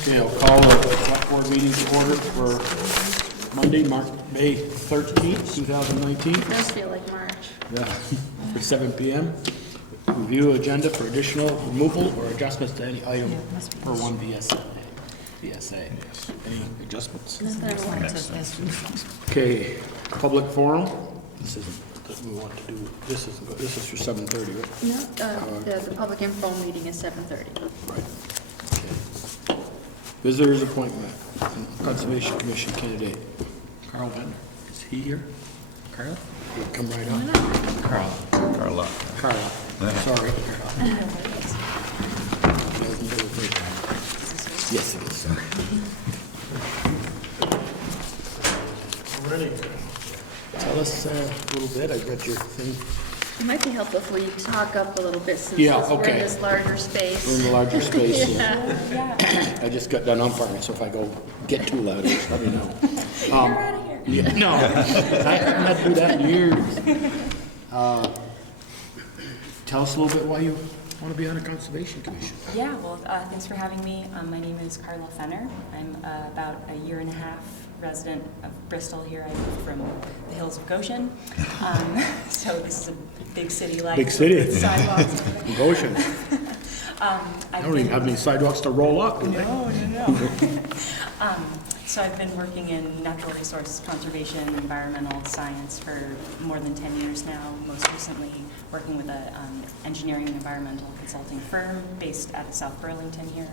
Okay, I'll call the select board meeting to order for Monday, May 13th, 2019. It does feel like March. Yeah, for 7 p.m. Review agenda for additional removal or adjustments to any item per one VSA. Any adjustments? Okay, public forum. This isn't what we want to do. This is for 7:30, right? No, the public info meeting is 7:30. Right. Okay. Visitors appointment, Conservation Commission candidate, Carl Bender. Is he here? Carl? He'll come right up. Carla. Carla. Sorry, Carla. Yes, it is. Ready? Tell us a little bit. I got your thing. It might be helpful if we talk up a little bit since Yeah, we're okay. in this larger space. We're in the larger space. Yeah. I just got done umpiring, so if I go get too loud, just let me know. You're out of here. Yeah, no, I've not do that in years. Tell us a little bit why you want to be on a conservation commission. Yeah, well, thanks for having me. My name is Carla Fenner. I'm about a year and a half resident of Bristol here. I moved from the hills of Goshen. So this is a big city like Big city. with sidewalks. Goshen. I don't even have any sidewalks to roll up, do they? No. So I've been working in natural resource conservation, environmental science for more than 10 years now, most recently working with an engineering and environmental consulting firm based out of South Burlington here.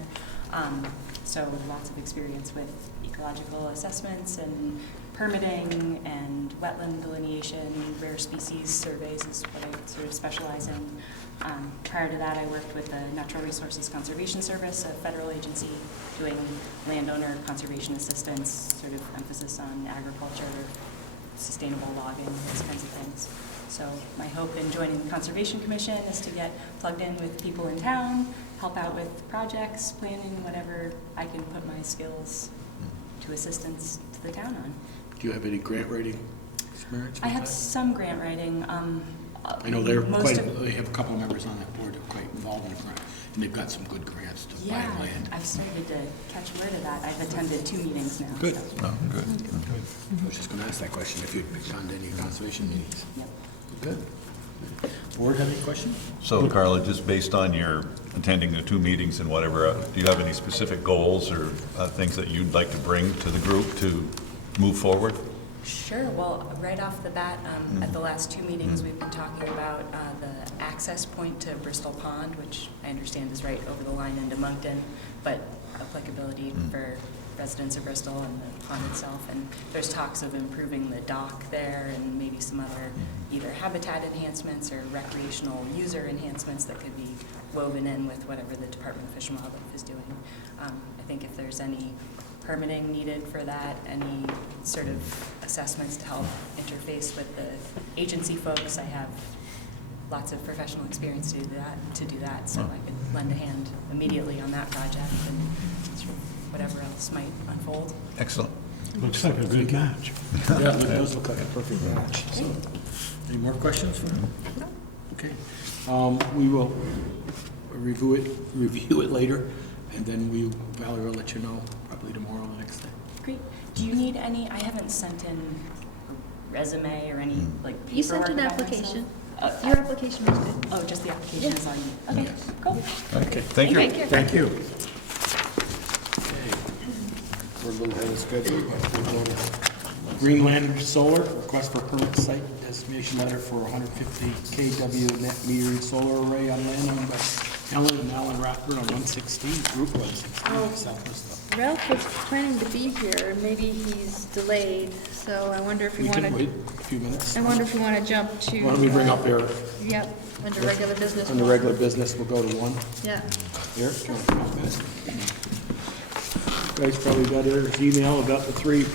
So lots of experience with ecological assessments and permitting and wetland delineation, rare species surveys is what I sort of specialize in. Prior to that, I worked with the Natural Resources Conservation Service, a federal agency doing landowner conservation assistance, sort of emphasis on agriculture, sustainable logging, those kinds of things. So my hope in joining the Conservation Commission is to get plugged in with people in town, help out with projects, planning, whatever I can put my skills to assistance to the town on. Do you have any grant writing experience? I have some grant writing. I know they have a couple of members on that board that are quite involved in the grant, and they've got some good grants to buy Yeah, land. I've started to catch word of that. I've attended 2 meetings now. Good. So. Oh, good. I was just going to ask that question, if you'd gone to any conservation meetings. Yep. Good. Board have any questions? So Carla, just based on your attending the 2 meetings and whatever, do you have any specific goals or things that you'd like to bring to the group to move forward? Sure. Well, right off the bat, at the last 2 meetings, we've been talking about the access point to Bristol Pond, which I understand is right over the line into Moncton, but applicability for residents of Bristol and the pond itself. And there's talks of improving the dock there and maybe some other either habitat enhancements or recreational user enhancements that could be woven in with whatever the Department of Fish and Wildlife is doing. I think if there's any permitting needed for that, any sort of assessments to help interface with the agency folks, I have lots of professional experience to do that, so I could lend a hand immediately on that project and sort of whatever else might unfold. Excellent. Looks like a good match. Yeah, it does look like a perfect match. So, any more questions for him? Okay. We will review it later, and then Valerie will let you know probably tomorrow or the next day. Great. Do you need any, I haven't sent in a resume or any like paperwork You sent an about application. myself? Your application was good. Oh, just the application is on you. Okay, Yes. cool. Okay. Thank you. Thank you. Okay. We're a little ahead of schedule, but we'll go to Greenland Solar, request for permit site designation letter for 150 kW net metering solar array on land owned by Ellen and Alan Rathburn on 116, Route 116, South Bristol. Ralph was planning to be here, maybe he's delayed, so I wonder if We we want can wait to, a few minutes. I wonder if we want to jump to. Why don't we bring up there, Yep, under regular business. under regular business, we'll go to one Yeah. here. You guys probably got his email about we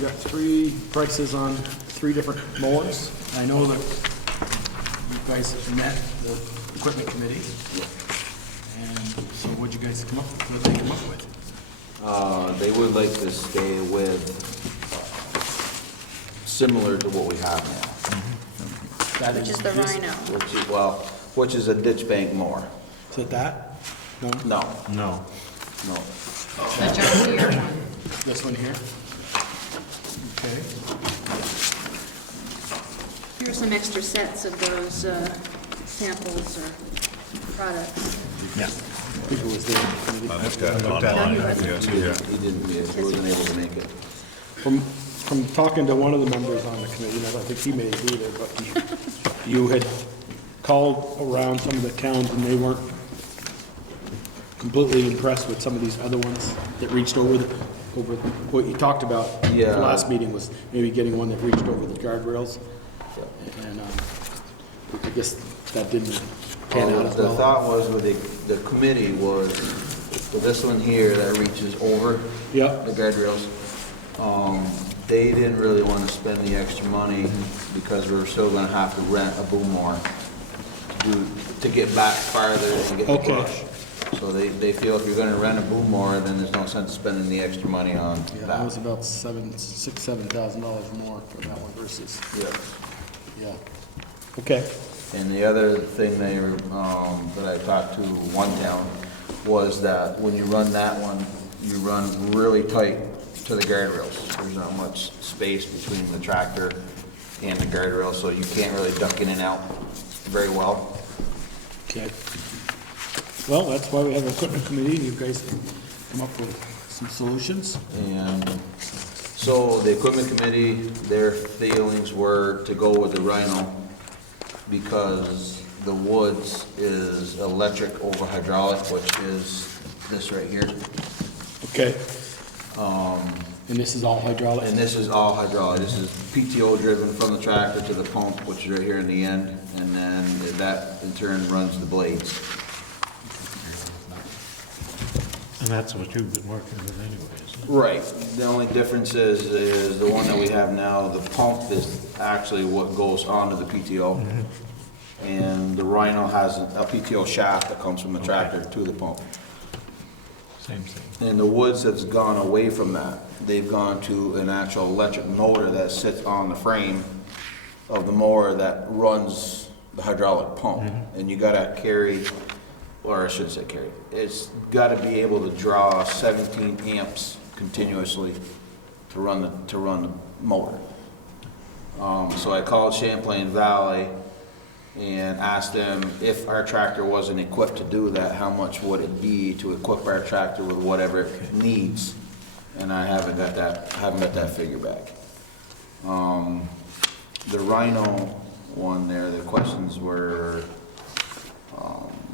got 3 prices on 3 different mowers. I know that you guys have met the equipment committee. And so what'd you guys come up with? What did they come up with? They would like to stay with similar to what we have now. That Which is the just- Rhino. Which is a ditch bank mower. Is it that? No? No, No. No. The John Deere one. This one here? Okay. Here are some extra sets of those samples or products. I think it was there. I've got it online, yes, yeah. He didn't, he wasn't able to make it. From talking to one of the members on the committee, and I don't think he made it either, but you had called around some of the towns and they weren't completely impressed with some of these other ones that reached over what you talked about. Yeah. The last meeting was maybe getting one that reached over the guardrails. And I guess that didn't pan out as The well. thought was with the committee was, for this one here that reaches over Yep. the guardrails, they didn't really want to spend the extra money because we were still gonna have to rent a boom mower to get back farther and get the Okay. brush. So they feel if you're gonna rent a boom mower, then there's no sense spending the extra money on Yeah, that was that. about $7,000 more for that one versus, Yeah. yeah. Okay. And the other thing they, that I talked to one town was that when you run that one, you run really tight to the guardrails. There's not much space between the tractor and the guardrail, so you can't really duck in and out very well. Okay. Well, that's why we have an equipment committee, and you guys can come up with some solutions. And so the equipment committee, their feelings were to go with the Rhino because the Woods is electric over hydraulic, which is this right here. Okay. And this is all hydraulic? And this is all hydraulic. This is PTO driven from the tractor to the pump, which is right here in the end, and then that in turn runs the blades. And that's what you've been working with anyways. Right. The only difference is the one that we have now, the pump is actually what goes onto the PTO. And the Rhino has a PTO shaft that comes from the tractor to the pump. Same thing. And the Woods has gone away from that. They've gone to an actual electric motor that sits on the frame of the mower that runs the hydraulic pump. And you gotta carry, or I shouldn't say carry, it's gotta be able to draw 17 amps continuously to run the motor. So I called Champlain Valley and asked them if our tractor wasn't equipped to do that, how much would it be to equip our tractor with whatever it needs? And I haven't got that figure back. The Rhino one there, the questions were,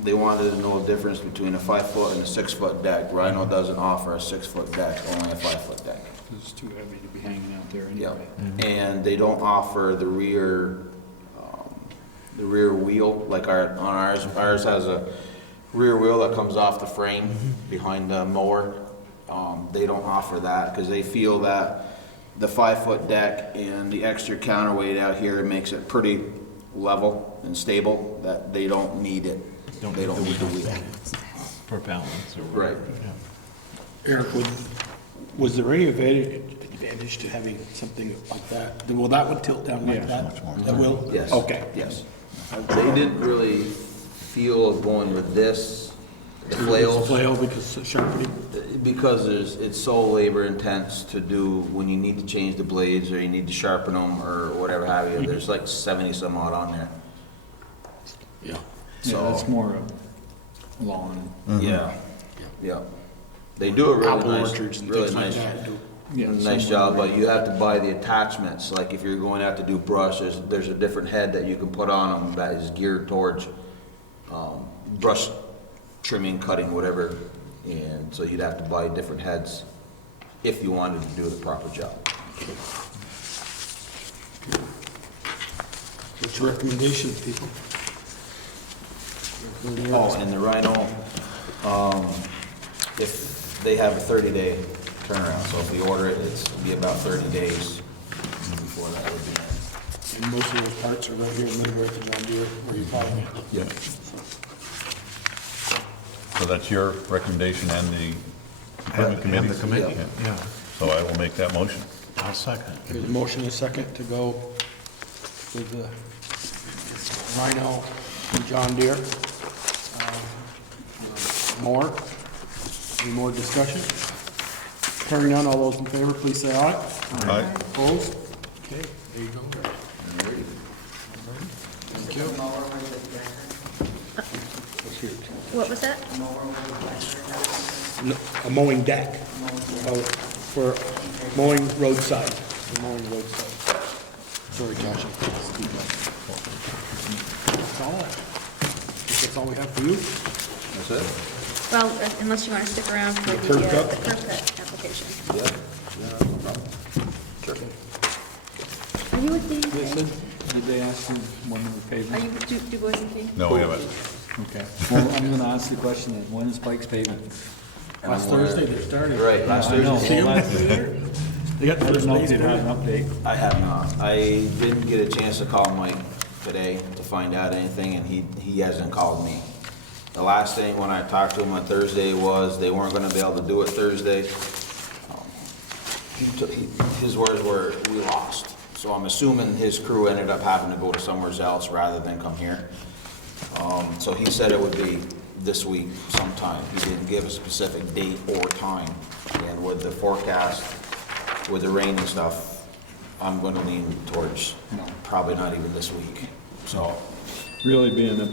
they wanted to know the difference between a 5-foot and a 6-foot deck. Rhino doesn't offer a 6-foot deck, only a 5-foot deck. It's too heavy to be hanging out there Yeah, anyway. and they don't offer the rear wheel, like on ours. Ours has a rear wheel that comes off the frame behind the mower. They don't offer that, because they feel that the 5-foot deck and the extra counterweight out here makes it pretty level and stable, that they don't need it. They don't need the wheel. For balance or Right. whatever. Yeah. Eric, was there any advantage to having something like that? Will that one tilt down like Yeah, that? much more. That will? Yes. Okay. Yes. They didn't really feel of going with this, the flails. Flail because of sharpening? Because it's so labor intense to do when you need to change the blades or you need to sharpen them or whatever have you. There's like 70 some odd on there. Yeah. So, Yeah, that's more lawn. yeah, yeah. They do a really Apple nice, orchards and really things like nice, that. do- Yeah, nice job, but you have to buy the attachments. Like if you're going out to do brush, there's a different head that you can put on them that is geared towards brush trimming, cutting, whatever. And so you'd have to buy different heads if you wanted to do the proper job. What's your recommendation, people? Oh, and the Rhino, if they have a 30-day turnaround, so if you order it, it's be about 30 days before that would be in. And most of those parts are right here in Middleworth and John Deere, where you buy them. Yeah. So that's your recommendation and the equipment committee? And the committee, Yeah. yeah. So I will make that motion. I'll second. There's a motion and a second to go with the Rhino and John Deere. More? Any more discussion? Hearing none, all those in favor, please say aye. Aye. Opposed? Okay, there you go. Thank you. What was that? No, a mowing deck. For mowing roadside. For mowing roadside. Sorry, Josh. Speak up. That's all. That's all we have for you. That's it? Well, unless you want to stick around for The curb cut? the curb cut application. Yeah. Yeah, no problem. Sure. Are you with They the, said, did they ask you when they were are paving? you with Du Bois and King? No, we haven't. Okay. Well, I'm gonna ask the question, then, when is Pike's paving? Last Thursday, they're starting. Right, last I know. Thursday. Well, They got the I first didn't know if base. you'd had an update. I have not. I didn't get a chance to call Mike today to find out anything, and he hasn't called me. The last thing when I talked to him on Thursday was they weren't gonna be able to do it Thursday. His words were, "We lost." So I'm assuming his crew ended up having to go to somewhere else rather than come here. So he said it would be this week sometime. He didn't give a specific date or time. And with the forecast, with the rain and stuff, I'm gonna lean towards probably not even this week. So, Really being a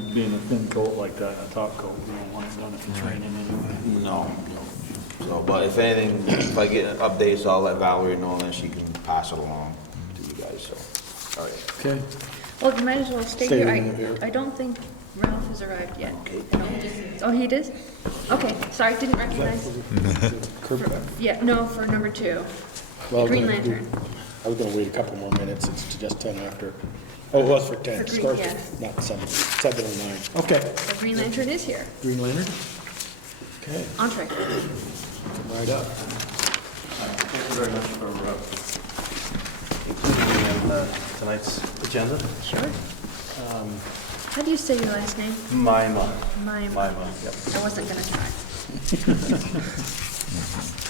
thin coat like that, a top coat, you don't want it done if it's raining anyway. no. So, but if anything, if I get updates, I'll let Valerie know, and then she can pass it along to you guys, so, all right. Okay. Well, you might as well stay Stay here. here. I don't think Ralph has arrived yet. Okay. I don't think- Oh, he did? Okay, sorry, didn't recognize. Curb cut. Yeah, no, for number 2. Well, Green I'm gonna do- Lantern. I was gonna wait a couple more minutes, it's just 10 after. Oh, it was for 10. For green, Starts yeah. Not 7, 7:09. Okay. The Green Lantern is here. Green Lantern? Okay, Entree. come right up. Thank you very much for including me in tonight's agenda. Sure. How do you say your last name? Mima. Mima. Yep. I wasn't gonna try.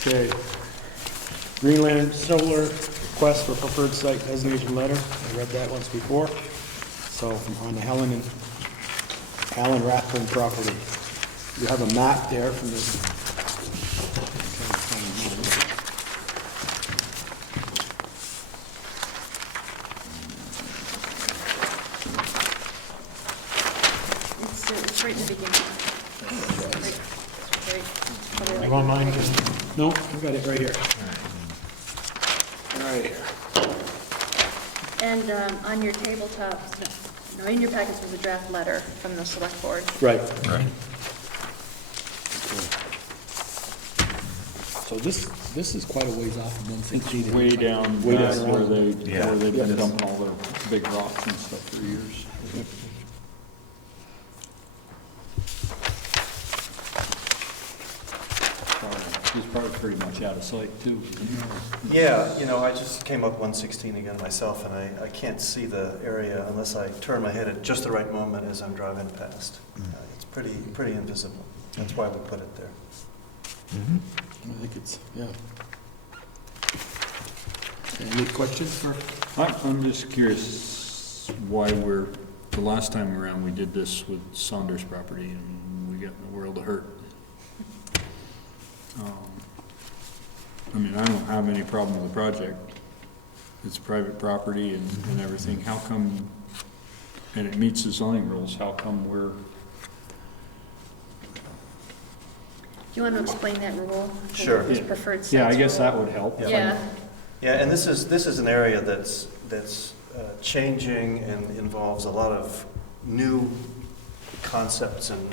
Okay. Green Lantern Solar, request for preferred site designation letter. I read that once before. So on the Alan Rathburn property. You have a map there from the. It's right in the beginning. Probably You like- want mine? No, I've got it right here. Right here. And on your tabletop, no, in your packets was a draft letter from the select board. Right. Right. So this is quite a ways off of 116. Way down, Way back down where around. they've Yeah. been dumping all their big rocks and stuff for years. It's probably pretty much out of sight too. Yeah, I just came up 116 again myself, and I can't see the area unless I turn my head at just the right moment as I'm driving past. It's pretty invisible. That's why we put it there. I think it's, yeah. Any questions for? I'm just curious why the last time around we did this with Saunders property and we got in a world of hurt. I mean, I don't have any problem with the project. It's private property and everything. How come, and it meets the zoning rules, how come we're, Do you want to explain that rule? Sure. This preferred sites yeah, I guess rule? that would help. Yeah, Yeah, and this is an area that's changing and involves a lot of new concepts and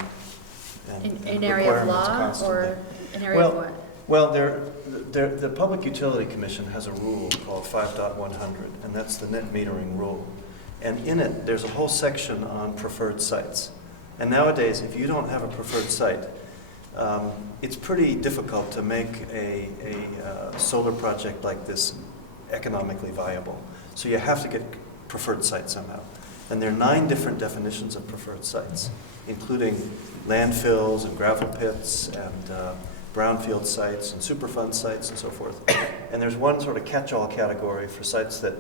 an area of requirements law constantly. or an area of what? Well, the Public Utility Commission has a rule called 5.100, and that's the net metering rule. And in it, there's a whole section on preferred sites. And nowadays, if you don't have a preferred site, it's pretty difficult to make a solar project like this economically viable. So you have to get preferred sites somehow. And there are 9 different definitions of preferred sites, including landfills and gravel pits and brownfield sites and Superfund sites and so forth. And there's one sort of catch-all category for sites that,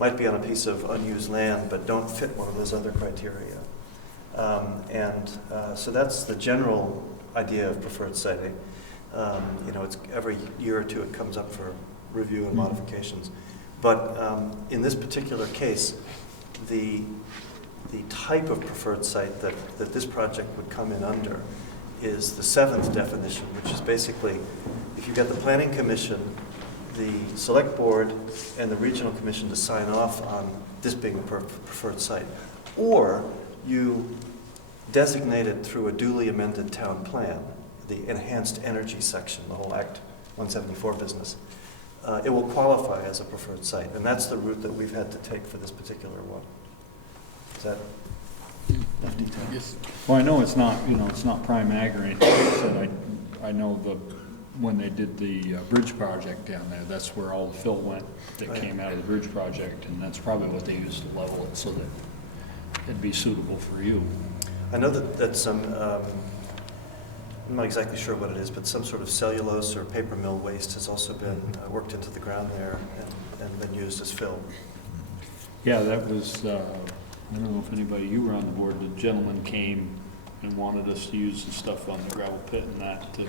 might be on a piece of unused land but don't fit one of those other criteria. So that's the general idea of preferred siting. You know, it's every year or two it comes up for review and modifications. But in this particular case, the type of preferred site that this project would come in under is the 7th definition, which is basically, if you get the Planning Commission, the Select Board, and the Regional Commission to sign off on this being a preferred site, or you designate it through a duly amended town plan, the enhanced energy section, the whole Act 174 business, it will qualify as a preferred site. And that's the route that we've had to take for this particular one. Is that enough detail? Yes. Well, I know it's not, you know, it's not prime ag or anything. So I know when they did the bridge project down there, that's where all the fill went that came out of the bridge project, and that's probably what they used to level it so that it'd be suitable for you. I know that some, I'm not exactly sure what it is, but some sort of cellulose or paper mill waste has also been worked into the ground there and been used as fill. Yeah, that was, I don't know if anybody, you were on the board, the gentleman came and wanted us to use the stuff on the gravel pit and that to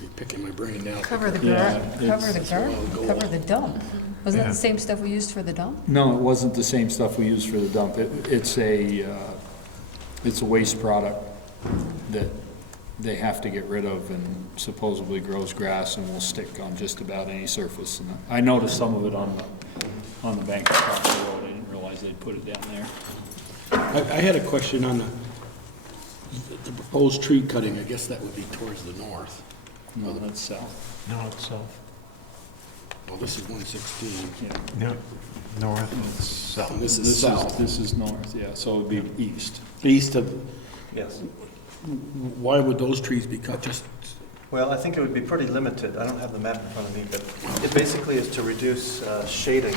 You're picking my brain now. Cover the Yeah, cover the it's- garden, cover the dump. Wasn't that Yeah. the same stuff we used for the dump? No, it wasn't the same stuff we used for the dump. It's a waste product that they have to get rid of and supposedly grows grass and will stick on just about any surface. And I noticed some of it on the bank across the road. I didn't realize they'd put it down there. I had a question on the proposed tree cutting. I guess that would be towards the north. No, that's south. No, it's south. Well, this is 116. Yeah. No, north and south. And this is south. This is north, yeah, so it'd be east. East of, Yes. why would those trees be cut? Just, Well, I think it would be pretty limited. I don't have the map in front of me, but it basically is to reduce shading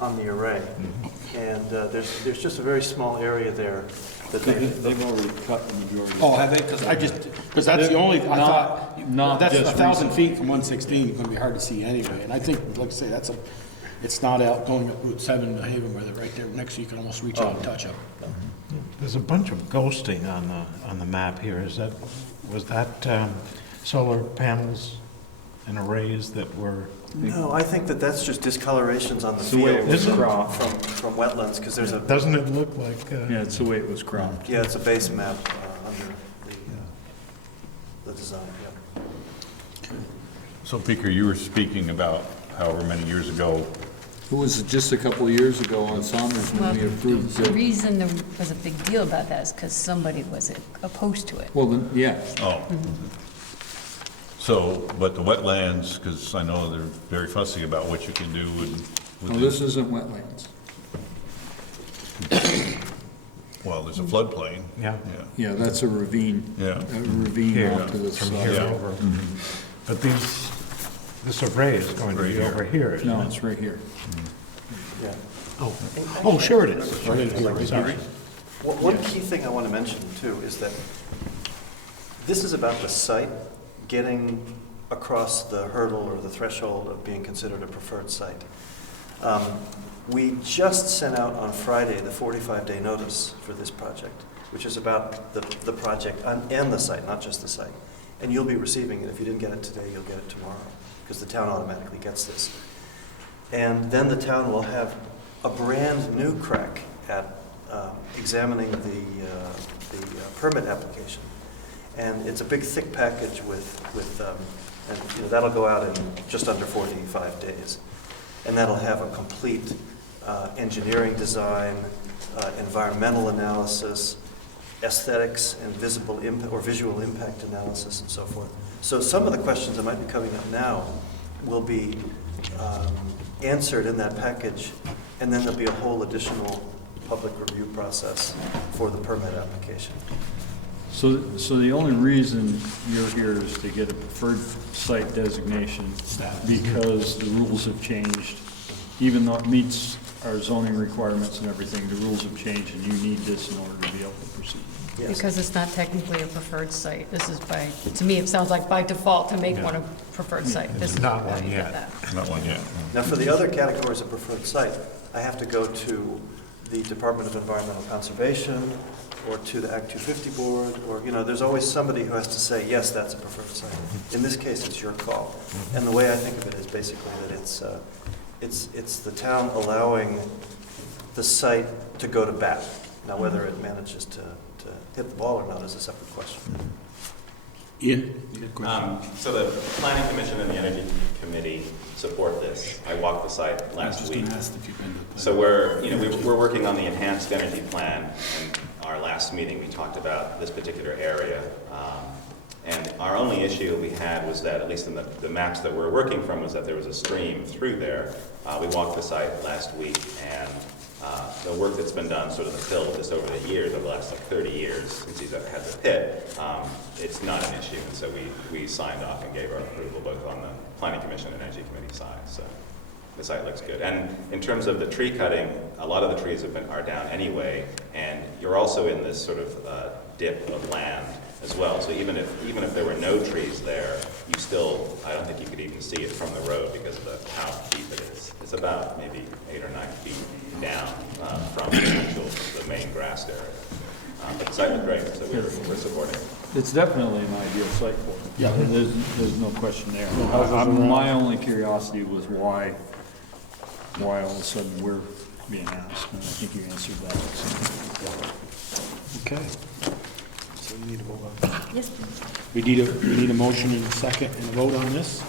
on the array. And there's just a very small area there that They've already cut the majority. oh, have they? Because that's the only, I thought, Not that's just 1,000 recently. feet from 116, it's gonna be hard to see anyway. And I think, like I say, it's not out going up Route 7 to Haven where they're right there next to you, can almost reach out and touch them. There's a bunch of ghosting on the map here. Was that solar panels and arrays that were? No, I think that's just discolorations on the It's the way it field was Is it? cropped. from wetlands, because there's a, Doesn't it look like? Yeah, it's the way it was cropped. yeah, it's a base map under the design, yeah. So, Peter, you were speaking about however many years ago, It was just a couple of years ago on Saunders Well, when we approved the it. reason there was a big deal about that is because somebody was opposed to it. Well, then, yeah, oh. So, but the wetlands, because I know they're very fussy about what you can do with well, this isn't wetlands. well, there's a floodplain. Yeah. Yeah. Yeah, that's a ravine. Yeah. A ravine Here, off to the from side. here Yeah. over. But this array is going to Right be here. over here, isn't No, it? it's right here. Yeah. Oh, sure it is. I didn't hear it. Sorry. One key thing I want to mention too is that this is about the site getting across the hurdle or the threshold of being considered a preferred site. We just sent out on Friday the 45-day notice for this project, which is about the project and the site, not just the site. And you'll be receiving it. If you didn't get it today, you'll get it tomorrow, because the town automatically gets this. And then the town will have a brand-new crack at examining the permit application. And it's a big, thick package and you know, that'll go out in just under 45 days. And that'll have a complete engineering design, environmental analysis, aesthetics and visual impact analysis and so forth. So some of the questions that might be coming up now will be answered in that package, and then there'll be a whole additional public review process for the permit application. So the only reason you're here is to get a preferred site designation because the rules have changed. Even though it meets our zoning requirements and everything, the rules have changed and you need this in order to be able to proceed. Yes. Because it's not technically a preferred site. This is to me, it sounds like by default to make one a preferred site. This is not how one you get yet. that. Not one yet. Now, for the other categories of preferred site, I have to go to the Department of Environmental Conservation, or to the Act 250 board, or, there's always somebody who has to say, yes, that's a preferred site. In this case, it's your call. And the way I think of it is basically that it's the town allowing the site to go to bat. Now, whether it manages to hit the ball or not is a separate question. Ian? You had a question? So the Planning Commission and the Energy Committee support this. I walked the site last week. So we're working on the enhanced energy plan. And our last meeting, we talked about this particular area. And our only issue we had was that, at least in the maps that we're working from, was that there was a stream through there. We walked the site last week, and the work that's been done sort of the fill just over the years, over the last 30 years since he's had the pit, it's not an issue. And so we signed off and gave our approval both on the Planning Commission and Energy Committee side. So the site looks good. And in terms of the tree cutting, a lot of the trees are down anyway, and you're also in this sort of dip of land as well. So even if there were no trees there, you still, I don't think you could even see it from the road because of how deep it is. It's about maybe 8 or 9 feet down from the main grassed area. But the site looked great, so we're supporting it. It's definitely an ideal site for it. Yeah. There's no question there. houses around. My only curiosity was why all of a sudden we're being asked, and I think you answered that. Okay. So we need to vote on. Yes, please. We need a motion and a second and a vote on this.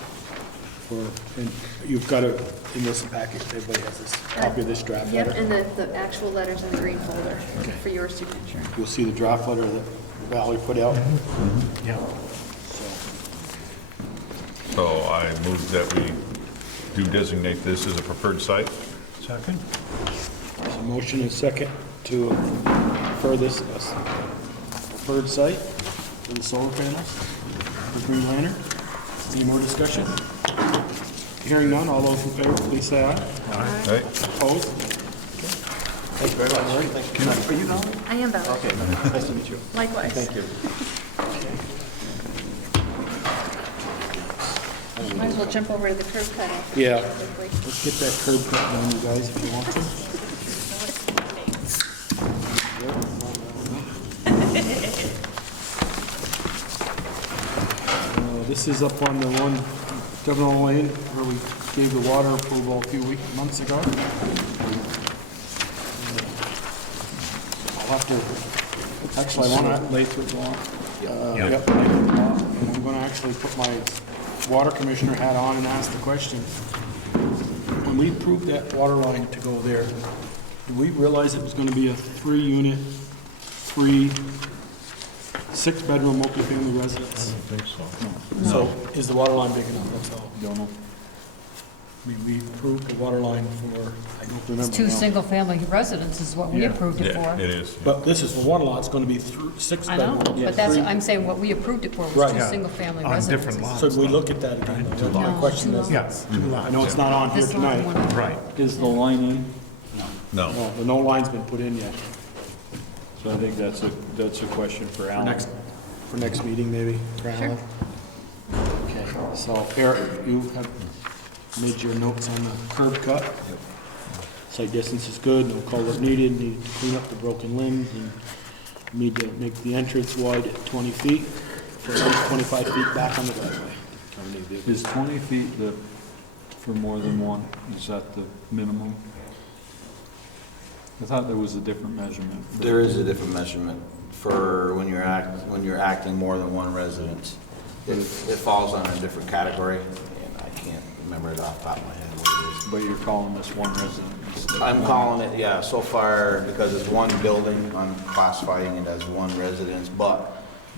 And you've got it in this packet, everybody has this copy of this draft Yep, letter. and the actual letter's in the green folder Okay. for your signature. You'll see the draft letter that Valerie put out. Yeah. So I move that we do designate this as a preferred site. Second? There's a motion and a second to refer this as preferred site for the solar panels for Green Lantern. Any more discussion? Hearing none, all those in favor, please say aye. Right? Opposed? Thank you very much. Thank you. Are you Valerie? I am Valerie. Okay, nice to meet you. Likewise. Thank you. Might as well jump over to the curb cut after. Yeah. quickly. Let's get that curb cut done, you guys, if you want to. This is up on the one, Devon Lane, where we gave the water approval a few months ago. I'll have to, actually, I want to, Lathrop Law? yep, and I'm going to actually put my water commissioner hat on and ask the question. When we approved that water line to go there, did we realize it was going to be a 3-unit, 6-bedroom multifamily residence? I think so. So is the water line big enough, that's all? Don't know. I mean, we approved the water line for, I don't remember It's 2 now. single-family residences is what we Yeah. approved it Yeah, for. it is. But this is for one lot, it's going to be 6 I know, bedroom. but that's, I'm saying what we approved it for was Right. 2 Yeah. single-family On different residences. lots. So we look at that again, though. That's my No, question two is, lots. Yeah, 2 lots. I know it's not on here This lot and tonight. one. Right. Is the line in? No. No, no line's been put in yet. So I think that's a question for Alan. For next meeting, maybe, for Alan? Okay, so Eric, you have made your notes on the curb cut. Site distance is good, no culvert needed, need to clean up the broken limbs, and need to make the entrance wide at 20 feet, for at least 25 feet back on the driveway. Is 20 feet for more than one? Is that the minimum? I thought there was a different measurement. There is a different measurement for when you're acting more than one residence. It falls on a different category, and I can't remember it off the top of my head what it is. But you're calling this one resident instead? I'm calling it, yeah, so far, because it's one building, I'm classifying it as one residence, but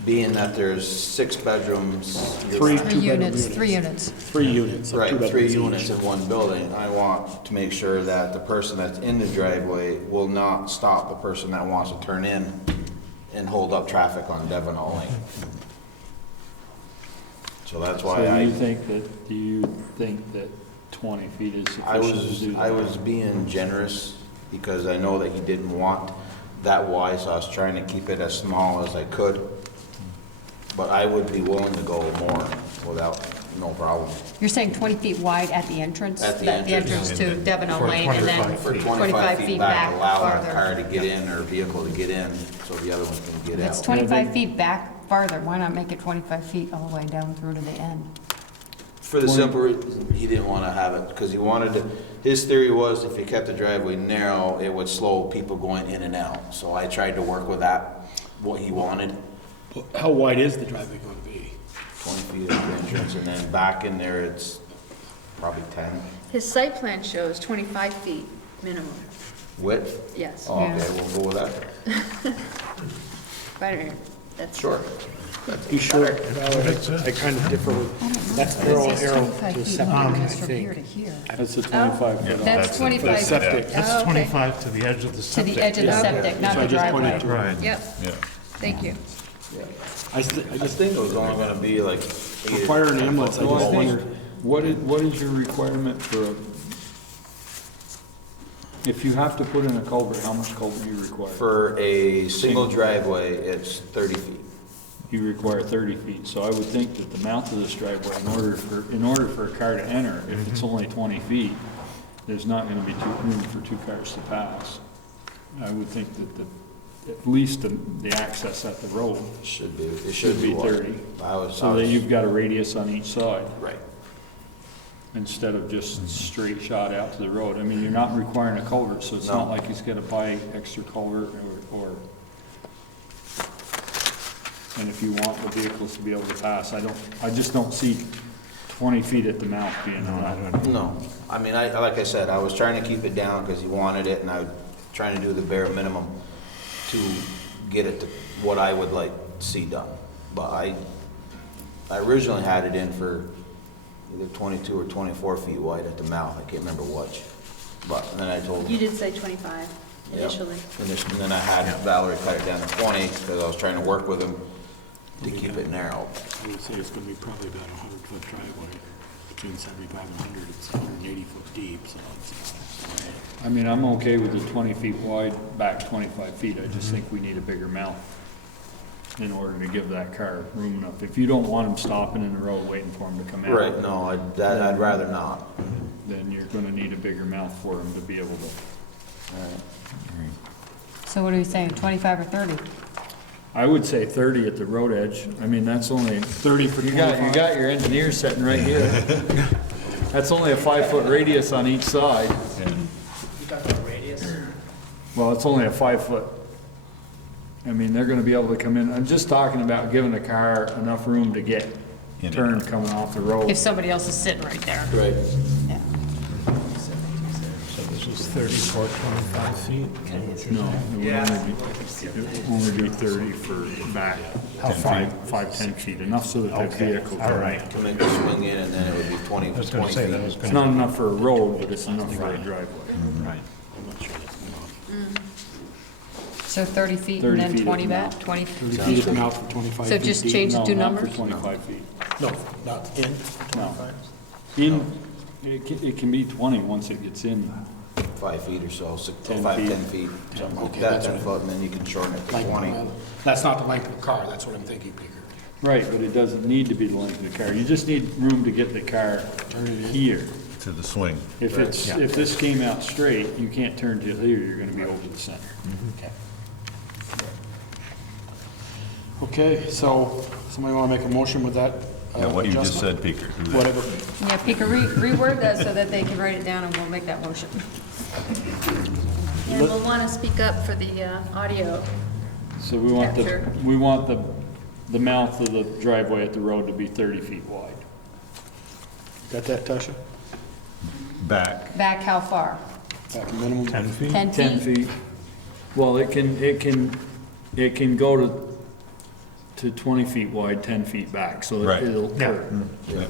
being that there's 6 bedrooms. 3 3 two-bedroom units, 3 units. 3 units. Right, 3 2 bedrooms units each. in one building. I want to make sure that the person that's in the driveway will not stop the person that wants to turn in and hold up traffic on Devon Lane. So that's why So do you think that 20 feet is I sufficient to do that? was being generous because I know that he didn't want that wide, so I was trying to keep it as small as I could. But I would be willing to go more with without, no problem. You're saying 20 feet wide at the entrance? At the That- entrance. to Devon For Lane, and then 25 For 25 feet back allowing a car farther. to get in or a vehicle to get in, so the other ones can get If it's out. 25 feet back farther, why not make it 25 feet all the way down through to the end? For the simple reason, he didn't want to have it, because he wanted to, his theory was if you kept the driveway narrow, it would slow people going in and out. So I tried to work with that, what he wanted, How wide is the driveway going to be? 20 feet at the entrance, and then back in there, it's probably 10 His site plan shows 25 feet minimum, width. yes. Oh, okay, we'll go with that. But that's. Sure. You sure? I kind of differ with, that's arrow, It says arrow 25 to feet septic, long, I and it's from here to think. here. That's a 25 foot. That's 25 feet. septic. Oh, That's okay. 25 to the edge of the To septic. the edge of the Yeah. septic, not So I the just pointed driveway. to- Right. Yep, Yeah. thank you. I This thing was only gonna be like. For fire and ambulance, I Well, just I wonder, think, what is your requirement for a, if you have to put in a culvert, how much culvert do you require? For a single driveway, it's 30 feet. You require 30 feet, so I would think that the mouth of this driveway, in order for a car to enter, if it's only 20 feet, there's not gonna be room for two cars to pass. I would think that at least the access at the road Should be, it should be wide. 30. I was, So that you've got a radius on each side, right. instead of just straight shot out to the road. I mean, you're not requiring a culvert, so it's not No. like he's gonna buy extra culvert or, and if you want the vehicles to be able to pass, I just don't see 20 feet at the mouth being enough. No, I mean, like I said, I was trying to keep it down because he wanted it, and I was trying to do the bare minimum to get it to what I would like to see done. But I originally had it in for either 22 or 24 feet wide at the mouth, I can't remember which. But then I told You did say 25 yeah, initially. And then I had Valerie cut it down to 20 because I was trying to work with him to keep it narrow. I would say it's going to be probably about a 100-foot driveway, between 75 and 100, it's 180 foot deep, so it's, I mean, I'm okay with the 20 feet wide, back 25 feet, I just think we need a bigger mouth in order to give that car room enough. If you don't want him stopping in the road waiting for him to come out. Right, no, I'd rather not. Then you're gonna need a bigger mouth for him to be able to. So what are you saying, 25 or 30? I would say 30 at the road edge. I mean, that's only. 30 for You 25. got your engineer sitting right here. That's only a 5-foot radius on each side. You got the radius? Well, it's only a 5-foot. I mean, they're gonna be able to come in. I'm just talking about giving a car enough room to get turned coming off the road. If somebody else is sitting right there. Right. Yeah. So this is 34, 25 feet? No, it would only be 30 for back. How far? 10 feet, enough so that the Okay, vehicle all can. right. To make the swing in, and then it would be 20 I was gonna 20 say feet. that was It's gonna. not enough for a road, but it's enough for a driveway. Right. I'm not sure that's enough. So 30 feet 30 and then feet at 20 the back, mouth. 20? 30 feet at the mouth for 25 So feet just deep. change the No, two not numbers? for 25 feet. No, not in, No. It can be 20 once it gets in. 5 feet or so, 10 5, feet. 10 feet, something like Okay, that, that's 10 right. foot, and then you can shorten it to like, 20. that's not the length of the car, that's what I'm thinking, Peter. Right, but it doesn't need to be the length of the car. You just need room to get the car here. To the swing. If it's, if this came out straight, you can't turn till here, you're gonna be over the center. Okay. Okay, so somebody want to make a motion with that? Yeah, what you just adjustment? said, Peter. do that. Whatever. Yeah, Pika, reword that so that they can write it down and we'll make that motion. And we'll want to speak up for the audio. So we want Capture. the mouth of the driveway at the road to be 30 feet wide. Got that, Tasha? Back. Back how far? Back minimum? 10 feet? 10 10 feet? feet. Well, it can go to 20 feet wide, 10 feet back, so Right. it'll Yeah. curve. Yeah.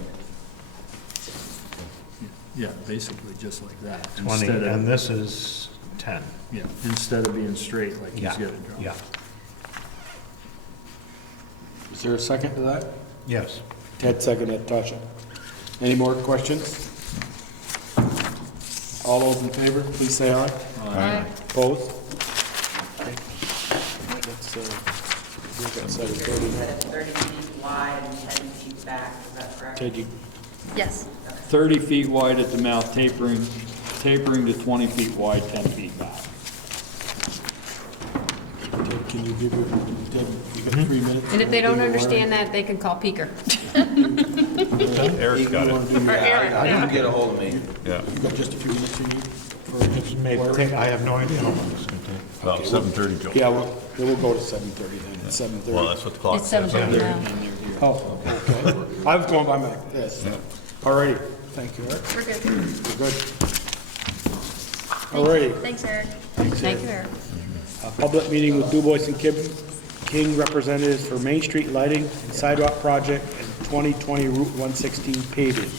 Yeah, basically just like that. 20, Instead and of, this is 10. yeah, instead of being straight like he's Yeah, got it drawn. yeah. Is there a second to that? Yes. Ted seconded, Tasha. Any more questions? All those in favor, please say aye. Aye. Opposed? Okay. That's, we've got 7:30 now. 30 feet wide and 10 feet back, is that correct? Ted, you, Yes. 30 feet wide at the mouth, tapering to 20 feet wide, 10 feet back. Ted, can you give your, Ted, you got 3 minutes? And if they don't understand that, they can call Peeker. Eric's got it. Or Aaron, I yeah. can get a hold of me. Yeah, You got just a few minutes you need? It may take, I have no idea how long it's gonna take. about 7:30, Joe. Yeah, well, then we'll go to 7:30 then, at 7:30. Well, that's what the clock It's says. 7:30 now. Oh, okay. I was going by my, yes. All righty, thank you, Eric. We're good. We're good. All righty. Thanks, Eric. Thank you, Eric. A public meeting with Du Bois and King representatives for Main Street lighting and sidewalk project and 2020 Route 116 paving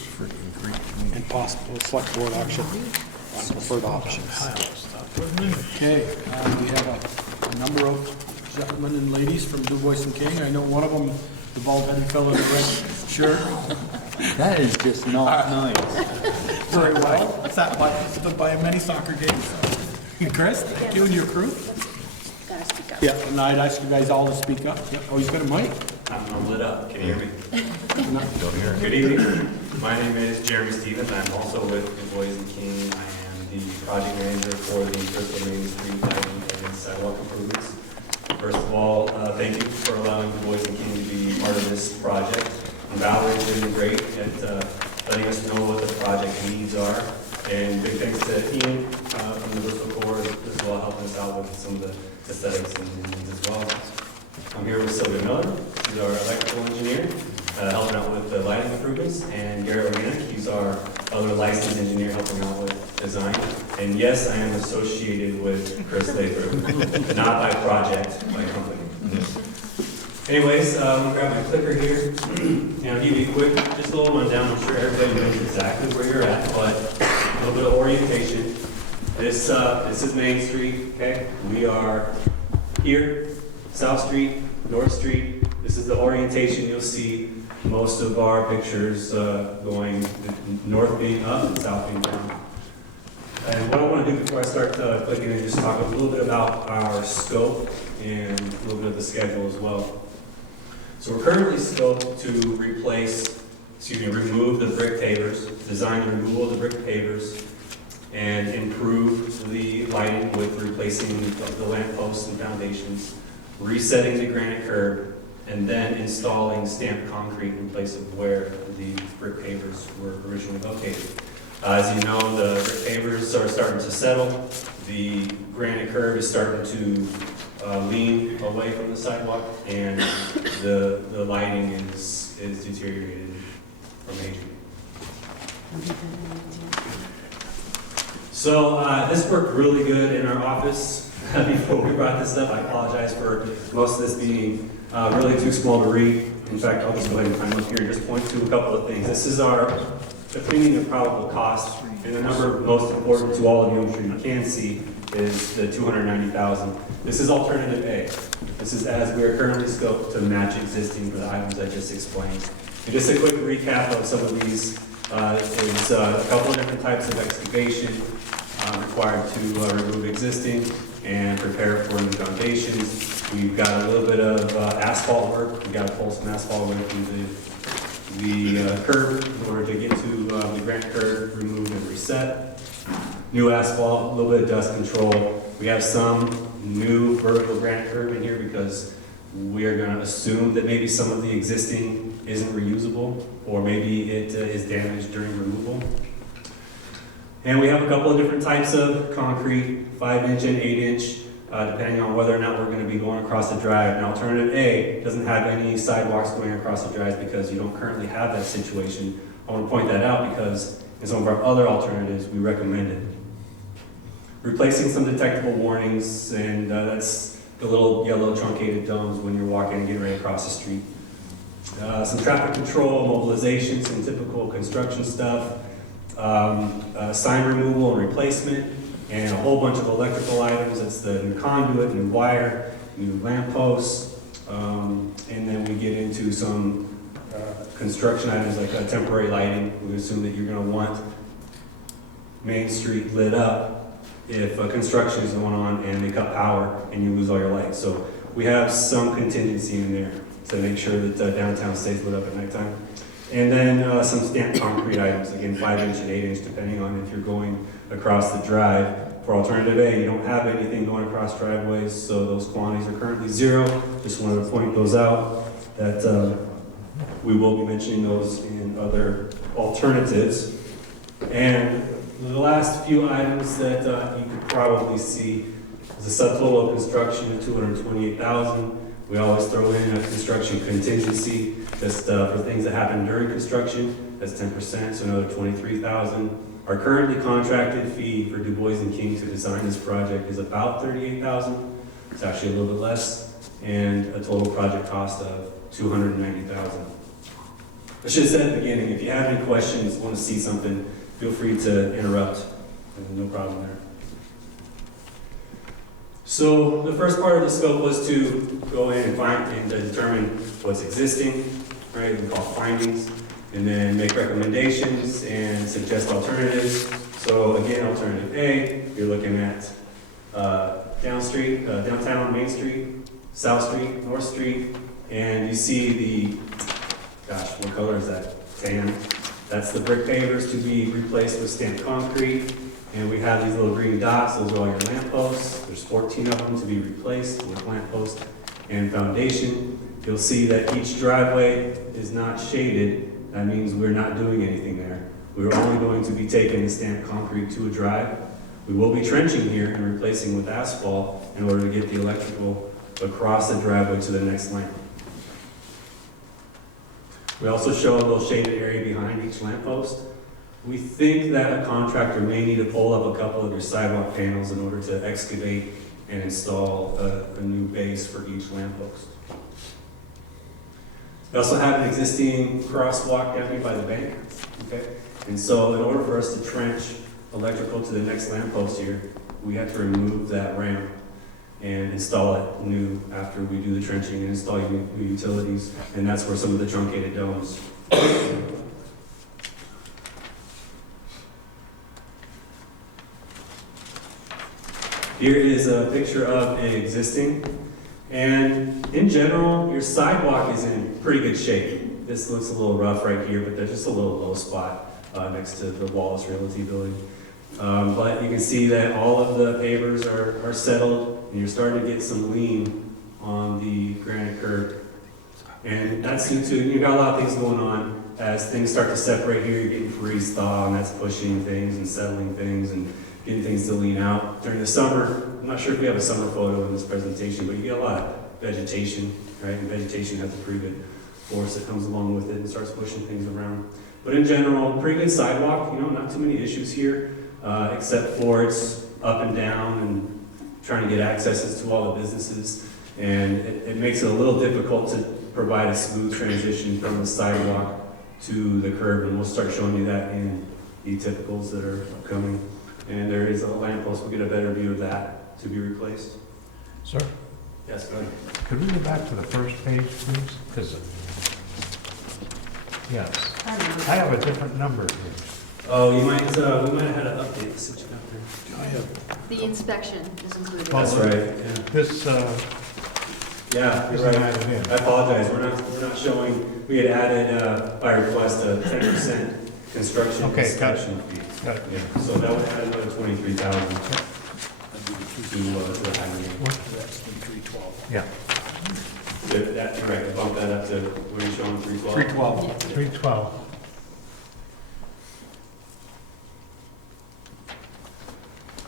and possible select board action on preferred options. Okay, we have a number of gentlemen and ladies from Du Bois and King. I know one of them, the bald-headed fellow in the red shirt. That is just not nice. Very well. Stood by many soccer games. Chris, thank you and your crew. Gotta speak up. Yeah, and I'd ask you guys all to speak up. Yeah. Oh, he's got a mic? I'm lit up. Can you hear me? No. Good evening. My name is Jeremy Stevens. I'm also with Du Bois and King. I am the project manager for the Bristol Main Street lighting and sidewalk improvements. First of all, thank you for allowing Du Bois and King to be part of this project. And Valerie's been great at letting us know what the project needs are. And big thanks to Ian from the Bristol Corps as well, helping us out with some of the aesthetics and needs as well. I'm here with Sylvia Miller, who's our electrical engineer, helping out with the lighting improvements, and Garrett Organic, he's our other licensed engineer helping out with design. And yes, I am associated with Chris Lathrop, not by project, by company. Anyways, I'm gonna grab my clicker here, and I'll give you a quick, just a little rundown. I'm sure everybody knows exactly where you're at, but a little bit of orientation. This is Main Street, okay? We are here, South Street, North Street. This is the orientation. You'll see most of our pictures going north being up and south being down. And what I want to do before I start clicking is just talk a little bit about our scope and a little bit of the schedule as well. So we're currently scoped to remove the brick pavers, design the removal of the brick pavers, and improve the lighting with replacing the lamp posts and foundations, resetting the granite curb, and then installing stamped concrete in place of where the brick pavers were originally located. As you know, the brick pavers are starting to settle. The granite curb is starting to lean away from the sidewalk, and the lighting is deteriorated from aging. So this worked really good in our office. Before we brought this up, I apologize for most of this being really too small to read. In fact, I'll just go ahead and climb up here and just point to a couple of things. This is our opinion of probable cost, and the number most important to all of you, I'm sure you can see, is the $290,000. This is alternative A. This is as we are currently scoped to match existing for the items I just explained. And just a quick recap of some of these is a couple of different types of excavation required to remove existing and prepare for new foundations. We've got a little bit of asphalt work. We've got to pull some asphalt away from the curb in order to get to the granite curb, remove and reset. New asphalt, a little bit of dust control. We have some new vertical granite curb in here because we are going to assume that maybe some of the existing isn't reusable, or maybe it is damaged during removal. And we have a couple of different types of concrete, 5-inch and 8-inch, depending on whether or not we're going to be going across the drive. And alternative A doesn't have any sidewalks going across the drive because you don't currently have that situation. I want to point that out because in some of our other alternatives, we recommend it. Replacing some detectable warnings, and that's the little yellow truncated domes when you're walking and getting ready to cross the street. Some traffic control, mobilization, some typical construction stuff, sign removal and replacement, and a whole bunch of electrical items. That's the new conduit, new wire, new lamp posts, and then we get into some construction items like temporary lighting. We assume that you're going to want Main Street lit up if construction is going on and they cut power and you lose all your lights. So we have some contingency in there to make sure that downtown stays lit up at nighttime. And then some stamped concrete items, again, 5-inch and 8-inch, depending on if you're going across the drive. For alternative A, you don't have anything going across driveways, so those quantities are currently 0. Just wanted to point those out, that we will be mentioning those in other alternatives. And the last few items that you could probably see is a subtotal of construction of $228,000. We always throw in a construction contingency just for things that happen during construction. That's 10%, so another $23,000. Our currently contracted fee for Du Bois and King to design this project is about $38,000. It's actually a little bit less, and a total project cost of $290,000. I should have said at the beginning, if you have any questions, want to see something, feel free to interrupt. No problem there. So the first part of the scope was to go in and find and determine what's existing, right? We call findings, and then make recommendations and suggest alternatives. So again, alternative A, you're looking at downtown Main Street, South Street, North Street, and you see the, gosh, what color is that? Tan. That's the brick pavers to be replaced with stamped concrete. And we have these little green dots, those are all your lamp posts. There's 14 of them to be replaced with lamp post and foundation. You'll see that each driveway is not shaded. That means we're not doing anything there. We're only going to be taking the stamped concrete to a drive. We will be trenching here and replacing with asphalt in order to get the electrical across the driveway to the next lamp. We also show a little shaded area behind each lamp post. We think that a contractor may need to pull up a couple of your sidewalk panels in order to excavate and install a new base for each lamppost. We also have an existing crosswalk down here by the bank, okay? And so in order for us to trench electrical to the next lamppost here, we have to remove that ramp and install it new after we do the trenching and install new utilities. And that's where some of the truncated domes. Here is a picture of an existing, and in general, your sidewalk is in pretty good shape. This looks a little rough right here, but there's just a little low spot next to the Wallace Realty building. But you can see that all of the pavers are settled, and you're starting to get some lean on the granite curb. And that's due to, you've got a lot of things going on. As things start to separate here, you're getting freeze thaw, and that's pushing things and settling things and getting things to lean out. During the summer, I'm not sure if we have a summer photo in this presentation, but you get a lot of vegetation, right? And vegetation has a pretty good force that comes along with it and starts pushing things around. But in general, pretty good sidewalk, not too many issues here, except for it's up and down and trying to get accesses to all the businesses. And it makes it a little difficult to provide a smooth transition from the sidewalk to the curb, and we'll start showing you that in the typicals that are upcoming. And there is a lamppost, we'll get a better view of that to be replaced. Sir, Yes, go ahead. could we go back to the first page, please? 'Cause yes, I have a different number here. Oh, we might have had an update, see what you got there. The inspection is included. That's right, yeah. This, Yeah, you're isn't right. added in. I apologize, we're not showing, we had added, by request, a 10% construction Okay, got it. inspection fee. Got it. Yeah, so that would add another 23,000 to the highway. Yeah, That's correct, bump that up to, what are you showing, 312? 312. 312.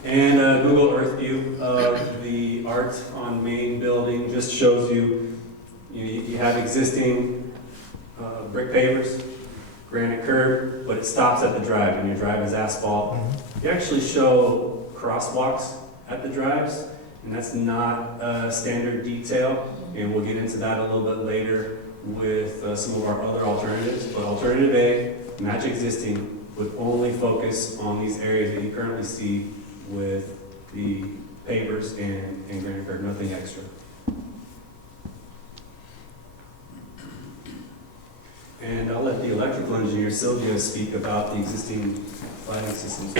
And a Google Earth view of the art on Main building just shows you have existing brick pavers, granite curb, but it stops at the drive, and your drive is asphalt. You actually show crosswalks at the drives, and that's not a standard detail, and we'll get into that a little bit later with some of our other alternatives. But alternative A, match existing, would only focus on these areas that you currently see with the pavers and granite curb, nothing extra. And I'll let the electrical engineer, Sylvia, speak about the existing lighting systems.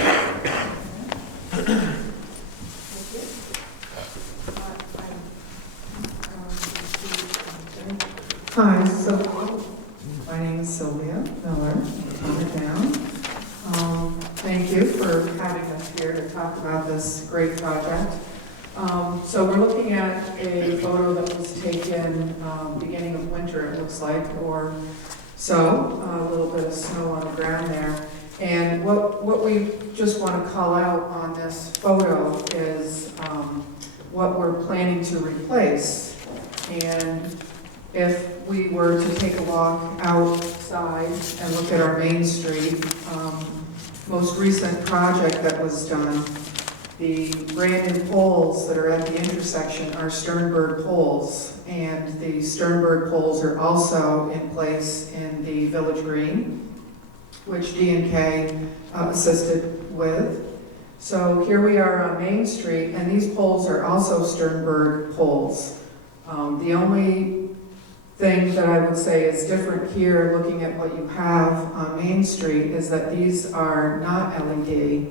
Calm it down. Thank you for having us here to talk about this great project. So we're looking at a photo that was taken beginning of winter, it looks like, or so, a little bit of snow on the ground there. And what we just want to call out on this photo is what we're planning to replace. And if we were to take a walk outside and look at our Main Street, most recent project that was done, the brand new poles that are at the intersection are Sternberg poles. And the Sternberg poles are also in place in the Village Green, which D&K assisted with. So here we are on Main Street, and these poles are also Sternberg poles. The only thing that I would say is different here, looking at what you have on Main Street, is that these are not LED.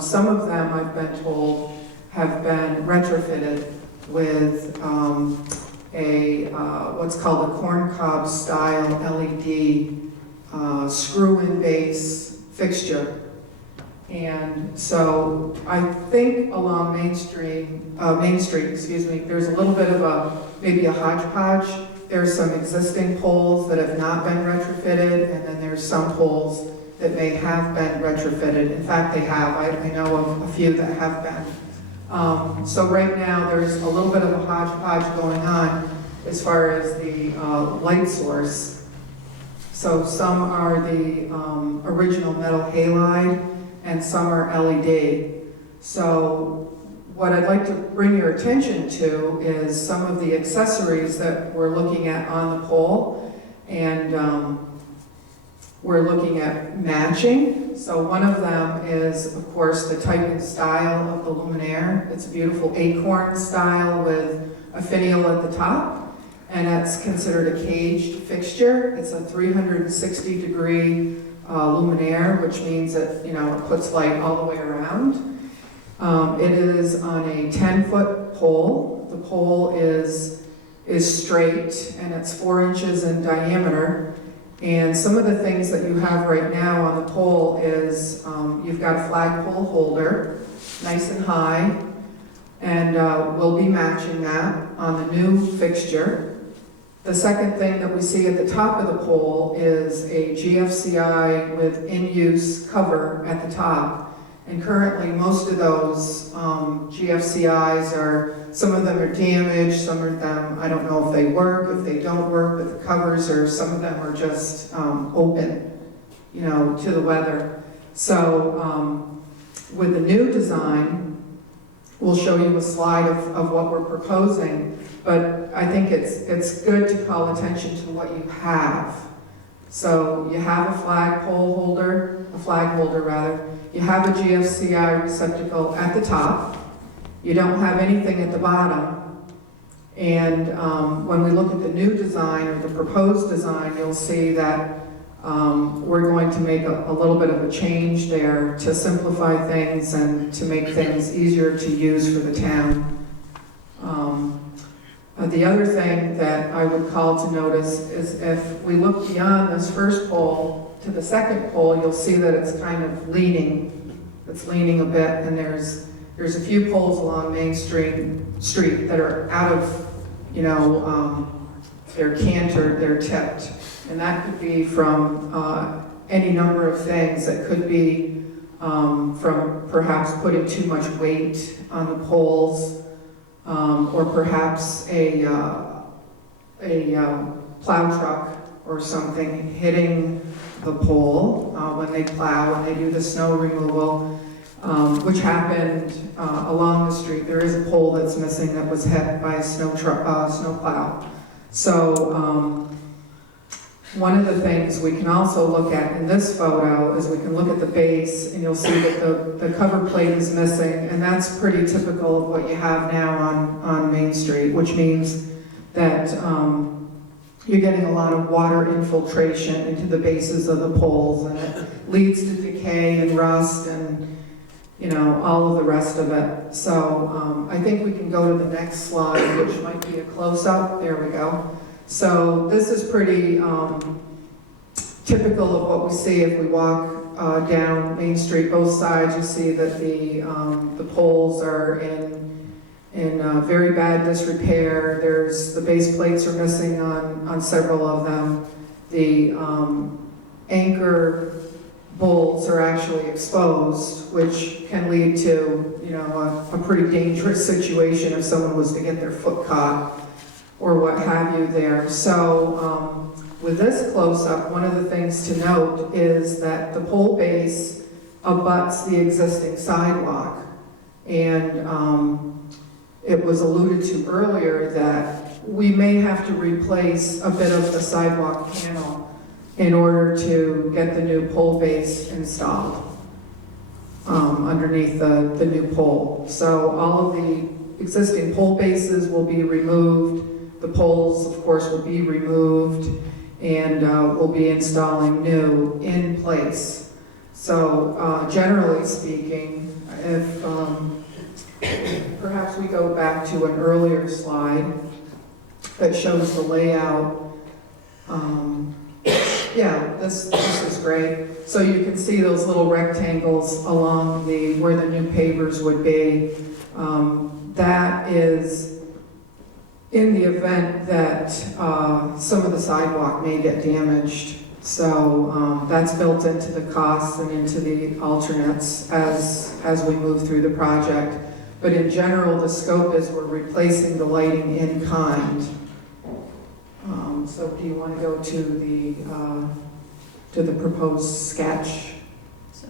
Some of them, I've been told, have been retrofitted with what's called a corncob style LED screw-in base fixture. And so I think along Main Street, there's a little bit of maybe a hodgepodge. There's some existing poles that have not been retrofitted, and then there's some poles that may have been retrofitted. In fact, they have. I know of a few that have been. So right now, there's a little bit of a hodgepodge going on as far as the light source. So some are the original metal halide, and some are LED. So what I'd like to bring your attention to is some of the accessories that we're looking at on the pole, and we're looking at matching. So one of them is, of course, the type and style of the luminaire. It's a beautiful acorn style with a finial at the top, and it's considered a caged fixture. It's a 360-degree luminaire, which means that, it puts light all the way around. It is on a 10-foot pole. The pole is straight, and it's 4 inches in diameter. And some of the things that you have right now on the pole is you've got a flagpole holder, nice and high, and we'll be matching that on the new fixture. The second thing that we see at the top of the pole is a GFCI with in-use cover at the top. And currently, most of those GFCIs some of them are damaged, some of them, I don't know if they work, if they don't work, but the covers some of them are just open, to the weather. So with the new design, we'll show you a slide of what we're proposing, but I think it's good to call attention to what you have. So you have a flag holder, you have a GFCI receptacle at the top, you don't have anything at the bottom, and when we look at the new design or the proposed design, you'll see that we're going to make a little bit of a change there to simplify things and to make things easier to use for the town. The other thing that I would call to notice is if we look beyond this first pole to the second pole, you'll see that it's kind of leaning. It's leaning a bit, and there's a few poles along Main Street that are out of, they're cantered, they're tipped. And that could be from any number of things. It could be from perhaps putting too much weight on the poles, or perhaps a plow truck or something hitting the pole when they plow, when they do the snow removal, which happened along the street. There is a pole that's missing that was hit by a snow plow. So one of the things we can also look at in this photo is we can look at the base, and you'll see that the cover plate is missing, and that's pretty typical of what you have now on Main Street, which means that you're getting a lot of water infiltration into the bases of the poles, and it leads to decay and rust and all of the rest of it. So I think we can go to the next slide, which might be a close-up. There we go. So this is pretty typical of what we see if we walk down Main Street, both sides, you see that the poles are in very bad disrepair. The base plates are missing on several of them. The anchor bolts are actually exposed, which can lead to, a pretty dangerous situation if someone was to get their foot caught or what have you there. So with this close-up, one of the things to note is that the pole base abuts the existing sidewalk. And it was alluded to earlier that we may have to replace a bit of the sidewalk panel in order to get the new pole base installed underneath the new pole. So all of the existing pole bases will be removed. The poles, of course, will be removed, and we'll be installing new in place. So generally speaking, if perhaps we go back to an earlier slide that shows the layout. Yeah, this is great. So you can see those little rectangles along where the new pavers would be. That is in the event that some of the sidewalk may get damaged. So that's built into the costs and into the alternates as we move through the project. But in general, the scope is we're replacing the lighting in kind. So do you want to go to the proposed sketch?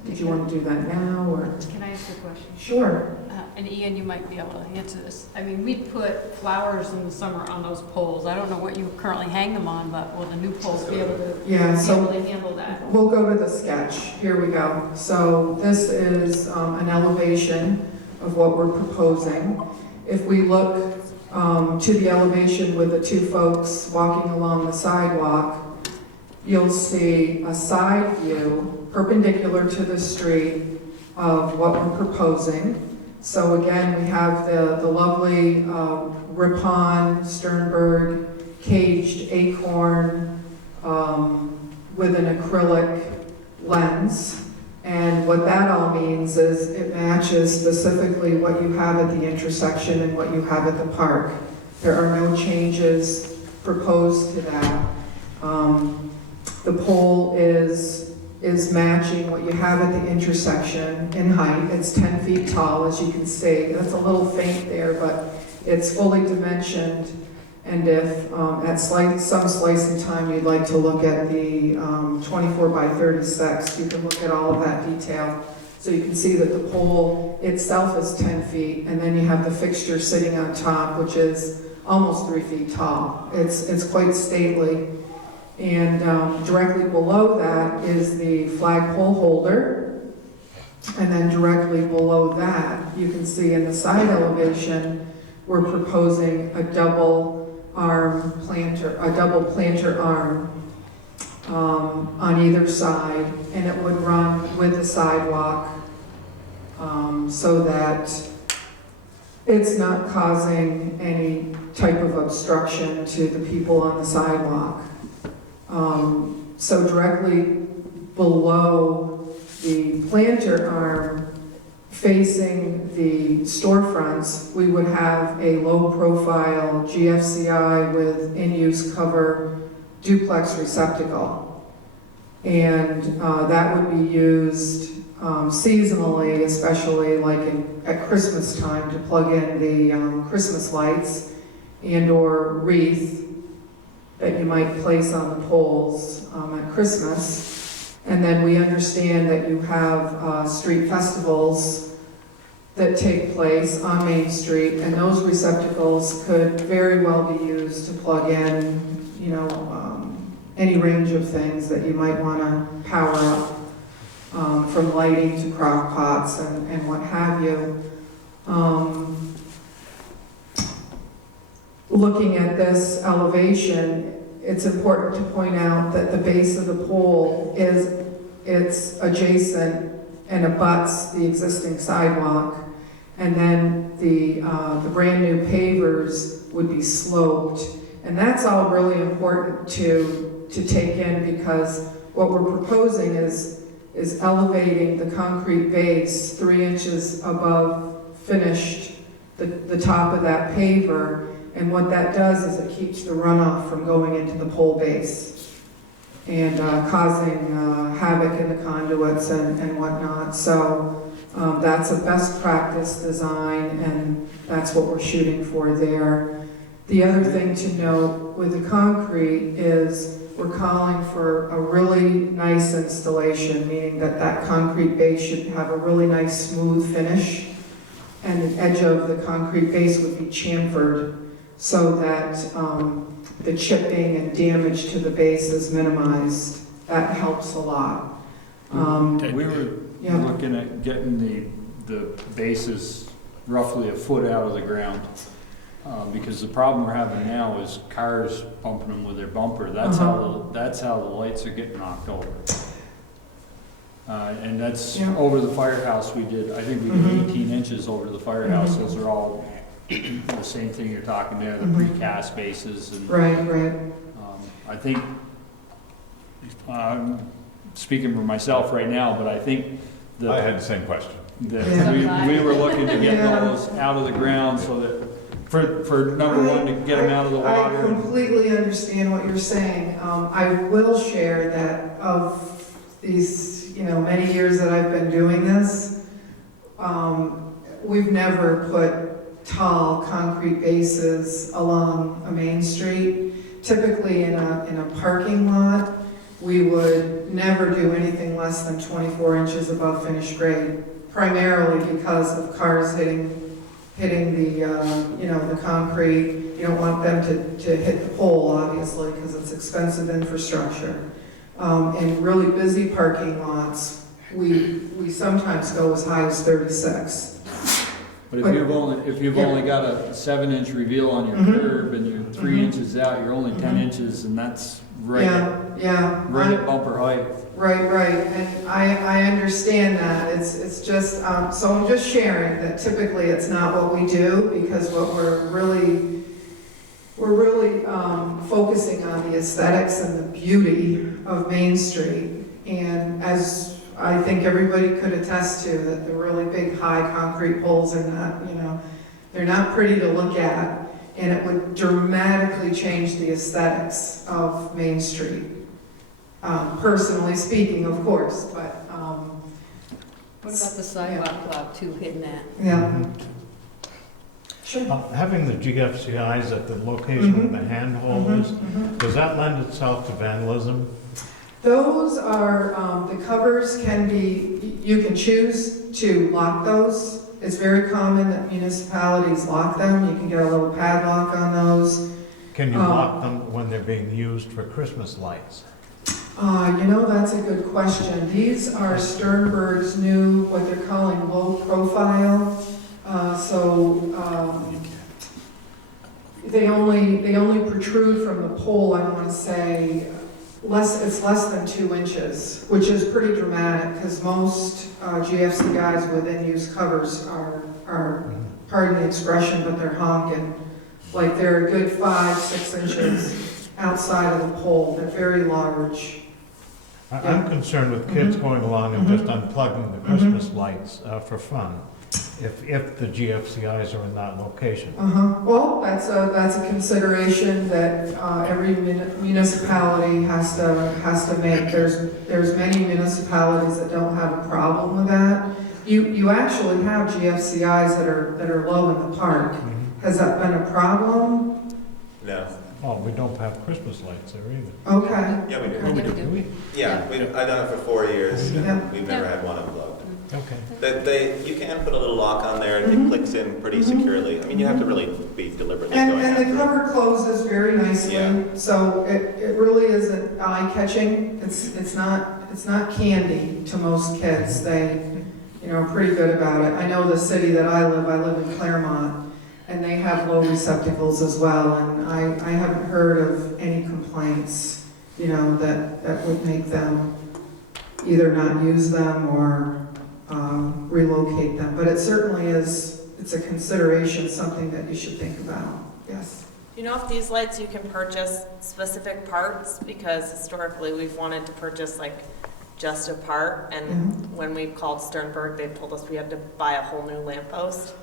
Did you want to do that now, or? Can I ask a question? Sure. And Ian, you might be able to answer this. I mean, we put flowers in the summer on those poles. I don't know what you currently hang them on, but will the new poles be able to, handle that? We'll go to the sketch. Here we go. So this is an elevation of what we're proposing. If we look to the elevation with the two folks walking along the sidewalk, you'll see a side view perpendicular to the street of what we're proposing. So again, we have the lovely Ripon, Sternberg, caged acorn with an acrylic lens. And what that all means is it matches specifically what you have at the intersection and what you have at the park. There are no changes proposed to that. The pole is matching what you have at the intersection in height. It's 10 feet tall, as you can see. That's a little faint there, but it's fully dimensioned. And if at some slice in time you'd like to look at the 24 by 36, you can look at all of that detail. So you can see that the pole itself is 10 feet, and then you have the fixture sitting on top, which is almost 3 feet tall. It's quite stately. And directly below that is the flagpole holder. And then directly below that, you can see in the side elevation, we're proposing a double planter arm on either side, and it would run with the sidewalk so that it's not causing any type of obstruction to the people on the sidewalk. So directly below the planter arm, facing the storefronts, we would have a low-profile GFCI with in-use cover duplex receptacle. And that would be used seasonally, especially like at Christmas time, to plug in the Christmas lights and or wreath that you might place on the poles at Christmas. And then we understand that you have street festivals that take place on Main Street, and those receptacles could very well be used to plug in, any range of things that you might want to power up, from lighting to crock pots and what have you. Looking at this elevation, it's important to point out that the base of the pole it's adjacent and abuts the existing sidewalk, and then the brand new pavers would be sloped, and that's all really important to take in, because what we're proposing is elevating the concrete base 3 inches above finished, the top of that paver, and what that does is it keeps the runoff from going into the pole base and causing havoc in the conduits and whatnot. So that's a best practice design, and that's what we're shooting for there. The other thing to note with the concrete is we're calling for a really nice installation, meaning that that concrete base should have a really nice smooth finish, and the edge of the concrete base would be chamfered so that the chipping and damage to the base is minimized. That helps a lot. We were looking at getting the bases roughly a foot out of the ground. Because the problem we're having now is cars bumping them with their bumper. That's how the lights are getting knocked over. And that's over the firehouse we did. I think we did 18 inches over the firehouse. Those are all the same thing you're talking there, the precast bases. And, right. I think, I'm speaking for myself right now, but I think that I had the same question. we were looking to get those out of the ground so that for number one, to get them out of the water. I completely understand what you're saying. I will share that of these, many years that I've been doing this, we've never put tall concrete bases along a main street. Typically in a parking lot, we would never do anything less than 24 inches above finished grade, primarily because of cars hitting the, the concrete. You don't want them to hit the pole, obviously, because it's expensive infrastructure. In really busy parking lots, we sometimes go as high as 36. But if you've only got a 7-inch reveal on your curb and you're 3 inches out, you're only 10 inches, and that's right at bumper height. Right, and I understand that. It's just, so I'm just sharing that typically it's not what we do, because what we're really focusing on the aesthetics and the beauty of Main Street. And as I think everybody could attest to, that the really big high concrete poles are not, they're not pretty to look at, and it would dramatically change the aesthetics of Main Street. Personally speaking, of course, but... What about the sidewalk cloud too, hitting that? Yeah. Sure. Having the GFCIs at the location where the handhold is, does that lend itself to vandalism? Those are, the covers can be, you can choose to lock those. It's very common that municipalities lock them. You can get a little padlock on those. Can you lock them when they're being used for Christmas lights? That's a good question. These are Sternberg's new, what they're calling low profile. They only protrude from the pole, I want to say, it's less than 2 inches, which is pretty dramatic, because most GFC guys with in-use covers are, pardon the expression, but they're honking. Like they're a good 5-6 inches outside of the pole. They're very large. I'm concerned with kids going along and just unplugging the Christmas lights for fun, if the GFCIs are in that location. Well, that's a consideration that every municipality has to make. There's many municipalities that don't have a problem with that. You actually have GFCIs that are low in the park. Has that been a problem? No. Oh, we don't have Christmas lights there either. Okay. Yeah, we do. Do we? Yeah, I've done it for 4 years, and we've never had one unplugged. Okay. You can put a little lock on there, and it clicks in pretty securely. I mean, you have to really be deliberately going And after the cover closes very nicely, so it really isn't eye-catching. It's not candy to most kids. They, are pretty good about it. I know the city that I live in Claremont, and they have low receptacles as well, and I haven't heard of any complaints, that would make them either not use them or relocate them. But it certainly is, it's a consideration, something that you should think about, yes. Do you know if these lights you can purchase specific parts? Because historically, we've wanted to purchase like just a part, and when we've called Sternberg, they've told us we had to buy a whole new lamppost.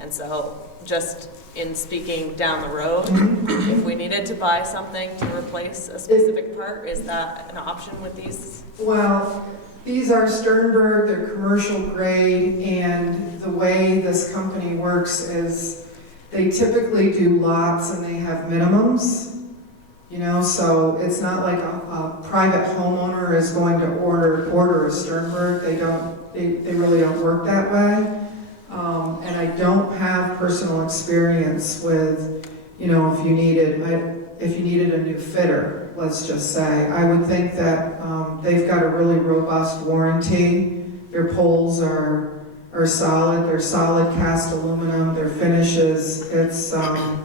And so, just in speaking down the road, if we needed to buy something to replace a specific part, is that an option with these? Well, these are Sternberg, they're commercial grade, and the way this company works is they typically do lots and they have minimums, you know, so it's not like a private homeowner is going to order a Sternberg. They really don't work that way. And I don't have personal experience with, you know, if you needed a new fitter, let's just say. I would think that they've got a really robust warranty. Their poles are solid. They're solid cast aluminum. Their finishes, it's an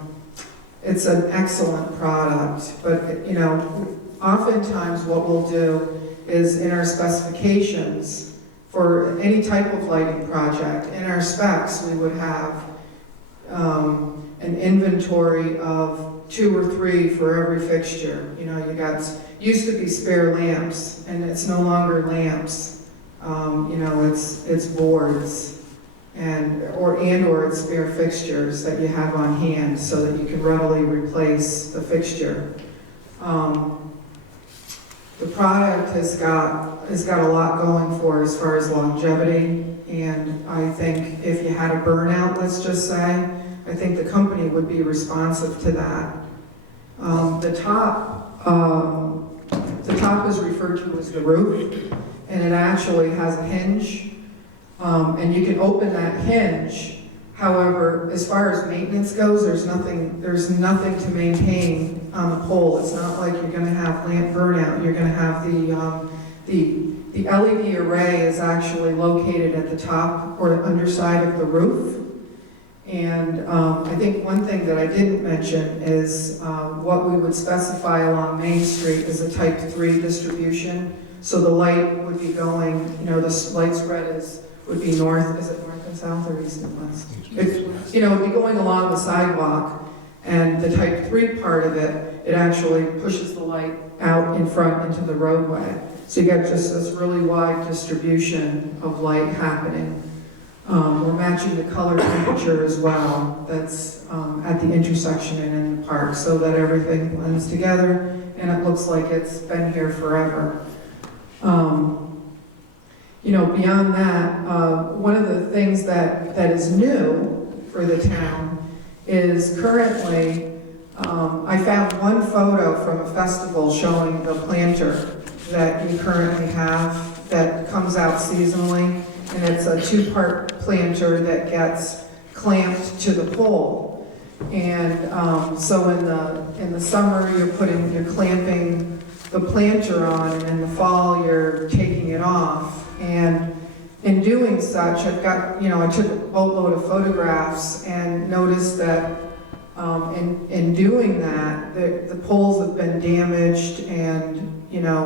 excellent product. But, you know, oftentimes what we'll do is in our specifications for any type of lighting project, in our specs, we would have an inventory of 2 or 3 for every fixture. You know, used to be spare lamps, and it's no longer lamps. You know, it's boards or it's spare fixtures that you have on hand so that you can readily replace the fixture. The product has got a lot going for it as far as longevity, and I think if you had a burnout, let's just say, I think the company would be responsive to that. The top is referred to as the roof, and it actually has a hinge, and you can open that hinge. However, as far as maintenance goes, there's nothing to maintain on the pole. It's not like you're going to have lamp burnout. You're going to have the LED array is actually located at the top or underside of the roof. And I think one thing that I didn't mention is what we would specify along Main Street is a type 3 distribution. So the light would be going, you know, the light spread would be north, is it north and south or east and west? It, you know, it would be going along the sidewalk, and the type 3 part of it actually pushes the light out in front into the roadway. So you get just this really wide distribution of light happening. We're matching the color temperature as well. That's at the intersection and in the park, so that everything blends together and it looks like it's been here forever. You know, beyond that, one of the things that is new for the town is currently, I found one photo from a festival showing the planter that you currently have that comes out seasonally, and it's a 2-part planter that gets clamped to the pole. And so in the summer you're clamping the planter on, and in the fall you're taking it off. And in doing such, I took a boatload of photographs and noticed that in doing that, the poles have been damaged, and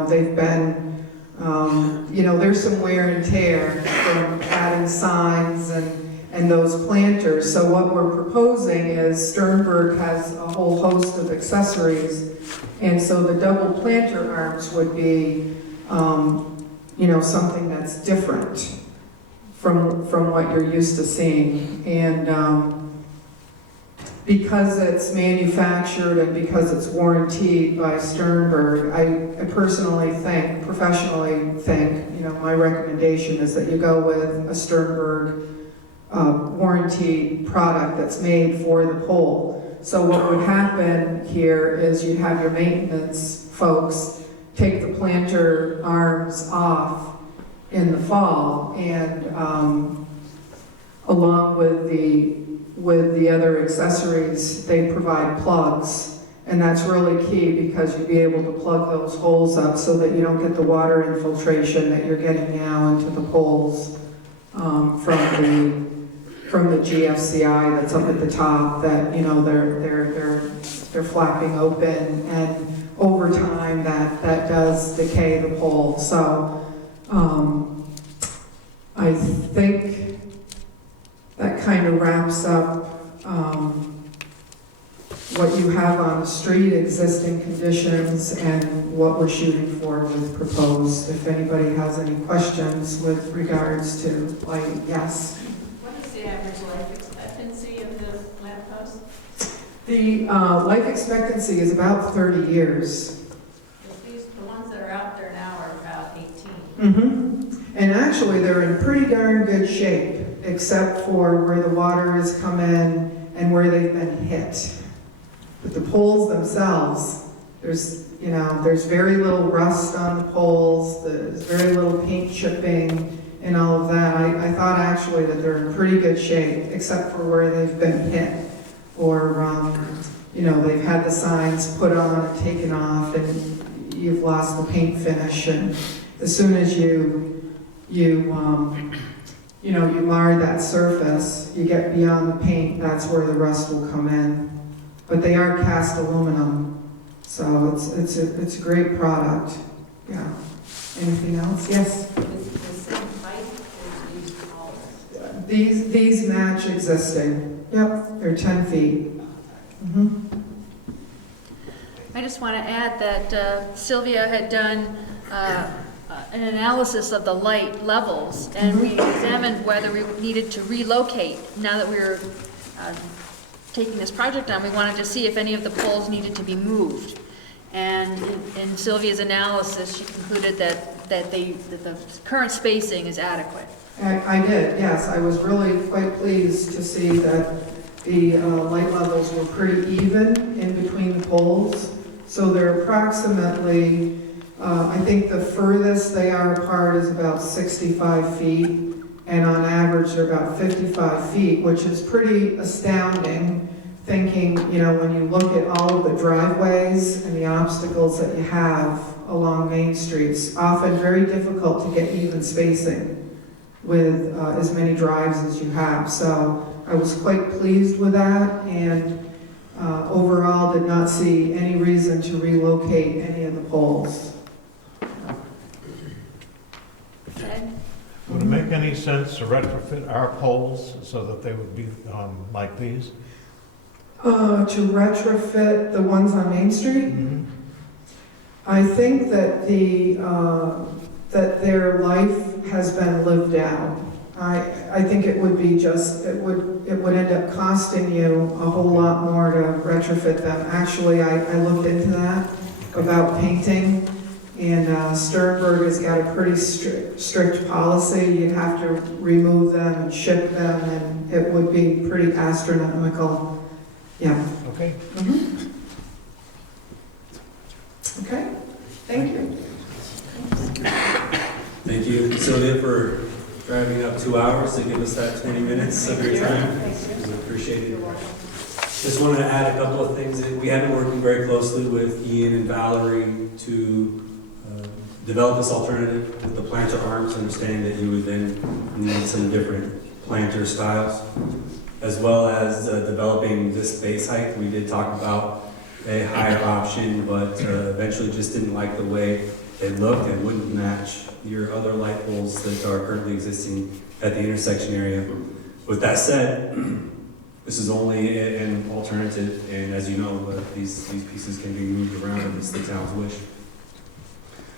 they've been, there's some wear and tear from adding signs and those planters. So what we're proposing is Sternberg has a whole host of accessories, and so the double planter arms would be, something that's different from what you're used to seeing. And because it's manufactured and because it's warranted by Sternberg, I professionally think, my recommendation is that you go with a Sternberg warranted product that's made for the pole. So what would happen here is you'd have your maintenance folks take the planter arms off in the fall, and along with the other accessories, they provide plugs, and that's really key because you'd be able to plug those holes up so that you don't get the water infiltration that you're getting now into the poles from the GFCI that's up at the top, that they're flapping open, and over time that does decay the pole. So I think that kind of wraps up what you have on the street, existing conditions, and what we're shooting for with proposed. If anybody has any questions with regards to lighting, yes? What is the average life expectancy of the lamppost? The life expectancy is about 30 years. The ones that are out there now are about 18. And actually, they're in pretty darn good shape, except for where the water has come in and where they've been hit. But the poles themselves, there's very little rust on the poles, there's very little paint chipping and all of that. I thought actually that they're in pretty good shape, except for where they've been hit, or they've had the signs put on and taken off, and you've lost the paint finish. And as soon as you mar that surface, you get beyond the paint, that's where the rust will come in. But they are cast aluminum, so it's a great product. Yeah. Anything else? Yes. Is it the same height or is these taller? These match existing. Yep, they're 10 feet. I just want to add that Sylvia had done an analysis of the light levels, and we examined whether we needed to relocate. Now that we were taking this project on, we wanted to see if any of the poles needed to be moved. And in Sylvia's analysis, she concluded that the current spacing is adequate. I did, yes. I was really quite pleased to see that the light levels were pretty even in between the poles. So they're approximately, I think the furthest they are apart is about 65 feet, and on average they're about 55 feet, which is pretty astounding, thinking, when you look at all of the driveways and the obstacles that you have along main streets, often very difficult to get even spacing with as many drives as you have. So I was quite pleased with that, and overall did not see any reason to relocate any of the poles. Ed? Would it make any sense to retrofit our poles so that they would be like these? To retrofit the ones on Main Street? I think that that their life has been lived out. I think it would be it would end up costing you a whole lot more to retrofit them. Actually, I looked into that about painting, and Sternberg has got a pretty strict policy. You'd have to remove them and ship them, and it would be pretty astronomical. Yeah. Okay. Okay. Thank you. Thank you, Sylvia, for driving up 2 hours to give us that 20 minutes of your time. We appreciate it. Just wanted to add a couple of things. We have been working very closely with Ian and Valerie to develop this alternative with the planter arms, understanding that you would then need some different planter styles, as well as developing this base height. We did talk about a higher option, but eventually just didn't like the way it looked and wouldn't match your other light poles that are currently existing at the intersection area. With that said, this is only an alternative, and as you know, these pieces can be moved around if it's the town's wish.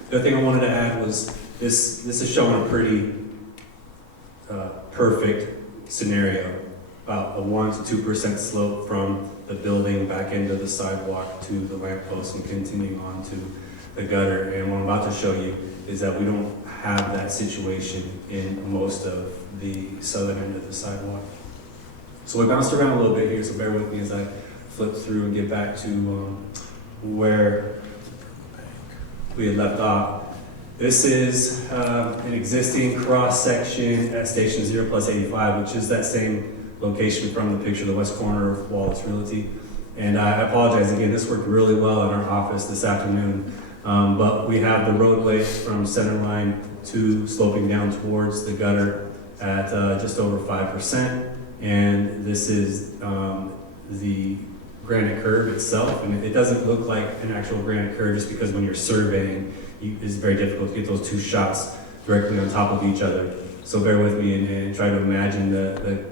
The other thing I wanted to add was this is showing a pretty perfect scenario, about a 1 to 2% slope from the building back into the sidewalk to the lamppost and continuing on to the gutter. And what I'm about to show you is that we don't have that situation in most of the southern end of the sidewalk. So we bounced around a little bit here, so bear with me as I flip through and get back to where we had left off. This is an existing cross-section at Station 0+85, which is that same location from the picture, the west corner of Wallace Realty. And I apologize again, this worked really well in our office this afternoon. But we have the roadway from center line to sloping down towards the gutter at just over 5%. And this is the granite curb itself. And it doesn't look like an actual granite curb just because when you're surveying, it's very difficult to get those two shots directly on top of each other. So bear with me and try to imagine the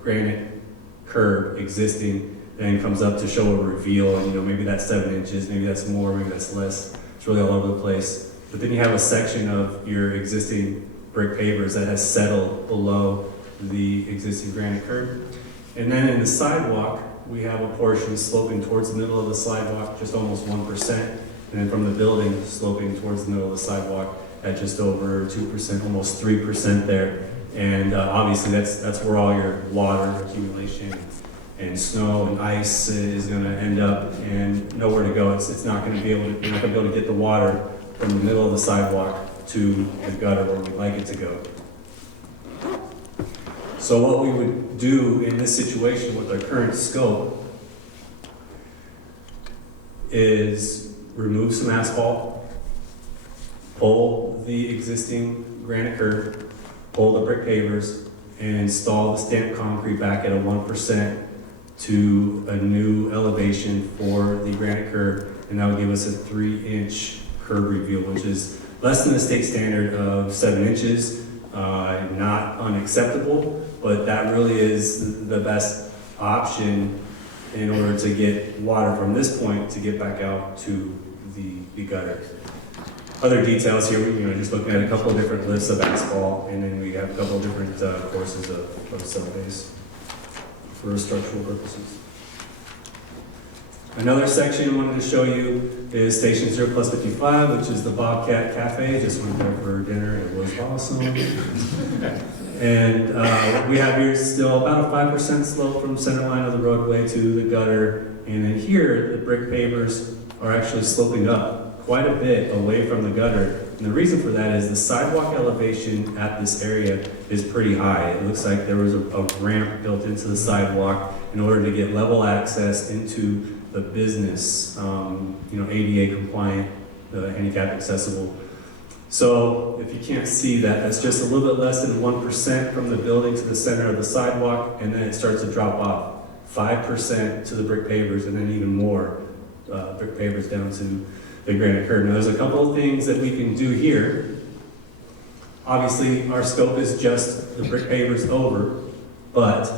granite curb existing then comes up to show a reveal, and maybe that's 7 inches, maybe that's more, maybe that's less. It's really all over the place. But then you have a section of your existing brick pavers that has settled below the existing granite curb. And then in the sidewalk, we have a portion sloping towards the middle of the sidewalk, just almost 1%. And then from the building, sloping towards the middle of the sidewalk at just over 2%, almost 3% there. And obviously that's where all your water accumulation and snow and ice is going to end up, and nowhere to go. It's not going to be able to, you're not going to be able to get the water from the middle of the sidewalk to the gutter where we'd like it to go. So what we would do in this situation with our current scope is remove some asphalt, pull the existing granite curb, pull the brick pavers, and install the stamped concrete back at a 1% to a new elevation for the granite curb, and that would give us a 3-inch curb reveal, which is less than the state standard of 7 inches. Not unacceptable, but that really is the best option in order to get water from this point to get back out to the gutter. Other details here, just looking at a couple of different lists of asphalt, and then we have a couple of different courses of cell base for structural purposes. Another section I wanted to show you is Station 0+55, which is the Bobcat Cafe. Just went there for dinner. It was awesome. And what we have here is still about a 5% slope from the center line of the roadway to the gutter. And then here, the brick pavers are actually sloping up quite a bit away from the gutter. And the reason for that is the sidewalk elevation at this area is pretty high. It looks like there was a ramp built into the sidewalk in order to get level access into the business, ADA compliant, handicap accessible. So if you can't see that, that's just a little bit less than 1% from the building to the center of the sidewalk, and then it starts to drop off 5% to the brick pavers, and then even more brick pavers down to the granite curb. Now there's a couple of things that we can do here. Obviously, our scope is just the brick pavers over, but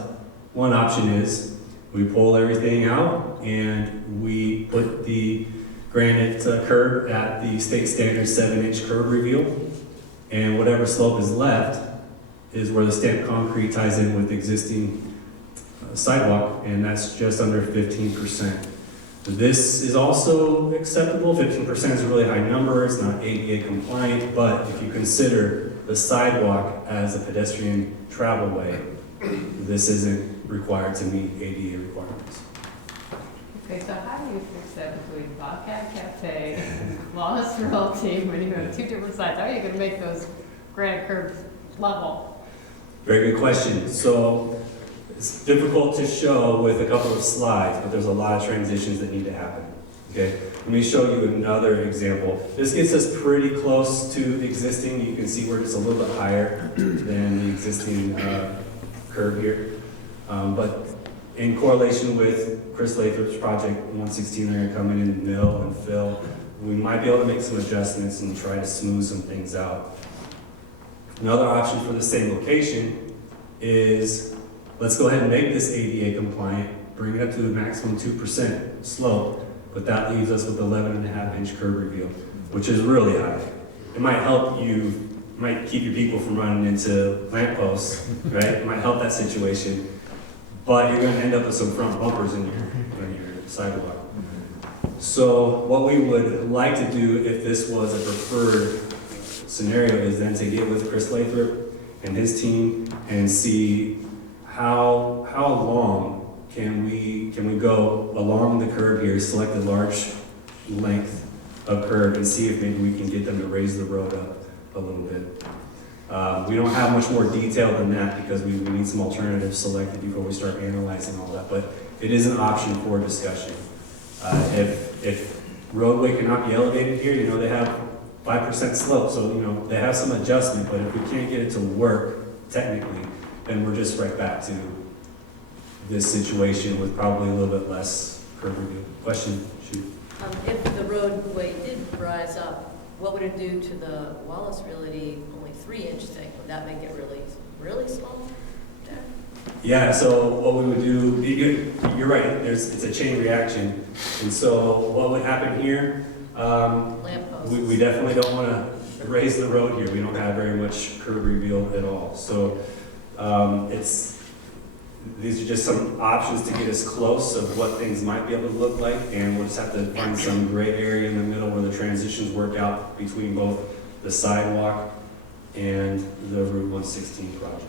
one option is we pull everything out and we put the granite curb at the state standard 7-inch curb reveal, and whatever slope is left is where the stamped concrete ties in with the existing sidewalk, and that's just under 15%. This is also acceptable. 15% is a really high number. It's not ADA compliant, but if you consider the sidewalk as a pedestrian travel way, this isn't required to meet ADA requirements. Okay, so how do you fix that between Bobcat Cafe and Wallace Realty when you have two different sides? How are you going to make those granite curbs level? Very good question. So it's difficult to show with a couple of slides, but there's a lot of transitions that need to happen. Okay, let me show you another example. This gets us pretty close to the existing. You can see where it's a little bit higher than the existing curve here. But in correlation with Chris Lathrop's project 116, they're going to come in and mill and fill. We might be able to make some adjustments and try to smooth some things out. Another option for the same location is, let's go ahead and make this ADA compliant, bring it up to the maximum 2% slope, but that leaves us with 11.5-inch curb reveal, which is really high. It might help you, might keep your people from running into lampposts, right? It might help that situation, but you're going to end up with some front bumpers in your sidewalk. So what we would like to do if this was a preferred scenario is then to get with Chris Lathrop and his team and see how long can we go along the curb here, select a large length of curb and see if maybe we can get them to raise the road up a little bit. We don't have much more detail than that because we need some alternatives selected before we start analyzing all that, but it is an option for discussion. If roadway cannot be elevated here, they have 5% slope, so they have some adjustment, but if we can't get it to work technically, then we're just right back to this situation with probably a little bit less curb review. Question? Shoot. If the roadway did rise up, what would it do to the Wallace Realty only 3-inch thing? Would that make it really, really small there? Yeah, so what we would do, you're right, it's a chain reaction. And so what would happen here, we definitely don't want to raise the road here. We don't have very much curb reveal at all. So these are just some options to get us close of what things might be able to look like. And we'll just have to find some gray area in the middle where the transitions work out between both the sidewalk and the Route 116 project.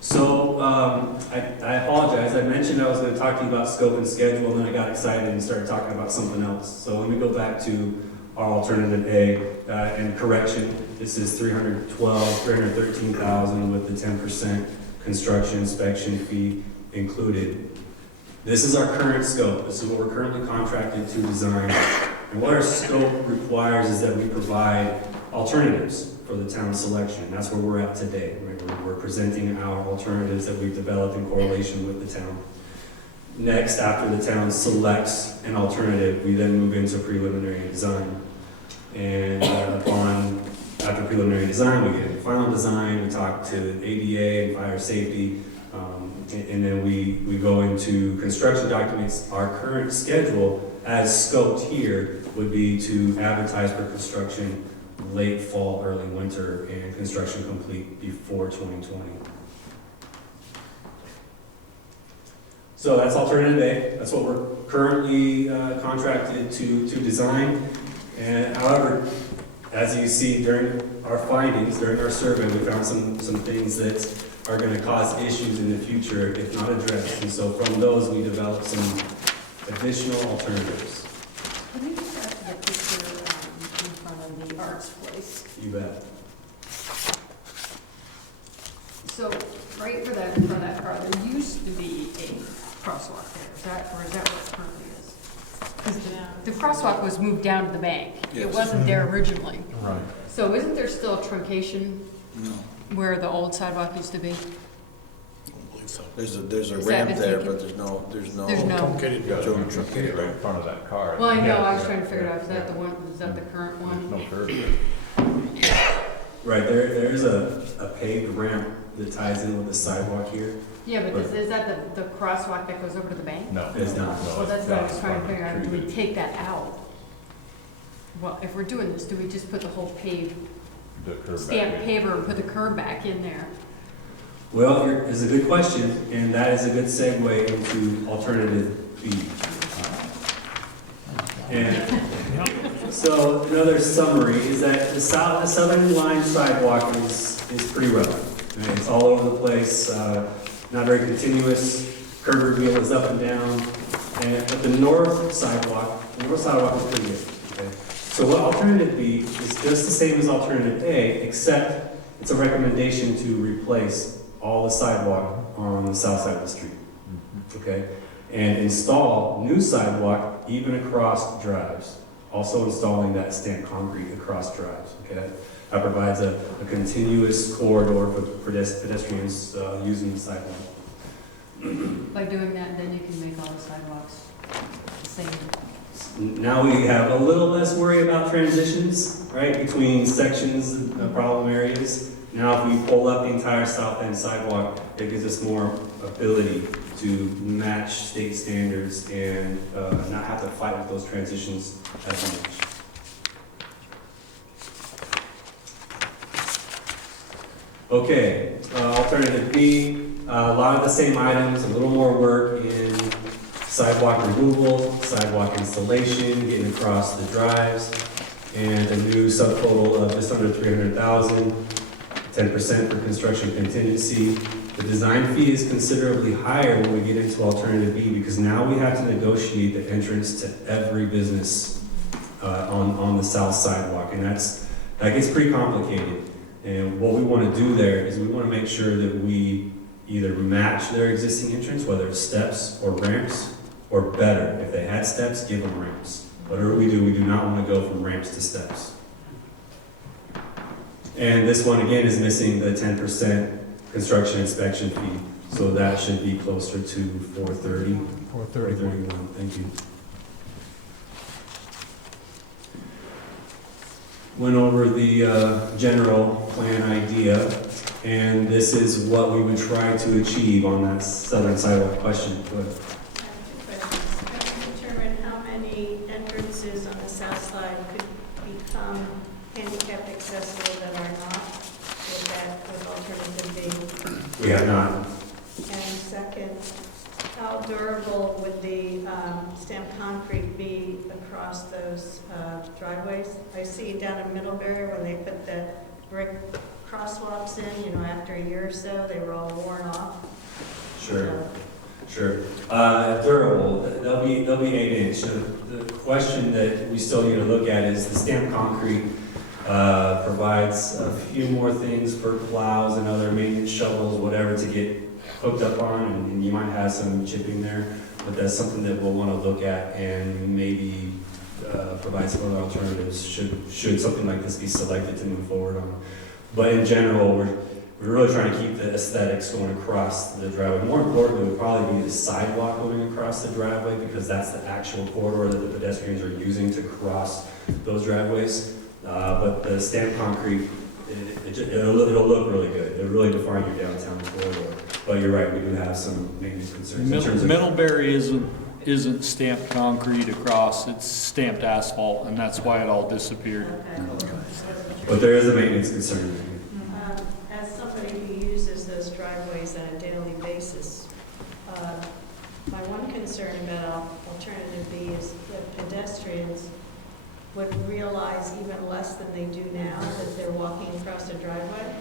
So, I apologize, I mentioned I was going to talk to you about scope and schedule, and then I got excited and started talking about something else. So let me go back to our alternative A, and correction, this is $313,000 with the 10% construction inspection fee included. This is our current scope, this is what we're currently contracted to design. And what our scope requires is that we provide alternatives for the town selection. That's where we're at today. Right? We're presenting our alternatives that we've developed in correlation with the town. Next, after the town selects an alternative, we then move into preliminary design. And after preliminary design, we get the final design, we talk to ADA and fire safety, and then we go into construction documents. Our current schedule, as scoped here, would be to advertise for construction late fall, early winter, and construction complete before 2020. So that's alternative A. That's what we're currently contracted to design. And however, as you see during our findings, during our survey, we found some things that are going to cause issues in the future if not addressed. And so from those, we developed some additional alternatives. Can you just ask the picture in front of the arts place? You bet. So, right for that, in front of that car, there used to be a crosswalk there. Is that what it currently is? Because the crosswalk was moved down to the bank. It wasn't there originally. Right. So isn't there still a truncation No, where the old sidewalk used to be? I don't believe so. There's a Is ramp that there, taken? but there's no. There's no. You got to truncate it right in front of that car. Well, I know, I was trying to figure out, is that the one, is that the current one? There's no curb there. Right, there's a paved ramp that ties in with the sidewalk here. Yeah, but is that the crosswalk that goes over to the bank? No. It's not. Well, that's what I was trying to figure out, do we take that out? Well, if we're doing this, do we just put the whole paved, The curb back stamp in. paver and put the curb back in there? Well, it's a good question, and that is a good segue into alternative B. And so another summary is that the southern line sidewalk is pretty rough. Right? It's all over the place, not very continuous. Curb reveal is up and down. But the north sidewalk is pretty good. Okay? So what alternative B is just the same as alternative A, except it's a recommendation to replace all the sidewalk on the south side of the street. Okay? And install new sidewalk even across drives. Also installing that stamped concrete across drives. Okay? That provides a continuous corridor for pedestrians using the sidewalk. By doing that, then you can make all the sidewalks the same. Now we have a little less worry about transitions, right, between sections of problem areas. Now if we pull up the entire south end sidewalk, it gives us more ability to match state standards and not have to fight with those transitions as much. Okay, alternative B, a lot of the same items, a little more work in sidewalk removal, sidewalk installation, getting across the drives, and a new subtotal of just under $300,000, 10% for construction contingency. The design fee is considerably higher when we get into alternative B because now we have to negotiate the entrance to every business on the south sidewalk, and that gets pretty complicated. And what we want to do there is we want to make sure that we either match their existing entrance, whether it's steps or ramps, or better, if they had steps, give them ramps. Whatever we do not want to go from ramps to steps. And this one again is missing the 10% construction inspection fee, so that should be closer to $430. 431, thank you. went over the general plan idea, and this is what we would try to achieve on that southern sidewalk question. Go ahead. Determine how many entrances on the south side could become handicap accessible that are not, with alternative B. We have not. And second, how durable would the stamped concrete be across those driveways? I see down in Middlebury when they put the brick crosswalks in, you know, after a year or so, they were all worn off. Sure. Sure. Durable, they'll be 8-inch. The question that we still need to look at is the stamped concrete provides a few more things for plows and other maintenance shovels, whatever, to get hooked up on, and you might have some chipping there, but that's something that we'll want to look at and maybe provide some other alternatives should something like this be selected to move forward on. But in general, we're really trying to keep the aesthetics going across the driveway. More importantly, would probably be the sidewalk going across the driveway, because that's the actual corridor that the pedestrians are using to cross those driveways. But the stamped concrete, it'll look really good. It'll really define your downtown corridor. But you're right, we do have some maintenance concerns. in terms of- Middlebury isn't stamped concrete across, it's stamped asphalt, and that's why it all disappeared. But there is a maintenance concern. As somebody who uses those driveways on a daily basis, my one concern about alternative B is that pedestrians would realize even less than they do now that they're walking across a driveway.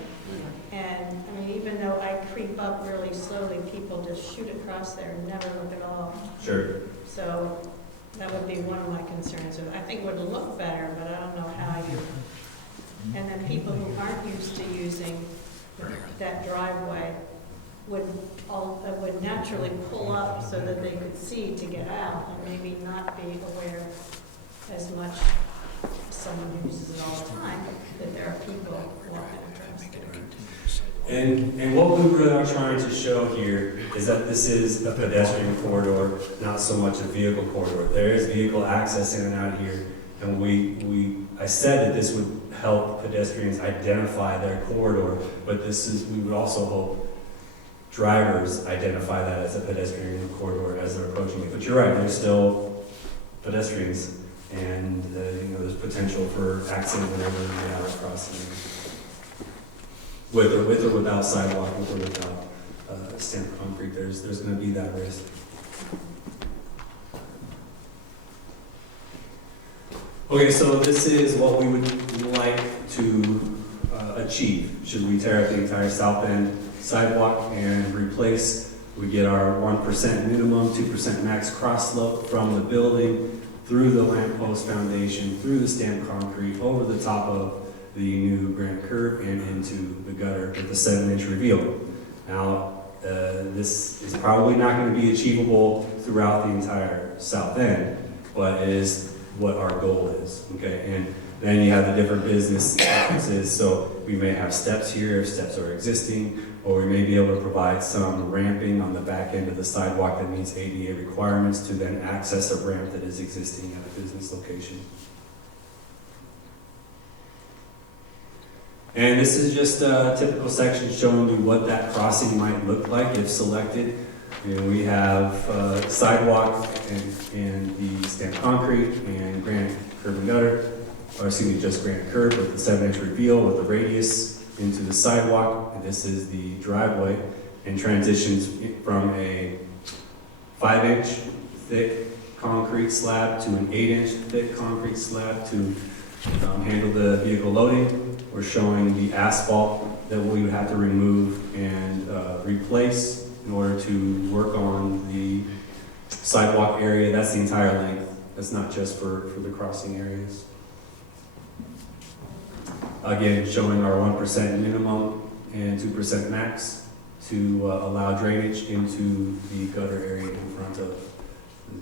And, I mean, even though I creep up really slowly, people just shoot across there and never look at all. Sure. So that would be one of my concerns. I think it would look better, but I don't know how you. And then people who aren't used to using that driveway would naturally pull up so that they could see to get out, and maybe not be aware as much as someone who uses it all the time, that there are people walking across there. And what we really are trying to show here is that this is a pedestrian corridor, not so much a vehicle corridor. There is vehicle access in and out here, and I said that this would help pedestrians identify their corridor, but we would also hope drivers identify that as a pedestrian corridor as they're approaching it. But you're right, there's still pedestrians, and there's potential for accident whenever they are crossing. With or without sidewalk, with or without stamped concrete, there's going to be that risk. Okay, so this is what we would like to achieve. Should we tear up the entire south end sidewalk and replace? We get our 1% minimum, 2% max cross slope from the building through the lamppost foundation, through the stamped concrete, over the top of the new granite curb and into the gutter with the 7-inch reveal. Now, this is probably not going to be achievable throughout the entire south end, but it is what our goal is, okay? And then you have the different business preferences, so we may have steps here if steps are existing, or we may be able to provide some ramping on the back end of the sidewalk that meets ADA requirements to then access a ramp that is existing at a business location. And this is just a typical section showing you what that crossing might look like if selected. We have sidewalk and the stamped concrete and granite curb and gutter, or excuse me, just granite curb with the 7-inch reveal with the radius into the sidewalk. And this is the driveway, and transitions from a 5-inch thick concrete slab to an 8-inch thick concrete slab to handle the vehicle loading. We're showing the asphalt that we would have to remove and replace in order to work on the sidewalk area. That's the entire length. That's not just for the crossing areas. Again, showing our 1% minimum and 2% max to allow drainage into the gutter area in front of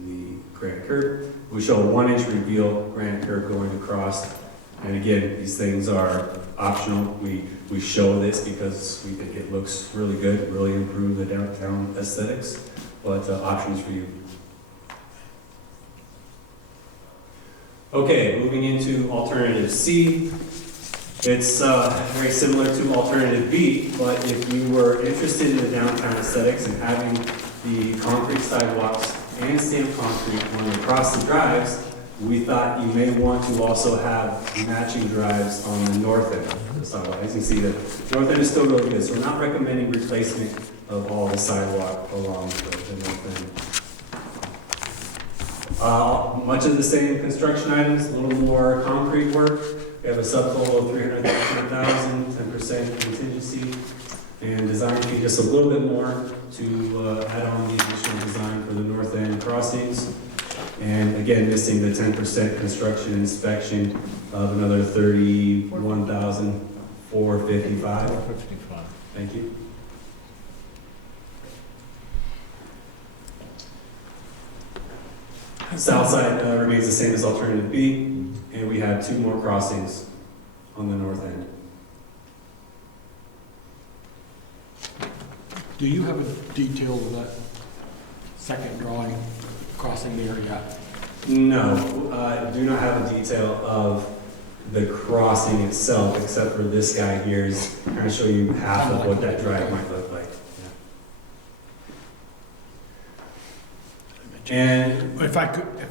the granite curb. We show a 1-inch reveal granite curb going across. And again, these things are optional. We show this because we think it looks really good, really improve the downtown aesthetics, but options for you. Okay, moving into alternative C. It's very similar to alternative B, but if you were interested in the downtown aesthetics and having the concrete sidewalks and stamped concrete running across the drives, we thought you may want to also have matching drives on the north end of the sidewalk. As you see, the north end is still really good, so we're not recommending replacement of all the sidewalk along the north end. Much of the same construction items, a little more concrete work. We have a subtotal of $300,000, 10% contingency, and design fee just a little bit more to add on the additional design for the north end crossings. And again, missing the 10% construction inspection of another $31,455. Thank you. South side remains the same as alternative B, and we have 2 more crossings on the north end. Do you have a detail of that second drawing crossing there yet? No, I do not have a detail of the crossing itself, except for this guy here is kind of show you half of what that drive might look like. Yeah. And If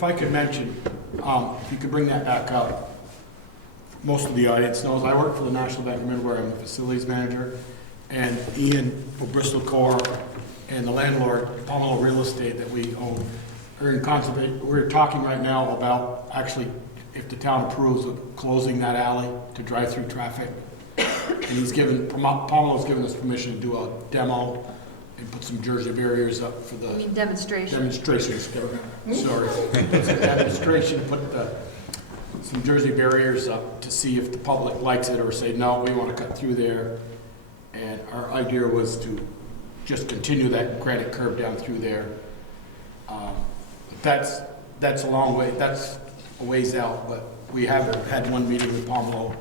I could mention, if you could bring that back up. Most of the audience knows I work for the National Bank of Midway. I'm the facilities manager, and Ian of Bristol Core and the landlord, Pomelo Real Estate that we own, are in conservation. We're talking right now about actually, if the town approves of closing that alley to drive through traffic. And Pomelo's given us permission to do a demo and put some Jersey barriers up for the. I mean demonstration. Demonstrations, sorry. Put some demonstration, put some Jersey barriers up to see if the public likes it or say, no, we want to cut through there. And our idea was to just continue that granite curve down through there. That's a long way, that's a ways out, but we have had one meeting with Pomelo,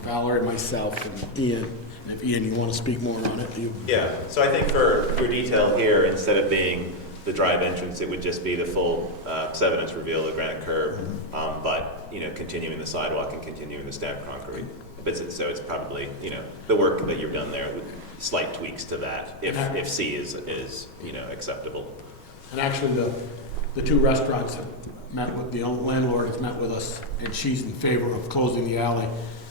Valerie, myself, and Ian. And if Ian, you want to speak more on it, you. Yeah, so I think for detail here, instead of being the drive entrance, it would just be the full 7-inch reveal of the granite curb, but, continuing the sidewalk and continuing the stamped concrete. So it's probably, the work that you've done there with slight tweaks to that, if C is acceptable. And actually, the 2 restaurants have met with, the landlord has met with us, and she's in favor of closing the alley.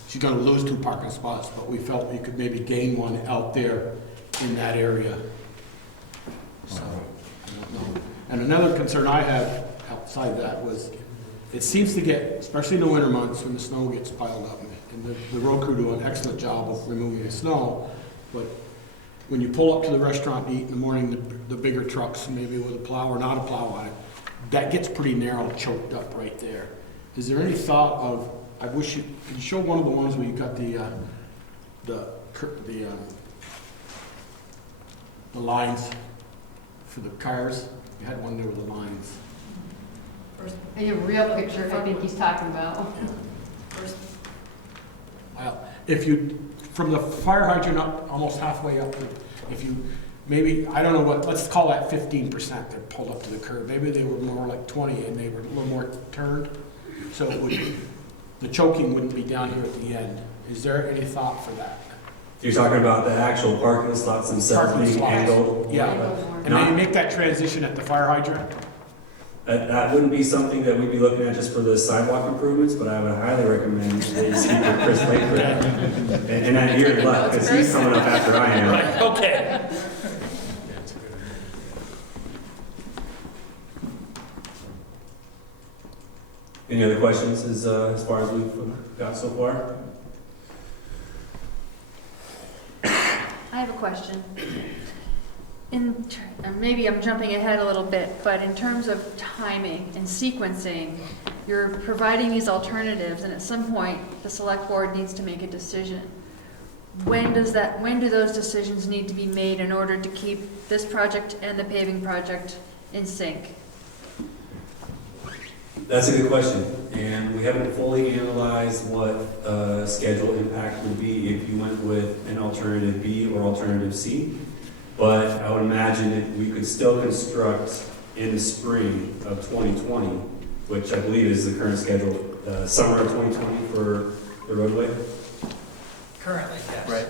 She's gonna lose 2 parking spots, but we felt we could maybe gain 1 out there in that area. So, I don't know. And another concern I have outside that was, it seems to get, especially in the winter months when the snow gets piled up, and the road crew do an excellent job of removing the snow, but when you pull up to the restaurant to eat in the morning, the bigger trucks, maybe with a plow or not a plow on it, that gets pretty narrow, choked up right there. Is there any thought of, I wish could you show one of the ones where you got the lines for the cars? You had one there with the lines. A real picture, I think he's talking about. Well, if you, from the fire hydrant up, almost halfway up, if you, maybe, I don't know what, let's call that 15% that pulled up to the curb. Maybe they were more like 20 and they were a little more turned. So it would, the choking wouldn't be down here at the end. Is there any thought for that? You're talking about the actual parking slots themselves being angled? Yeah, and maybe make that transition at the fire hydrant? That wouldn't be something that we'd be looking at just for the sidewalk improvements, but I would highly recommend that you speak with Chris Lakeford. And that you're in luck, because he's coming up after I am. Right, okay. Any other questions as far as we've got so far? I have a question. Maybe I'm jumping ahead a little bit, but in terms of timing and sequencing, you're providing these alternatives, and at some point, the select board needs to make a decision. When do those decisions need to be made in order to keep this project and the paving project in sync? That's a good question, and we haven't fully analyzed what schedule impact would be if you went with an alternative B or alternative C. But I would imagine that we could still construct in the spring of 2020 which I believe is the current schedule, summer of 2020 for the roadway. Currently, yes.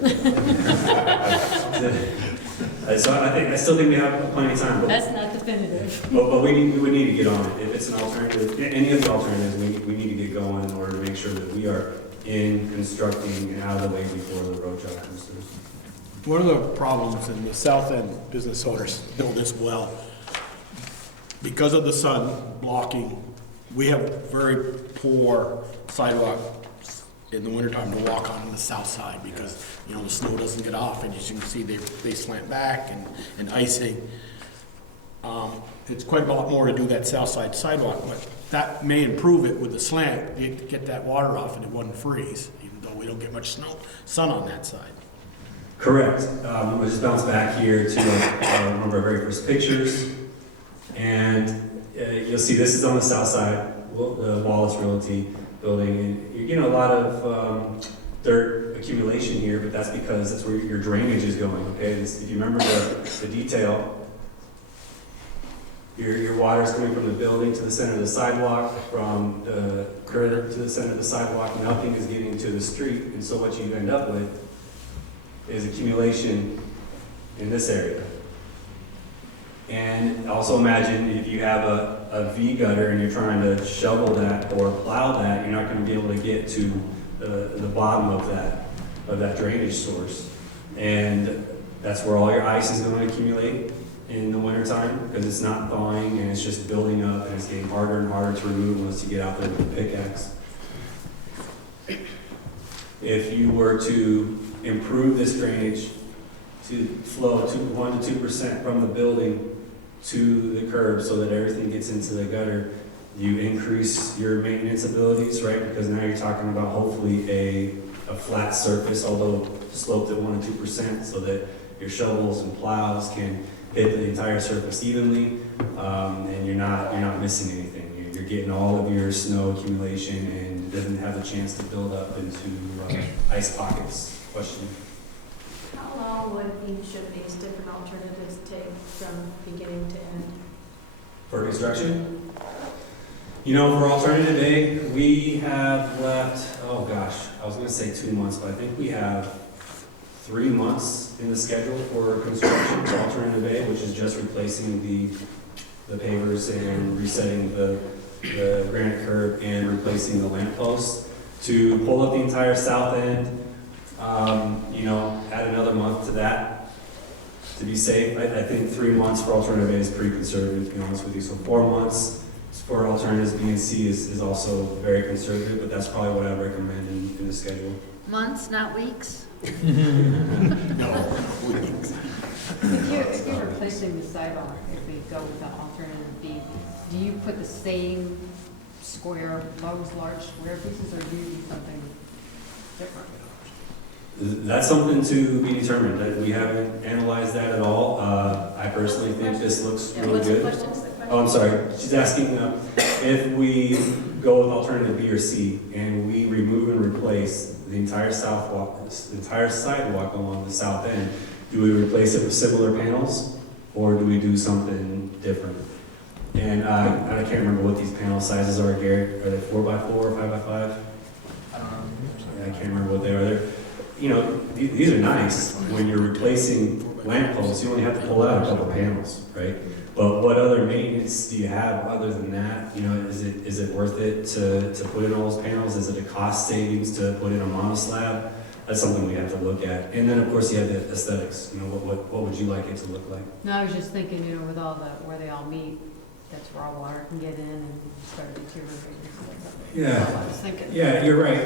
So I still think we have plenty of time, but That's not definitive. but we would need to get on it. If it's an alternative, any of the alternatives, we need to get going in order to make sure that we are in constructing and out of the way before the road job comes through. One of the problems, and the south end business owners know this well, because of the sun blocking, we have very poor sidewalks in the wintertime to walk on the south side because, you know, the snow doesn't get off, and as you can see, they slant back and icing. It's quite a lot more to do that south side sidewalk, but that may improve it with the slant, you get that water off and it wouldn't freeze, even though we don't get much sun on that side. Correct. We'll just bounce back here to one of our very first pictures. And you'll see this is on the south side, the Wallace Realty building. And you're getting a lot of dirt accumulation here, but that's because that's where your drainage is going, okay? If you remember the detail, your water is coming from the building to the center of the sidewalk, from the curb to the center of the sidewalk. Nothing is getting to the street. And so what you end up with is accumulation in this area. And also imagine if you have a V gutter and you're trying to shovel that or plow that, you're not going to be able to get to the bottom of that drainage source. And that's where all your ice is going to accumulate in the wintertime because it's not thawing and it's just building up and it's getting harder and harder to remove once you get out there with the pickaxe. If you were to improve this drainage to flow 1 to 2% from the building to the curb so that everything gets into the gutter, you increase your maintenance abilities, right? Because now you're talking about hopefully a flat surface, although sloped at 1 to 2%, so that your shovels and plows can hit the entire surface evenly, and you're not missing anything. You're getting all of your snow accumulation and it doesn't have a chance to build up into ice pockets. Question? How long would each of these different alternatives take from beginning to end? For construction? You know, for alternative A, we have left, oh gosh, I was gonna say 2 months, but I think we have 3 months in the schedule for construction for alternative A, which is just replacing the pavers and resetting the granite curb and replacing the lamp posts. To pull up the entire south end, you know, add another month to that to be safe. I think 3 months for alternative A is pretty conservative, to be honest with you. So 4 months for alternatives B and C is also very conservative, but that's probably what I recommend in the schedule. Months, not weeks? No, weeks. If you're replacing the sidewalk, if we go with the alternative B, do you put the same square, those large square pieces, or do you do something different? That's something to be determined. That we haven't analyzed that at all. I personally think this looks really good. Oh, I'm sorry. She's asking if we go with alternative B or C and we remove and replace the entire sidewalk along the south end, do we replace it with similar panels or do we do something different? And I can't remember what these panel sizes are, Gary. Are they 4x4 or 5x5? I don't know. I can't remember what they are. They're, you know, these are nice. When you're replacing lamp posts, you only have to pull out a couple panels, right? But what other maintenance do you have other than that? You know, is it worth it to put in all those panels? Is it a cost savings to put in a monoslab? That's something we have to look at. And then, of course, you have the aesthetics. You know, what would you like it to look like? No, I was just thinking, you know, with all where they all meet, that's where all water can get in and start deteriorating. Yeah. I was thinking. Yeah, you're right.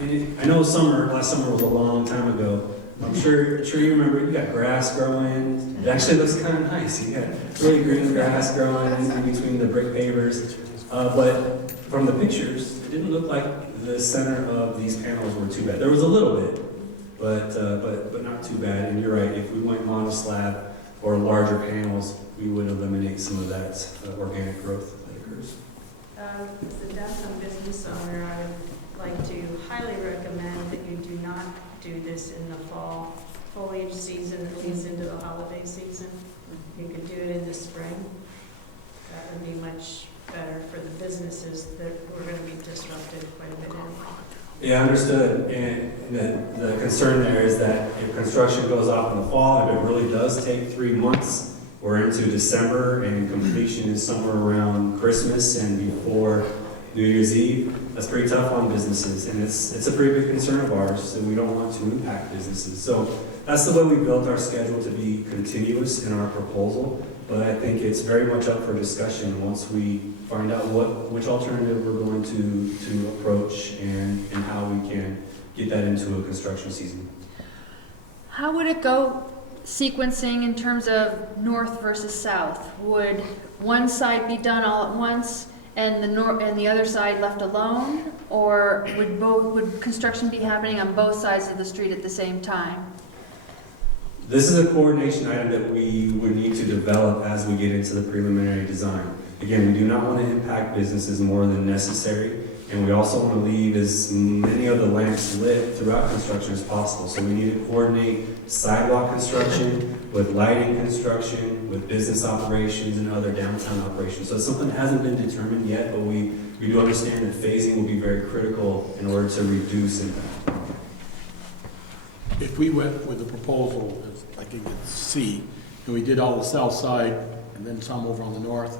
And I know last summer was a long time ago. I'm sure you remember, you got grass growing. It actually looks kind of nice. You got really green grass growing in between the brick pavers. But from the pictures, it didn't look like the center of these panels were too bad. There was a little bit, but not too bad. And you're right, if we went monoslab or larger panels, we would eliminate some of that organic growth that occurs. As a downtown business owner, I would like to highly recommend that you do not do this in the fall foliage season that leads into the holiday season. You could do it in the spring. That would be much better for the businesses that were gonna be disrupted quite a bit anyway. Yeah, understood. And the concern there is that if construction goes off in the fall, if it really does take 3 months, we're into December and completion is somewhere around Christmas and before New Year's Eve, that's pretty tough on businesses. And it's a pretty big concern of ours, and we don't want to impact businesses. So that's the way we built our schedule, to be continuous in our proposal. But I think it's very much up for discussion once we find out which alternative we're going to approach and how we can get that into a construction season. How would it go sequencing in terms of north versus south? Would one side be done all at once and the other side left alone? Or would construction be happening on both sides of the street at the same time? This is a coordination item that we would need to develop as we get into the preliminary design. Again, we do not want to impact businesses more than necessary, and we also want to leave as many of the lamps lit throughout construction as possible. So we need to coordinate sidewalk construction with lighting construction, with business operations and other downtown operations. So it's something that hasn't been determined yet, but we do understand that phasing will be very critical in order to reduce impact. If we went with the proposal, I think it's C, and we did all the south side and then some over on the north,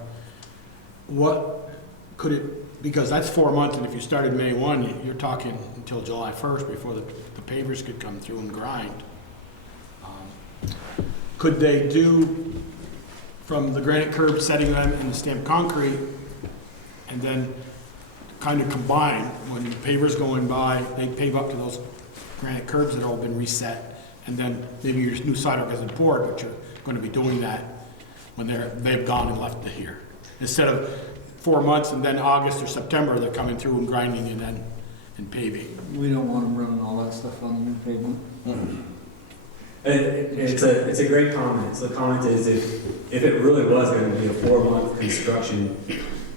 what could it, because that's 4 months, and if you started May 1, you're talking until July 1st before the pavers could come through and grind. Could they do from the granite curb, setting them in the stamped concrete, and then kind of combine, when the pavers going by, they pave up to those granite curbs that have all been reset, and then maybe your new sidewalk isn't poured, but you're going to be doing that when they've gone and left it here. Instead of 4 months and then August or September, they're coming through and grinding and paving. We don't want them running all that stuff on the new pavement. It's a great comment. So the comment is, if it really was going to be a 4-month construction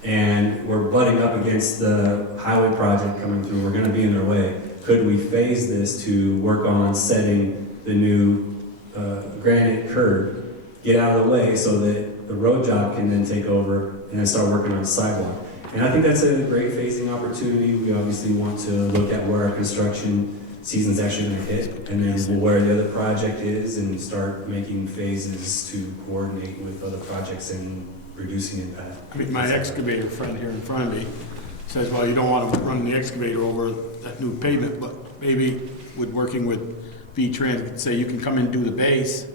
and we're butting up against the highway project coming through, we're going to be in their way, could we phase this to work on setting the new granite curb, get out of the way so that the road job can then take over and then start working on the sidewalk? And I think that's a great phasing opportunity. We obviously want to look at where our construction season's actually going to hit, and then where the other project is, and start making phases to coordinate with other projects and reducing impact. I mean, my excavator friend here in front of me says, well, you don't want to run the excavator over that new pavement, but maybe with working with V-Trans, could say you can come and do the base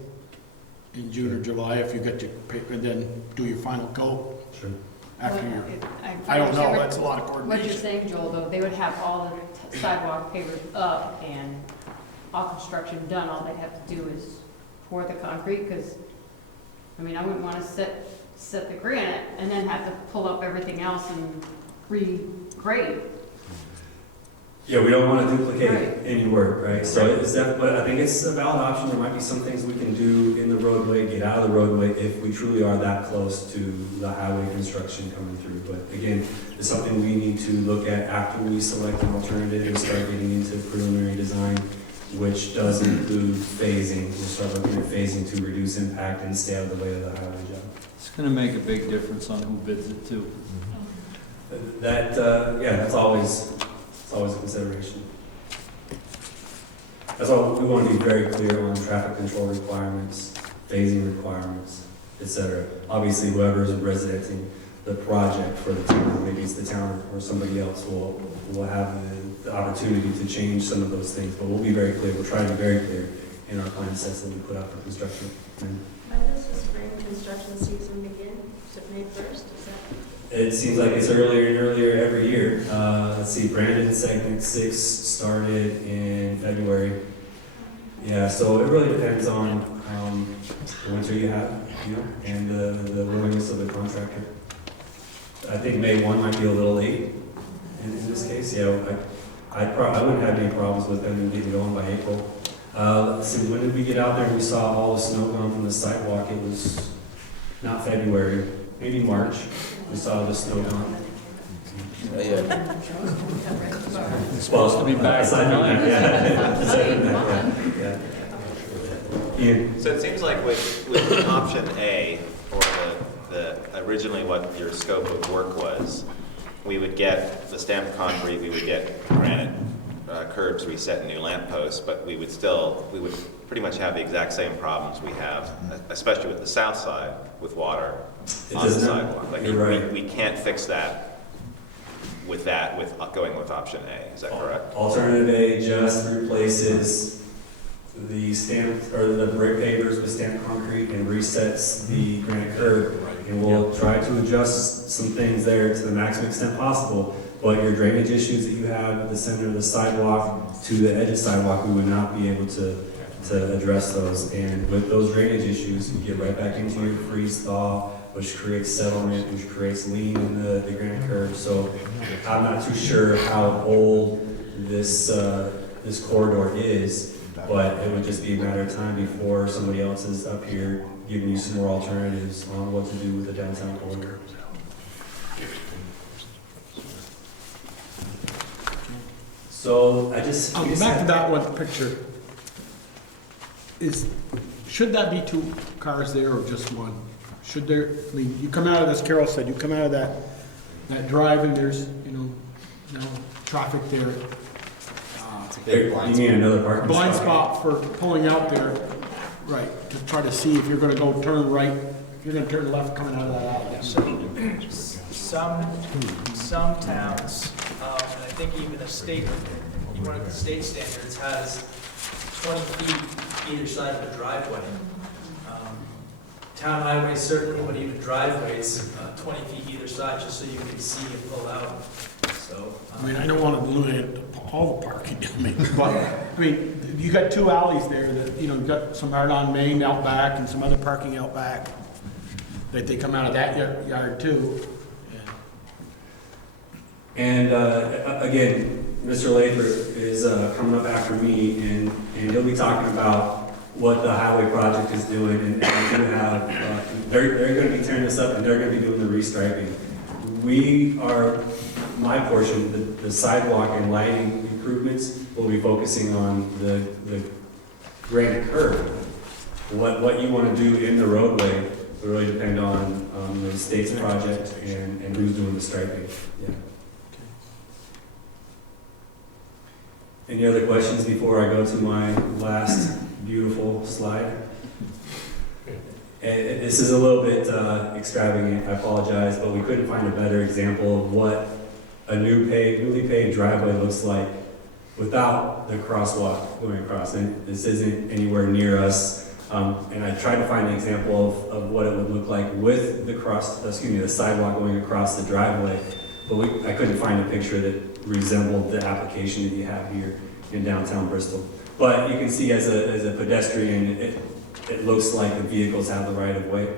in June or July if you get your paper, and then do your final coat. Sure. After your, I don't know, that's a lot of coordination. What you're saying, Joel, though, they would have all the sidewalk pavers up and all construction done, all they'd have to do is pour the concrete, because, I mean, I wouldn't want to set the granite and then have to pull up everything else and re-grade. Yeah, we don't want to duplicate Right. any work, right? So it's that, but I think it's a valid option. There might be some things we can do in the roadway, get out of the roadway if we truly are that close to the highway construction coming through. But again, it's something we need to look at after we select an alternative and start getting into preliminary design, which does include phasing. We'll start looking at phasing to reduce impact and stay out of the way of the highway job. It's gonna make a big difference on who bids it too. That, yeah, that's always a consideration. That's why we want to be very clear on traffic control requirements, phasing requirements, etc. Obviously, whoever is residenting the project for the town, maybe it's the town or somebody else, will have the opportunity to change some of those things. But we'll be very clear. We'll try to be very clear in our plan sets that we put out for construction. When does the spring construction season begin? Is it May 1st? Is that? It seems like it's earlier and earlier every year. Let's see, Brandon Segment 6 started in February. Yeah, so it really depends on the winter you have, and the willingness of the contractor. I think May 1 might be a little late in this case. Yeah, I wouldn't have any problems with them getting going by April. Let's see, when did we get out there and we saw all the snow gone from the sidewalk? It was not February, maybe March. We saw the snow gone. Yeah. It's supposed to be back tonight. Yeah. So it seems like with option A for the originally what your scope of work was, we would get the stamped concrete, we would get granite curbs reset and new lampposts, but we would pretty much have the exact same problems we have, especially with the south side with water on the sidewalk. Like, You're right. we can't fix that with going with option A. Is that correct? Alternative A just replaces the stamped, or the brick pavers with stamped concrete and resets the granite curb. And we'll try to adjust some things there to the maximum extent possible. But your drainage issues that you have at the center of the sidewalk to the edge of the sidewalk, we would not be able to address those. And with those drainage issues, you get right back into your freeze thaw, which creates settlement, which creates lean in the granite curb. So I'm not too sure how old this corridor is, but it would just be a matter of time before somebody else is up here giving you some more alternatives on what to do with the downtown corridor. So I just back to that one picture. Should that be 2 cars there or just one? Should there, I mean, you come out of this, Carol said, you come out of that drive and there's, no traffic there. You mean another parking Blind spot for pulling out there, right, to try to see if you're gonna go turn right, if you're gonna turn left coming out of that alley. Some towns, and I think even one of the state standards has 20 feet either side of a driveway. Town highways certainly, but even driveways, 20 feet either side, just so you can see and pull out. So, I mean, I don't wanna limit all the parking, but, I mean, you got 2 alleys there that, you got some out on Main out back and some other parking out back, that they come out of that yard too. And again, Mr. Lathrop is coming up after me, and he'll be talking about what the highway project is doing, and they're going to have, they're going to be tearing this up, and they're going to be doing the restriping. We are, my portion, the sidewalk and lighting improvements, will be focusing on the granite curb. What you want to do in the roadway will really depend on the state's project and who's doing the striping. Yeah. Any other questions before I go to my last beautiful slide? And this is a little bit extravagant, I apologize, but we couldn't find a better example of what a newly paved driveway looks like without the crosswalk going across. And this isn't anywhere near us. And I tried to find an example of what it would look like with the sidewalk going across the driveway. But I couldn't find a picture that resembled the application that you have here in downtown Bristol. But you can see as a pedestrian, it looks like the vehicles have the right of way.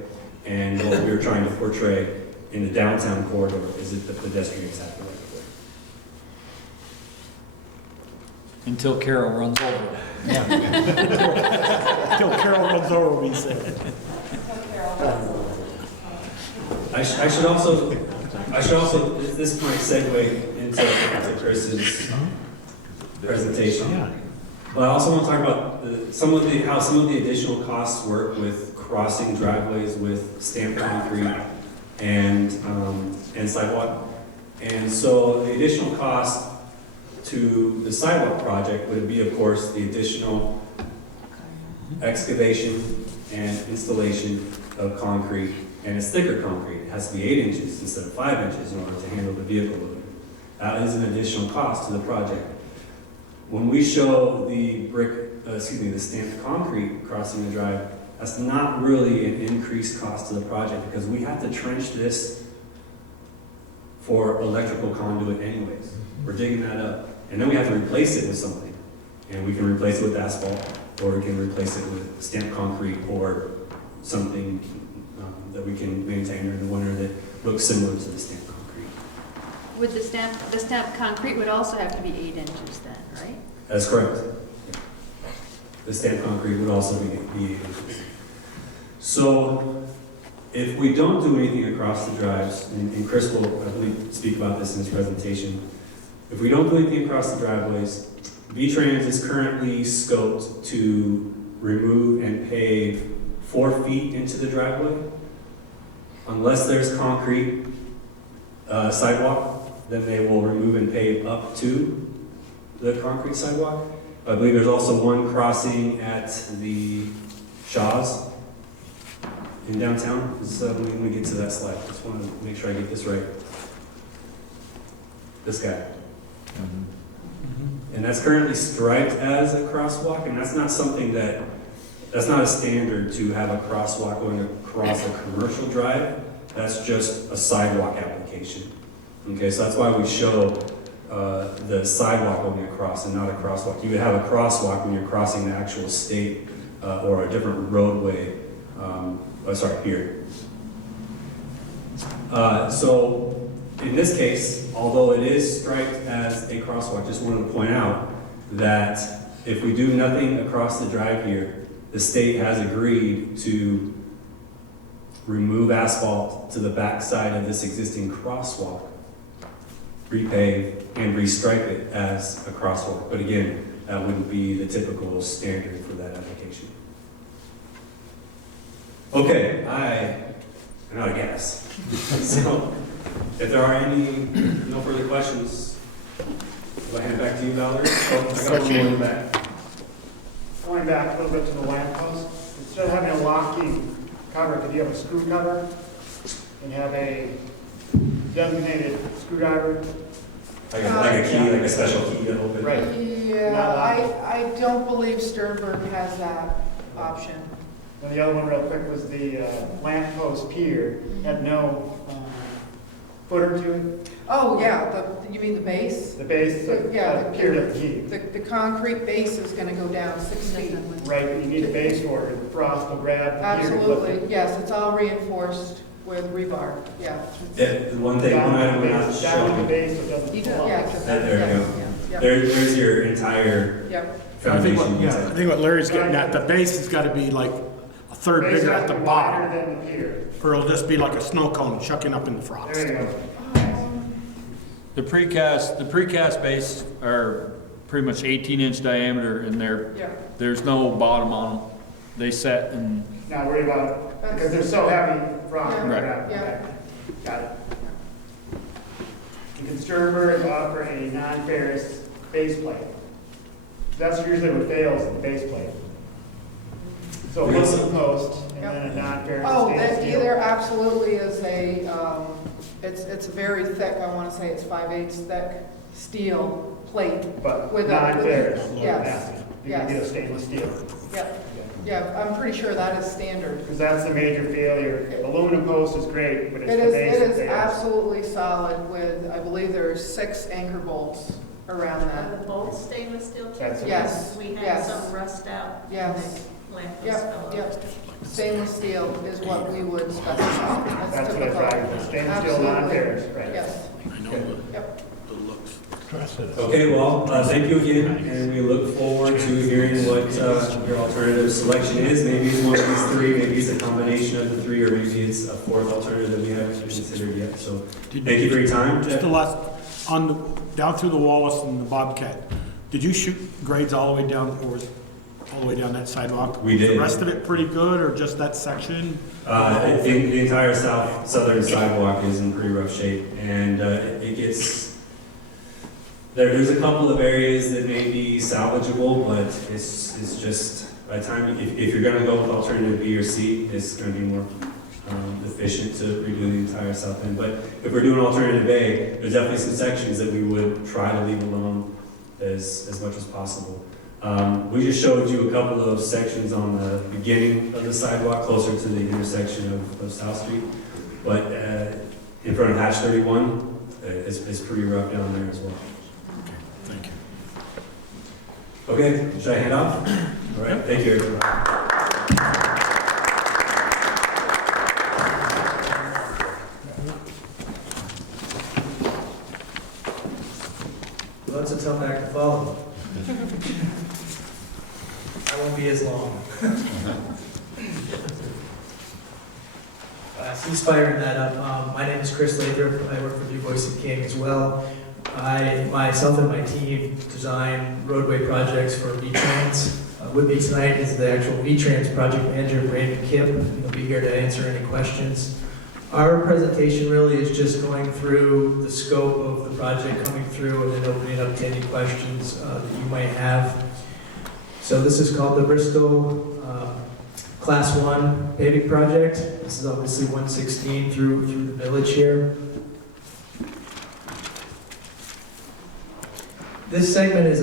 And what we're trying to portray in the downtown corridor is that the pedestrians have the right of way. Until Carol runs over. Until Carol runs over, we said. I should also, this might segue into Chris's presentation. But I also want to talk about how some of the additional costs work with crossing driveways with stamped concrete and sidewalk. And so the additional cost to the sidewalk project would be, of course, the additional excavation and installation of concrete. And it's thicker concrete. It has to be 8 inches instead of 5 inches in order to handle the vehicle load. That is an additional cost to the project. When we show the the stamped concrete crossing the drive, that's not really an increased cost to the project because we have to trench this for electrical conduit anyways. We're digging that up. And then we have to replace it with something. And we can replace it with asphalt, or we can replace it with stamped concrete or something that we can maintain during the winter that looks similar to the stamped concrete. With the stamped concrete would also have to be 8 inches then, right? That's correct. The stamped concrete would also be 8 inches. So if we don't do anything across the drives, and Chris will, I believe, speak about this in his presentation, if we don't do anything across the driveways, V-Trans is currently scoped to remove and pave 4 feet into the driveway. unless there's concrete sidewalk, then they will remove and pave up to the concrete sidewalk. I believe there's also one crossing at the Shaw's in downtown. So when we get to that slide, just want to make sure I get this right. This guy. And that's currently striped as a crosswalk, and that's not something that's not a standard to have a crosswalk going across a commercial drive. That's just a sidewalk application. Okay, so that's why we show the sidewalk going across and not a crosswalk. You would have a crosswalk when you're crossing the actual state or a different roadway. Here. So in this case, although it is striped as a crosswalk, just wanted to point out that if we do nothing across the drive here, the state has agreed to remove asphalt to the back side of this existing crosswalk, repave, and restripe it as a crosswalk. But again, that wouldn't be the typical standard for that application. Okay, I'm out of gas. So, if there are no further questions, will I hand it back to you, Valerie? Oh, I got one more in the back. Going back a little bit to the lamp post, instead of having a locking cover, could you have a screw cover and have a designated screwdriver? Like a key, like a special key to open? Right. Yeah, I don't believe Sternberg has that option. And the other one real quick was the lamp post pier, had no footer to it. Oh, yeah, you mean the base? The base, Yeah, the pier at the key. The concrete base is gonna go down 6 feet. Right, but you need a base for it, frost will grab the pier. Absolutely, yes, it's all reinforced with rebar, yeah. Yeah, the one thing, one item we're not Down the showing. base, so it doesn't You do, fall. yeah. There you go. Yeah. There's your entire Yep. I think foundation. what Larry's getting at, the base has got to be like a third Base bigger has at the to be bottom, wider than the pier. or it'll just be like a snow cone chucking up in the frost. There you go. The precast base are pretty much 18-inch diameter, and Yeah. there's no bottom on them. They set and, Not worry about it, because they're so heavy, frost will Right. grab. Yeah. Okay. Got it. You can Sternberg offer a non-ferrous base plate. That's usually what fails, the base plate. So a aluminum post and then a non-ferrous Oh, stainless that steel. either absolutely is it's very thick, I wanna say it's 5/8 thick steel plate. But with a- non-ferrous. Yes, You can get a yes, stainless steel. yeah, I'm pretty sure that is standard. Because that's the major failure. Aluminum post is great, but it's It the is, base it that is fails. absolutely solid with, I believe there's 6 anchor bolts around Are that. the bolts stainless steel too? That's it. Yes, We had yes. some rust out. Yes. Lamp post Yep, fell yep. over. Stainless steel is what we would specify. That's what I typical. tried, stainless steel, Absolutely. non-ferrous, right. Yes, I know yep. the looks. Okay, well, thank you again, and we look forward to hearing what your alternative selection is. Maybe it's one of these three, maybe it's a combination of the three, or maybe it's a fourth alternative that we haven't considered yet. So, thank you for your time. Just the last, down through the Wallace and the Bobcat, did you shoot grades all the way down, or all the way down that sidewalk? We did. The rest of it pretty good, or just that section? The entire southern sidewalk is in pretty rough shape, and it gets, there's a couple of areas that may be salvageable, but it's just, by the time, if you're gonna go with alternative B or C, it's gonna be more efficient to redo the entire south end. But if we're doing alternative A, there's definitely some sections that we would try to leave alone as much as possible. We just showed you a couple of sections on the beginning of the sidewalk, closer to the intersection of South Street. But in front of Hatch 31, it's pretty rough down there as well. Thank you. Okay, should I hand off? All right, thank you, everybody. Well, that's a tough act to follow. I won't be as long. Since firing that up, my name is Chris Lathrop. I work for Du Bois and King as well. Myself and my team design roadway projects for V-Trans. With me tonight is the actual V-Trans project manager, Brandon Kip. He'll be here to answer any questions. Our presentation really is just going through the scope of the project coming through and then opening up to any questions that you might have. So this is called the Bristol Class 1 paving project. This is obviously 116 through the village here. This segment is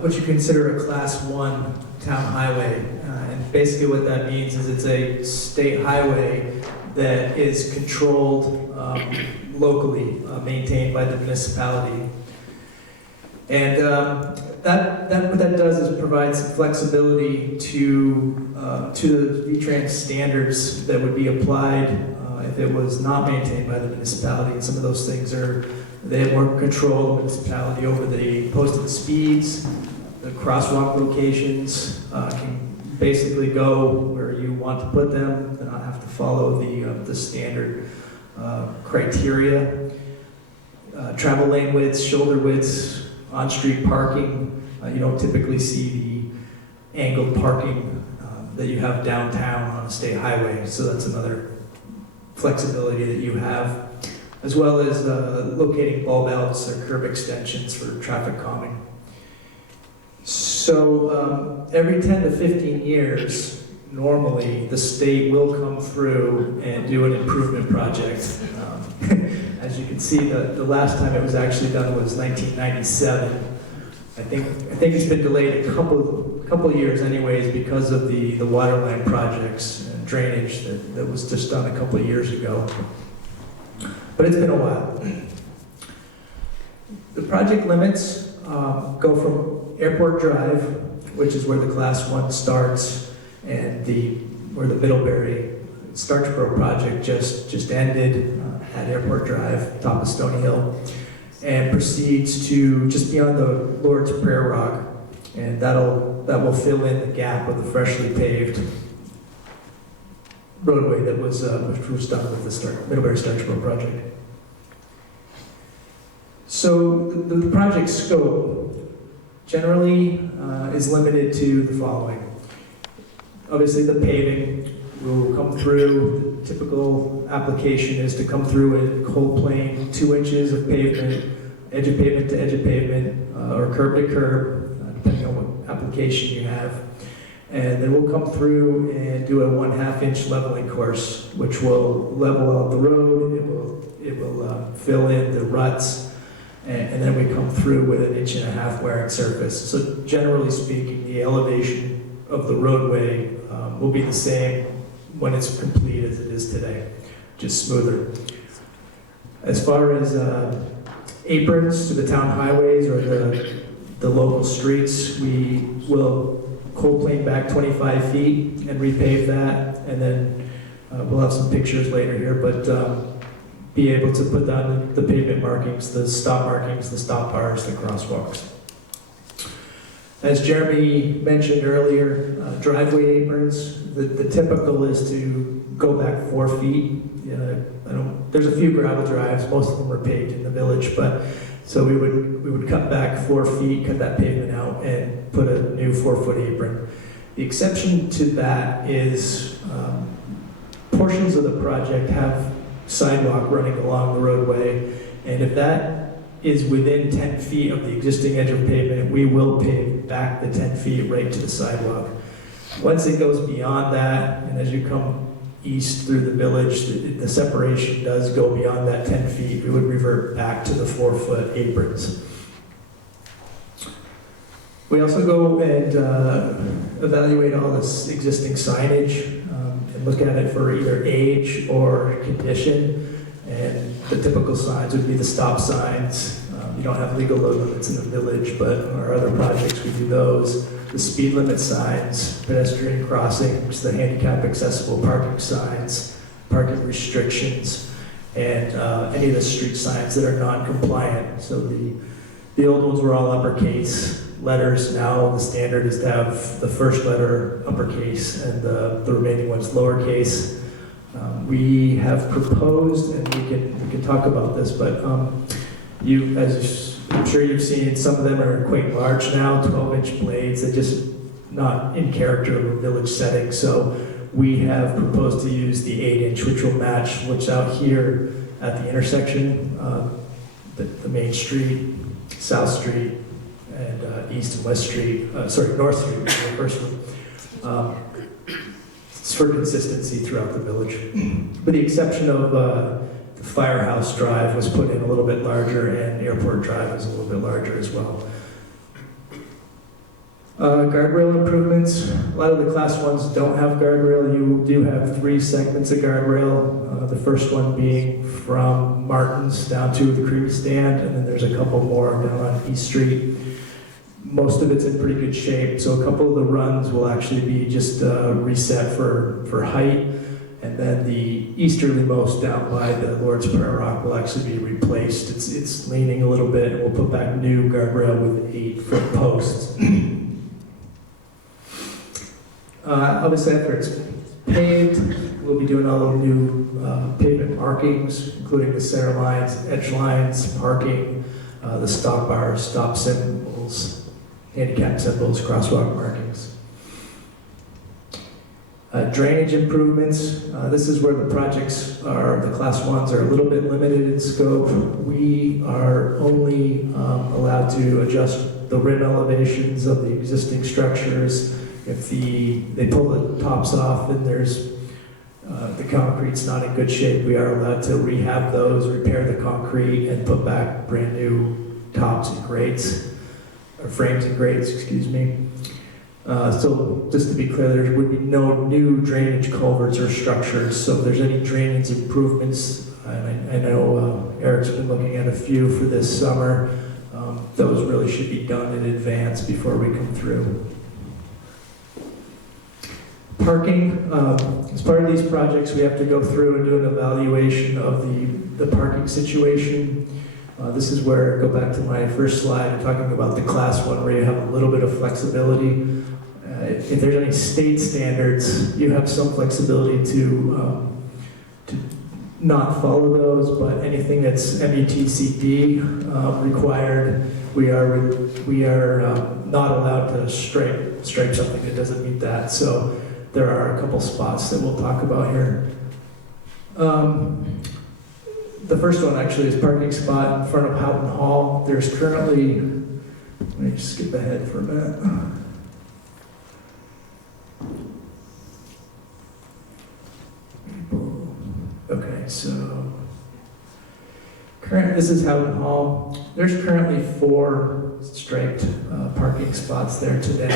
what you consider a Class 1 town highway. And basically what that means is it's a state highway that is controlled locally, maintained by the municipality. And what that does is provide some flexibility to the V-Trans standards that would be applied if it was not maintained by the municipality. And some of those things they have more control of the municipality over the posted speeds, the crosswalk locations, can basically go where you want to put them, and not have to follow the standard criteria. Travel lane widths, shoulder widths, on-street parking. You don't typically see the angled parking that you have downtown on a state highway, so that's another flexibility that you have, as well as locating bulb outs or curb extensions for traffic calming. So every 10 to 15 years, normally, the state will come through and do an improvement project. As you can see, the last time it was actually done was 1997. I think it's been delayed a couple of years anyways because of the water line projects and drainage that was just done a couple of years ago. But it's been a while. The project limits go from Airport Drive, which is where the Class 1 starts, and where the Middlebury Starchboro project just ended at Airport Drive, top of Stony Hill, and proceeds to just beyond the Lord's Prayer Rock, and that will fill in the gap of the freshly paved roadway that was which was done with the Middlebury Starchboro project. So the project scope generally is limited to the following. Obviously, the paving will come through. The typical application is to come through in cold plane, 2 inches of pavement, edge of pavement to edge of pavement, or curb to curb, depending on what application you have. And then we'll come through and do a 1/2 inch leveling course, which will level out the road. It will fill in the ruts. And then we come through with an 1.5 inch wearing surface. So generally speaking, the elevation of the roadway will be the same when it's complete as it is today, just smoother. As far as aprons to the town highways or the local streets, we will cold plane back 25 feet and repave that, and then we'll have some pictures later here, but be able to put down the pavement markings, the stop bars, the crosswalks. As Jeremy mentioned earlier, driveway aprons, the typical is to go back 4 feet. There's a few gravel drives, most of them are paved in the village, but so we would cut back 4 feet, cut that pavement out, and put a new 4-foot apron. The exception to that is portions of the project have sidewalk running along the roadway, and if that is within 10 feet of the existing edge of pavement, we will pave back the 10 feet right to the sidewalk. Once it goes beyond that, and as you come east through the village, the separation does go beyond that 10 feet, we would revert back to the 4-foot aprons. We also go and evaluate all this existing signage and look at it for either age or condition. And the typical signs would be the stop signs. You don't have legal load limits in the village, but on our other projects we do those. The speed limit signs, pedestrian crossings, the handicap accessible parking signs, parking restrictions, and any of the street signs that are non-compliant. So the old ones were all uppercase letters. Now the standard is to have the first letter uppercase and the remaining ones lowercase. We have proposed, and we can talk about this, but as I'm sure you've seen, some of them are quite large now, 12-inch blades. They're just not in character of a village setting. So we have proposed to use the 8-inch, which will match what's out here at the intersection, the main street, South Street, and East and West Street, North Street, which is the first one. It's for consistency throughout the village. With the exception of the Firehouse Drive was put in a little bit larger, and Airport Drive is a little bit larger as well. Guardrail improvements. A lot of the class ones don't have guardrail. You do have 3 segments of guardrail. The first one being from Martin's down to the Creamy Stand, and then there's a couple more down on East Street. Most of it's in pretty good shape, so a couple of the runs will actually be just reset for height, and then the easterlymost down by the Lord's Prayer Rock will actually be replaced. It's leaning a little bit, and we'll put back new guardrail with 8-foot posts. Obviously, after it's paved, we'll be doing all the new pavement markings, including the center lines, edge lines, parking, the stop bars, stop symbols, handicap symbols, crosswalk markings. Drainage improvements. This is where the projects are, the class 1s are a little bit limited in scope. We are only allowed to adjust the rim elevations of the existing structures. If they pull the tops off and there's the concrete's not in good shape, we are allowed to rehab those, repair the concrete, and put back brand new tops and grates, or frames and grates, excuse me. So just to be clear, there would be no new drainage culverts or structures. So if there's any drainage improvements, and I know Eric's been looking at a few for this summer, those really should be done in advance before we come through. Parking, as part of these projects, we have to go through and do an evaluation of the parking situation. This is where, go back to my first slide, I'm talking about the class 1 where you have a little bit of flexibility. If there's any state standards, you have some flexibility to not follow those, but anything that's METCD required, we are not allowed to stripe something that doesn't meet that. So there are a couple spots that we'll talk about here. The first one actually is parking spot in front of Houghton Hall. There's currently, let me just skip ahead for a minute. Okay, so this is Houghton Hall. There's currently 4 striped parking spots there today.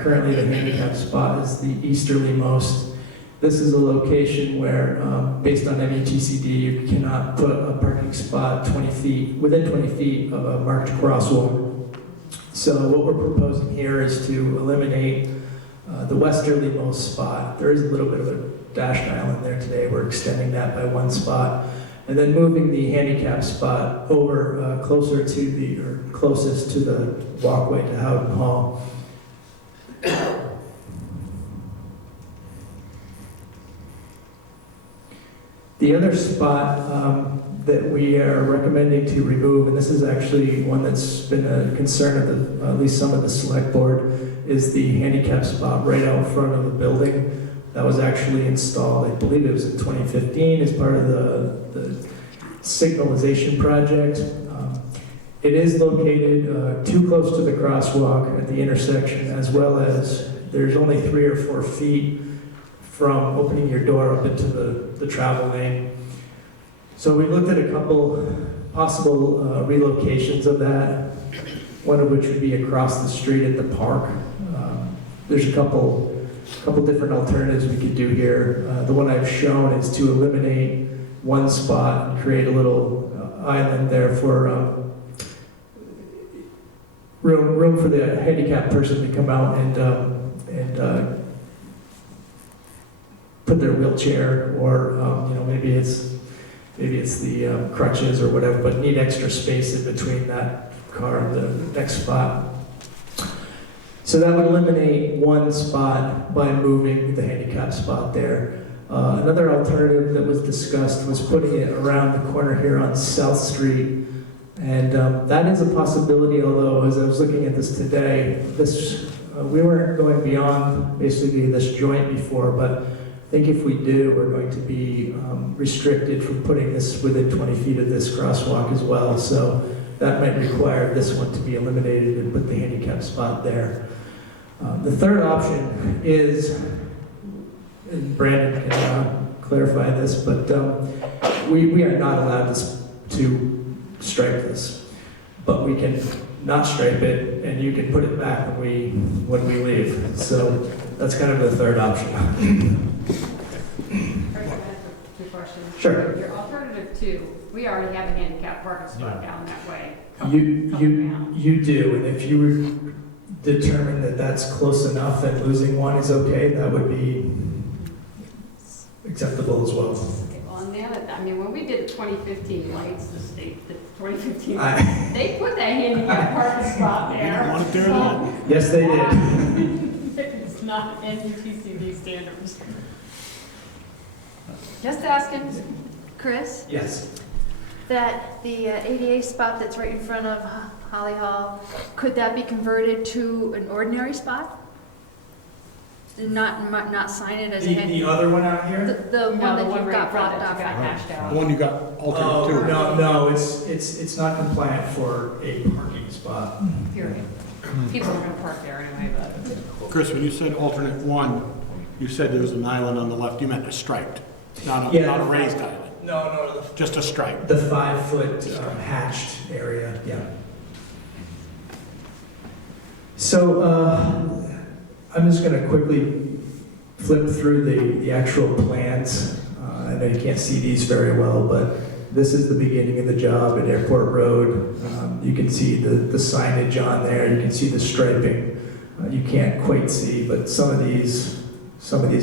Currently the handicap spot is the easterlymost. This is a location where, based on METCD, you cannot put a parking spot within 20 feet of a marked crosswalk. So what we're proposing here is to eliminate the westerlymost spot. There is a little bit of a dashed island there today. We're extending that by 1 spot. And then moving the handicap spot over closest to the walkway to Houghton Hall. The other spot that we are recommending to remove, and this is actually one that's been a concern of at least some of the select board, is the handicap spot right out front of the building. That was actually installed, I believe it was in 2015, as part of the signalization project. It is located too close to the crosswalk at the intersection, as well as there's only 3 or 4 feet from opening your door up into the travel lane. So we looked at a couple possible relocations of that, one of which would be across the street at the park. There's a couple different alternatives we could do here. The one I've shown is to eliminate 1 spot and create a little island there for room for the handicapped person to come out and put their wheelchair, or maybe it's the crutches or whatever, but need extra space in between that car and the next spot. So that would eliminate 1 spot by moving the handicap spot there. Another alternative that was discussed was putting it around the corner here on South Street. And that is a possibility, although as I was looking at this today, this we weren't going beyond basically this joint before, but I think if we do, we're going to be restricted from putting this within 20 feet of this crosswalk as well. So that might require this one to be eliminated and put the handicap spot there. The third option is, and Brandon can clarify this, but we are not allowed to stripe this, but we can not stripe it, and you can put it back when we leave. So that's kind of the third option. Two questions. Sure. Your alternative two, we already have a handicap parking spot down that way. You do, and if you were determined that that's close enough that losing one is okay, that would be acceptable as well. Okay, well, on the other, I mean, when we did the 2015 lights, the state, the 2015, they put that handicap parking spot there. You didn't want it there then? Yes, they did. It's not NUTCD standards. Just asking. Chris? Yes. That the ADA spot that's right in front of Holly Hall, could that be converted to an ordinary spot? Not sign it as a... The other one out here? The one that you've got blocked off right now. hashed out. The one you got alternate two. No, it's not compliant for a parking spot. Period. People are gonna park there anyway, but. Chris, when you said alternate one, you said there was an island on the left, you meant a striped, not a raised island. No, Just a stripe. the 5-foot hatched area, yeah. So I'm just going to quickly flip through the actual plans. I know you can't see these very well, but this is the beginning of the job at Airport Road. You can see the signage on there. You can see the striping. You can't quite see, but some of these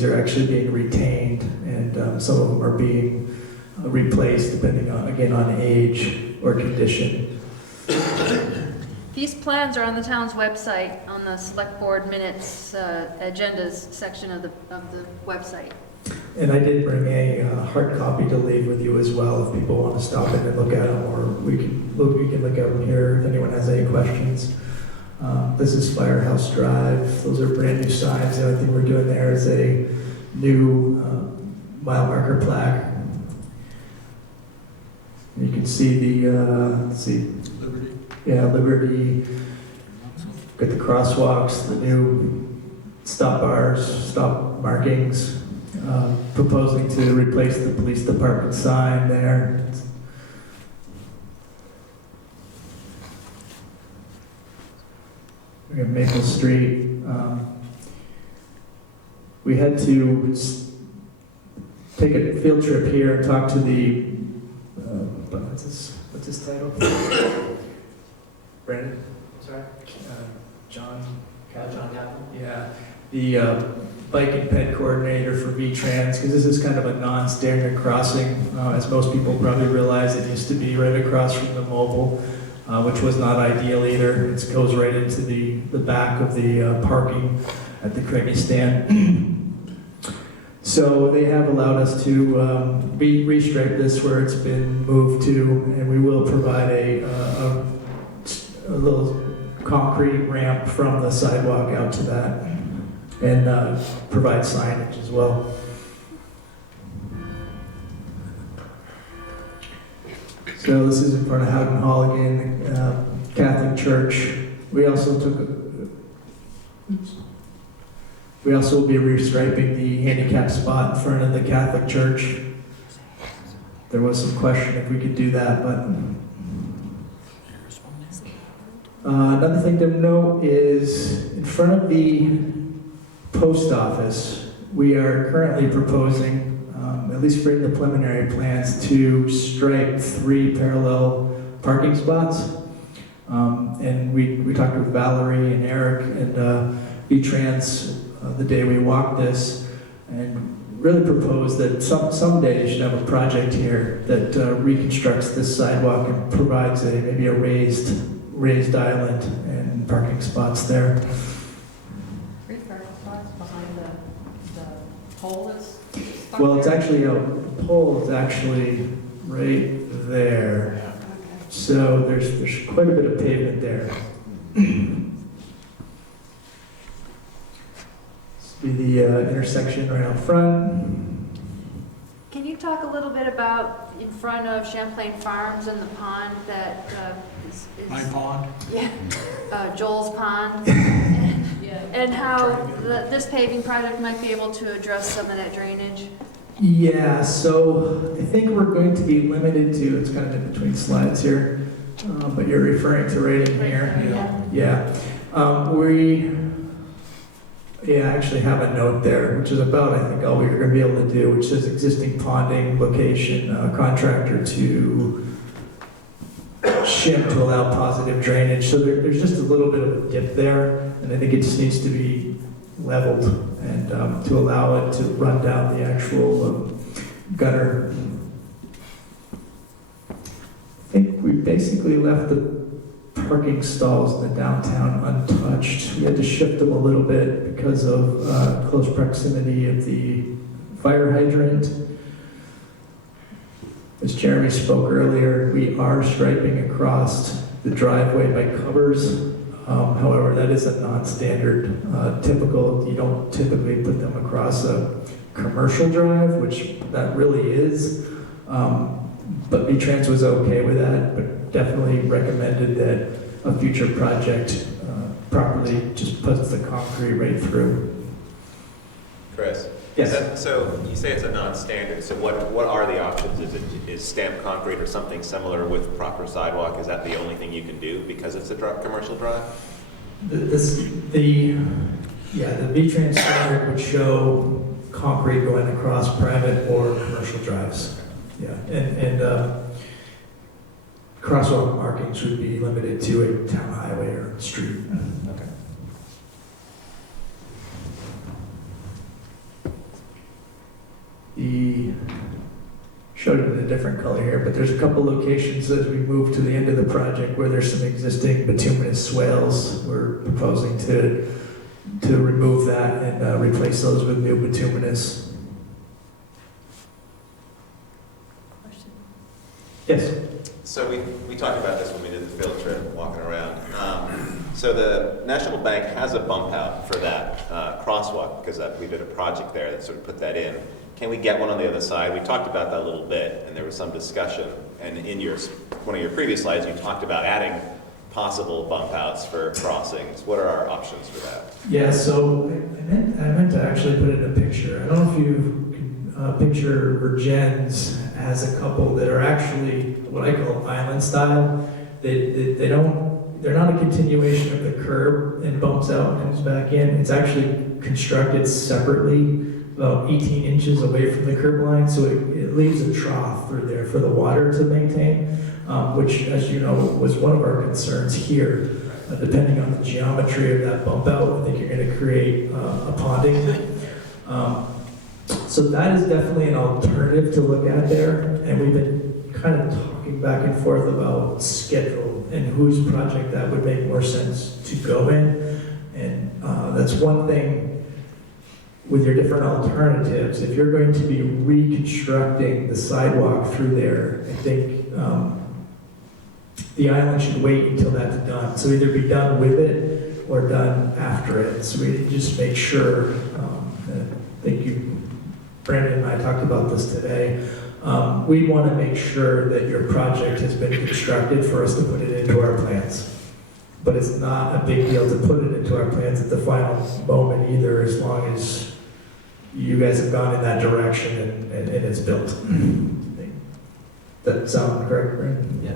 are actually being retained, and some of them are being replaced depending on, again, on age or condition. These plans are on the town's website, on the select board minutes, agendas section of the website. And I did bring a hard copy to leave with you as well if people want to stop in and look at them, or we can look at them here if anyone has any questions. This is Firehouse Drive. Those are brand new signs. The only thing we're doing there is a new mile marker plaque. You can see the Liberty. Yeah, Liberty. Got the crosswalks, the new stop bars, stop markings. Proposing to replace the police department sign there. We have Maple Street. We had to take a field trip here and talk to the what's his title? Brandon? Sorry? John Kaplan? Yeah. The bike and ped coordinator for V-Trans, because this is kind of a non-standard crossing. As most people probably realize, it used to be right across from the mobile, which was not ideal either. It goes right into the back of the parking at the Craigie stand. So they have allowed us to restripe this where it's been moved to, and we will provide a little concrete ramp from the sidewalk out to that, and provide signage as well. So this is in front of Houghton Hall again, Catholic Church. We also will be restriping the handicap spot in front of the Catholic Church. There was some question if we could do that, but another thing to note is in front of the post office, we are currently proposing, at least for the preliminary plans, to stripe 3 parallel parking spots. And we talked with Valerie and Eric and V-Trans the day we walked this, and really proposed that someday you should have a project here that reconstructs this sidewalk and provides maybe a raised island and parking spots there. 3 parking spots behind the pole that's stuck Well, it's there? actually, the pole is actually right there. So there's quite a bit of pavement there. Be the intersection right out front. Can you talk a little bit about in front of Champlain Farms and the pond that is... My pond? Yeah, Joel's pond. And how this paving project might be able to address some of that drainage? Yeah, so I think we're going to be limited to, it's kind of in between slides here, but you're referring to right in here. Yeah. I actually have a note there, which is about, I think, all we were going to be able to do, which says existing ponding location, contractor to shim to allow positive drainage. So there's just a little bit of a dip there, and I think it just needs to be leveled and to allow it to run down the actual gutter. I think we basically left the parking stalls in the downtown untouched. We had to shift them a little bit because of close proximity of the fire hydrant. As Jeremy spoke earlier, we are striping across the driveway by covers. However, that is a non-standard. You don't typically put them across a commercial drive, which that really is. But V-Trans was okay with that, but definitely recommended that a future project properly just puts the concrete right through. Chris? Yes. So you say it's a non-standard, so what are the options? Is stamped concrete or something similar with proper sidewalk? Is that the only thing you can do because it's a commercial drive? The V-Trans standard would show concrete going across private or commercial drives. Yeah, and crosswalk markings would be limited to a town highway or street. Okay. Showed it in a different color here, but there's a couple locations as we move to the end of the project where there's some existing bituminous swales. We're proposing to remove that and replace those with new bituminous. Question. Yes. So we talked about this when we did the field trip, walking around. So the National Bank has a bump out for that crosswalk because we did a project there that sort of put that in. Can we get one on the other side? We talked about that a little bit, and there was some discussion. And in one of your previous slides, you talked about adding possible bump outs for crossings. What are our options for that? Yeah, so I meant to actually put it in a picture. I don't know if you can picture Virgins has a couple that are actually what I call island style. They're not a continuation of the curb and bumps out and comes back in. It's actually constructed separately, about 18 inches away from the curb line, so it leaves a trough through there for the water to maintain, which, as you know, was one of our concerns here. Depending on the geometry of that bump out, I think you're going to create a ponding. So that is definitely an alternative to look at there, and we've been kind of talking back and forth about schedule and whose project that would make more sense to go in, and that's one thing with your different alternatives. If you're going to be reconstructing the sidewalk through there, I think the island should wait until that's done. So either be done with it or done after it. So we just make sure, I think Brandon and I talked about this today, we want to make sure that your project has been constructed for us to put it into our plans. But it's not a big deal to put it into our plans at the final moment either, as long as you guys have gone in that direction and it's built. That sound correct, Brandon? Yeah.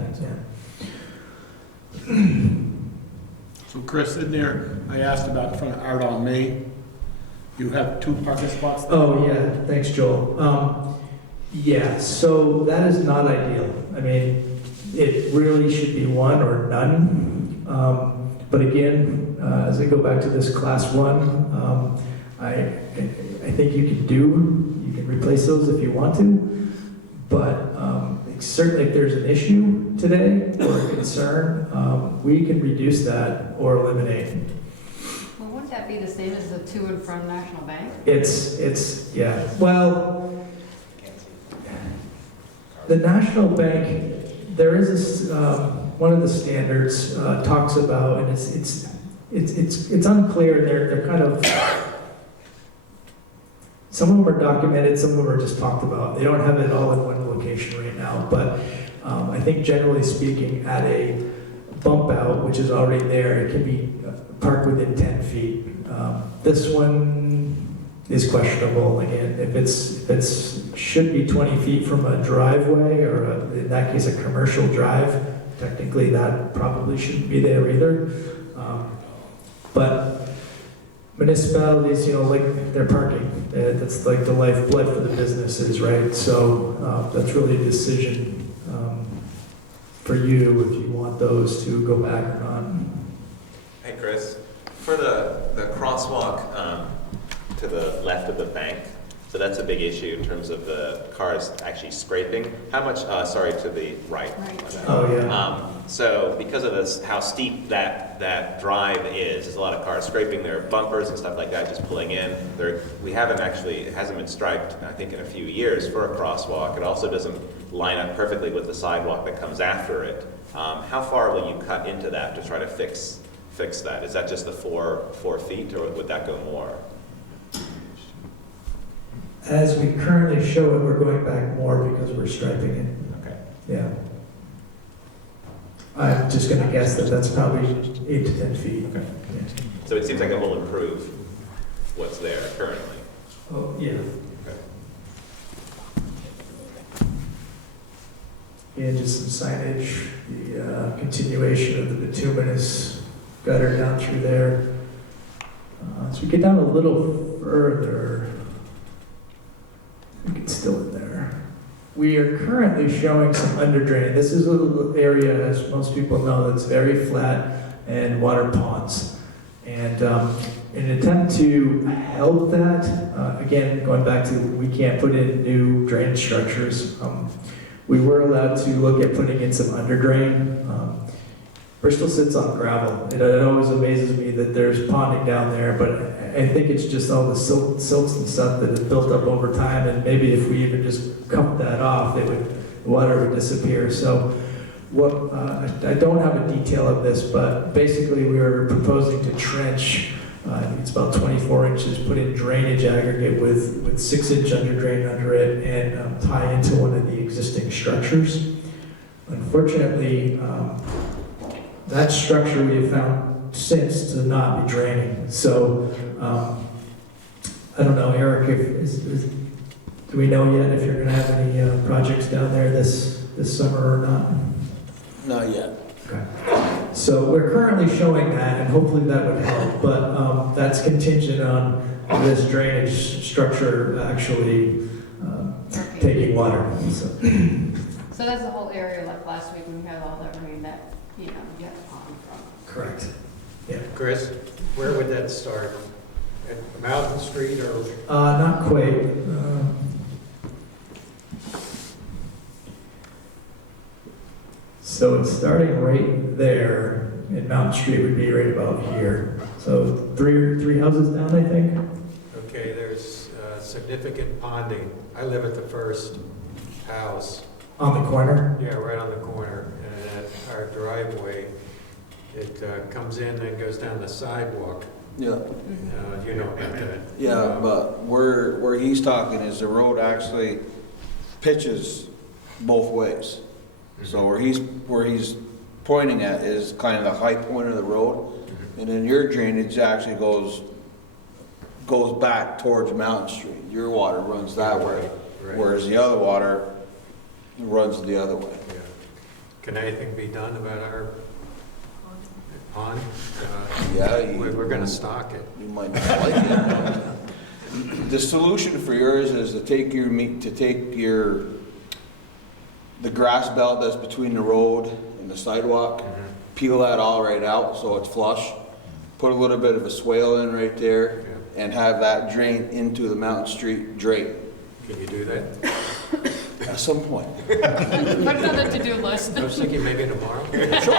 So Chris, in there, I asked about in front of Art on May. You have 2 parking spots there? Oh, yeah, thanks, Joel. Yeah, so that is not ideal. I mean, it really should be 1 or none. But again, as I go back to this class 1, I think you can replace those if you want to, but certainly if there's an issue today or a concern, we can reduce that or eliminate. Well, wouldn't that be the same as the 2 in front of National Bank? Yeah, well, the National Bank, there is this, one of the standards talks about, and it's unclear, they're kind of some of them are documented, some of them are just talked about. They don't have it all in one location right now, but I think generally speaking, at a bump out, which is already there, it can be parked within 10 feet. This one is questionable. Again, if it's should be 20 feet from a driveway, or in that case, a commercial drive, technically that probably shouldn't be there either. But municipalities, like their parking, that's like the lifeblood for the businesses, right? So that's really a decision for you if you want those to go back or not. Hey, Chris, for the crosswalk to the left of the bank, so that's a big issue in terms of the cars actually scraping. How much, sorry, to the right. Oh, yeah. So because of this, how steep that drive is, there's a lot of cars scraping their bumpers and stuff like that, just pulling in. We haven't actually, it hasn't been striped, I think, in a few years for a crosswalk. It also doesn't line up perfectly with the sidewalk that comes after it. How far will you cut into that to try to fix that? Is that just the 4 feet, or would that go more? As we currently show it, we're going back more because we're striping it. Okay. Yeah. I'm just gonna guess that that's probably 8 to 10 feet. Okay. So it seems like it will improve what's there currently. Oh, yeah. Okay. And just some signage, the continuation of the bituminous gutter down through there. As we get down a little further, I think it's still in there. We are currently showing some underdrain. This is a little area, as most people know, that's very flat and water ponds. And in an attempt to help that, again, going back to we can't put in new drain structures, we were allowed to look at putting in some underdrain. Bristol sits on gravel. It always amazes me that there's ponding down there, but I think it's just all the silts and stuff that has built up over time, and maybe if we even just cut that off, the water would disappear. So I don't have a detail of this, but basically we were proposing to trench, I think it's about 24 inches, put in drainage aggregate with 6-inch under drain under it, and tie into one of the existing structures. Unfortunately, that structure we have found since to not be draining. So, I don't know, Eric, do we know yet if you're going to have any projects down there this summer or not? Not yet. Okay. So we're currently showing that, and hopefully that would help, but that's contingent on this drainage structure actually taking water. So that's the whole area like last week when we had all that rain that, you get pond from. Correct. Yeah. Chris, where would that start? At Mountain Street or? Not quite. So it's starting right there, and Mountain Street would be right about here. So three houses down, I think. Okay, there's significant ponding. I live at the first house. On the corner? Yeah, right on the corner. And at our driveway, it comes in and goes down the sidewalk. Yeah. You know about that. Yeah, but where he's talking is the road actually pitches both ways. So where he's pointing at is kind of the high point of the road, and then your drainage actually goes back towards Mountain Street. Your water runs that way, whereas the other water runs the other way. Yeah. Can anything be done about our pond? Yeah, we're going to stock it. You might not like it. The solution for yours is to take the grass belt that's between the road and the sidewalk, peel that all right out so it's flush, put a little bit of a swale in right there, and have that drain into the Mountain Street drain. Can you do that? At some point. Put it on the to-do list. I was thinking maybe tomorrow. Sure.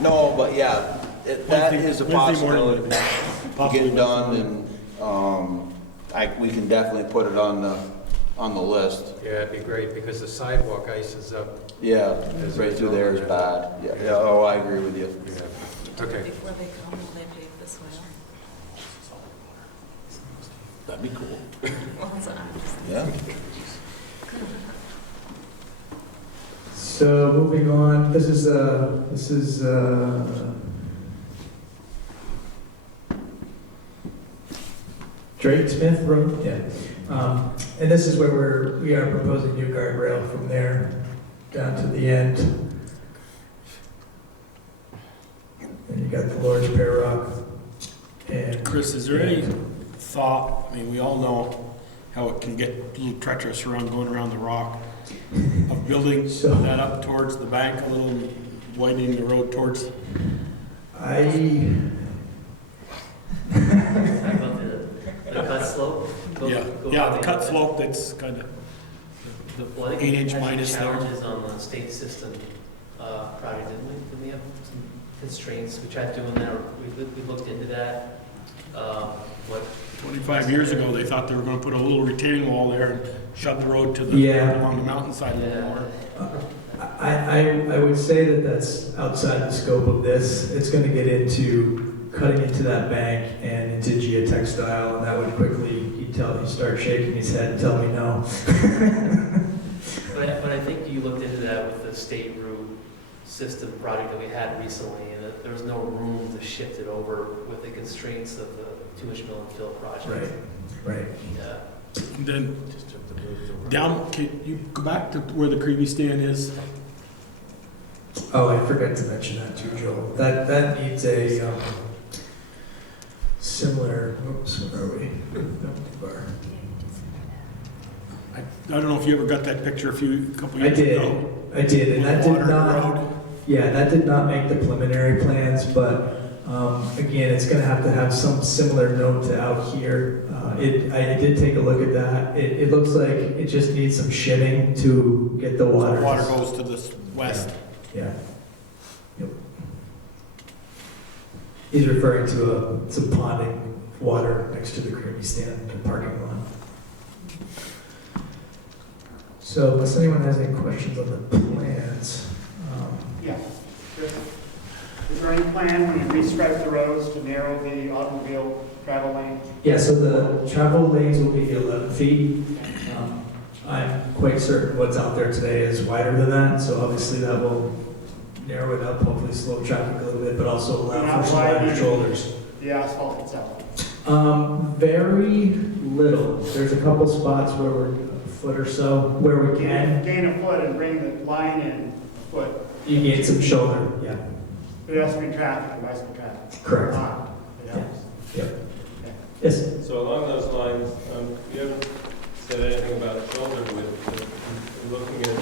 No, but yeah, that is a possibility to get done, and we can definitely put it on the list. Yeah, it'd be great because the sidewalk ices up. Yeah, right through there is bad. Yeah, oh, I agree with you. Yeah. Okay. Before they come, will they pave this way? That'd be cool. Yeah. So moving on, this is Drake Smith Road, yeah. And this is where we are proposing new guardrail from there down to the end. And you got the Lord's Pear Rock. And Chris, is there any thought, I mean, we all know how it can get a little treacherous around going around the rock, of building that up towards the bank a little, widening the road towards? Talking about the cut slope? Yeah, the cut slope that's kind of Well, I think 8 we inch had some minus there. challenges on the state system project, didn't we? Didn't we have some constraints? We tried doing that, or we looked into that. What? 25 years ago, they thought they were gonna put a little retaining wall there and shut the road to the, along the mountainside a little more. I would say that that's outside the scope of this. It's going to get into cutting into that bank and into geotextile, and that would quickly, he'd start shaking his head and tell me no. But I think you looked into that with the state route system project that we had recently, and that there was no room to shift it over with the constraints of the 2-inch mill and fill project. Right. Yeah. And then down, can you go back to where the creepy stand is? Oh, I forgot to mention that too, Joel. That needs a similar, oops, where are we? I don't know if you ever got that picture a couple years ago. I did, and that did not, that did not make the preliminary plans, but again, it's gonna have to have some similar note to out here. I did take a look at that. It looks like it just needs some shitting to get the water. The water goes to the west. Yeah. Yep. He's referring to some ponding water next to the creamy stand and parking lot. So unless anyone has any questions on the plans. Yeah. Is there any plan when you restripe the roads to narrow the automobile travel lane? Yeah, so the travel lanes will be 11 feet. I'm quite certain what's out there today is wider than that, so obviously that will narrow it up, hopefully slow traffic a little bit, but also allow for some wider shoulders. The asphalt itself? Very little. There's a couple spots where we're a foot or so, where we can. Gain a foot and bring the line in a foot. You gain some shoulder, yeah. Pedestrian traffic and bicycle traffic. Correct. Yep. Yes? So along those lines, you haven't said anything about shoulder width, but looking at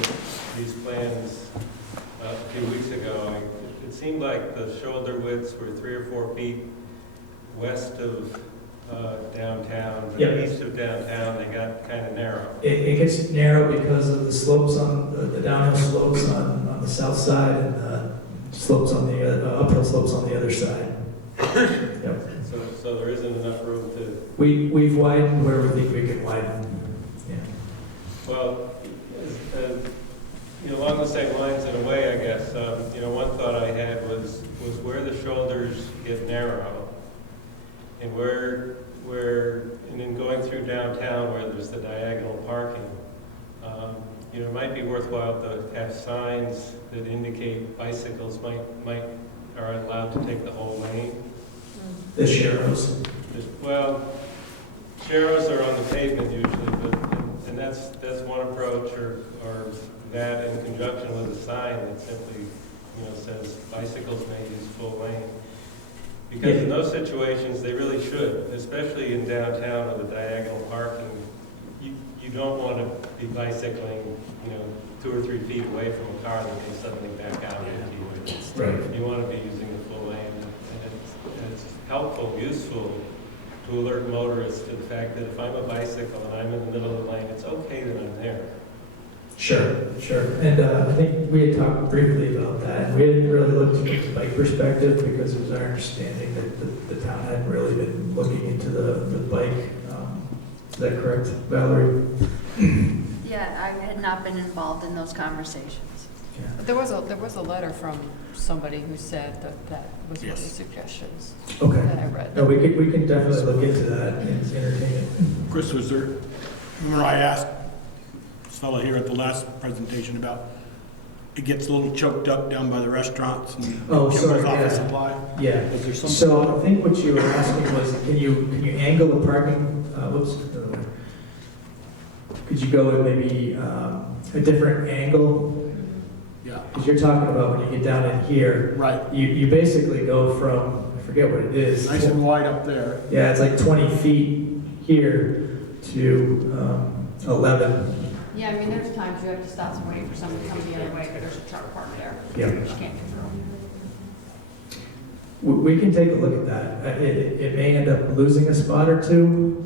these plans a few weeks ago, it seemed like the shoulder widths were 3 or 4 feet west of downtown, but east of downtown, they got kind of narrow. It gets narrow because of the slopes on, the downhill slopes on the south side and the slopes on the, uphill slopes on the other side. Yep. So there isn't enough room to... We've widened where we think we can widen. Yeah. Well, along the same lines in a way, I guess, one thought I had was where the shoulders get narrow and and in going through downtown where there's the diagonal parking, it might be worthwhile to have signs that indicate bicycles are allowed to take the whole lane. The sharrows. Well, sharrows are on the pavement usually, and that's one approach, or that in conjunction with a sign that simply, says bicycles may use full lane. Because in those situations, they really should, especially in downtown with the diagonal parking. You don't want to be bicycling, 2 or 3 feet away from a car that may suddenly back out into you. Right. You want to be using the full lane, and it's helpful, useful to alert motorists to the fact that if I'm a bicycle and I'm in the middle of the lane, it's okay that I'm there. Sure. And I think we had talked briefly about that, and we hadn't really looked at the bike perspective because it was our understanding that the town hadn't really been looking into the bike. Is that correct, Valerie? Yeah, I had not been involved in those conversations. There was a letter from somebody who said that was one of the Yes. suggestions Okay. that I read. No, we can definitely look into that and entertain it. Chris, was there, remember I asked this fella here at the last presentation about, it gets a little choked up down by the restaurants and Oh, Kimber's sorry, office yeah. supply? Yeah. Is there some? So I think what you were asking was, can you angle the parking, whoops, another way. Could you go at maybe a different angle? Yeah. Because you're talking about when you get down in here. Right. You basically go from, I forget what it is. Nice and wide up there. Yeah, it's like 20 feet here to 11. Yeah, I mean, there's times you have to stop and wait for someone to come the other way, because there's a truck parked there. Yeah. You just can't get through. We can take a look at that. It may end up losing a spot or two,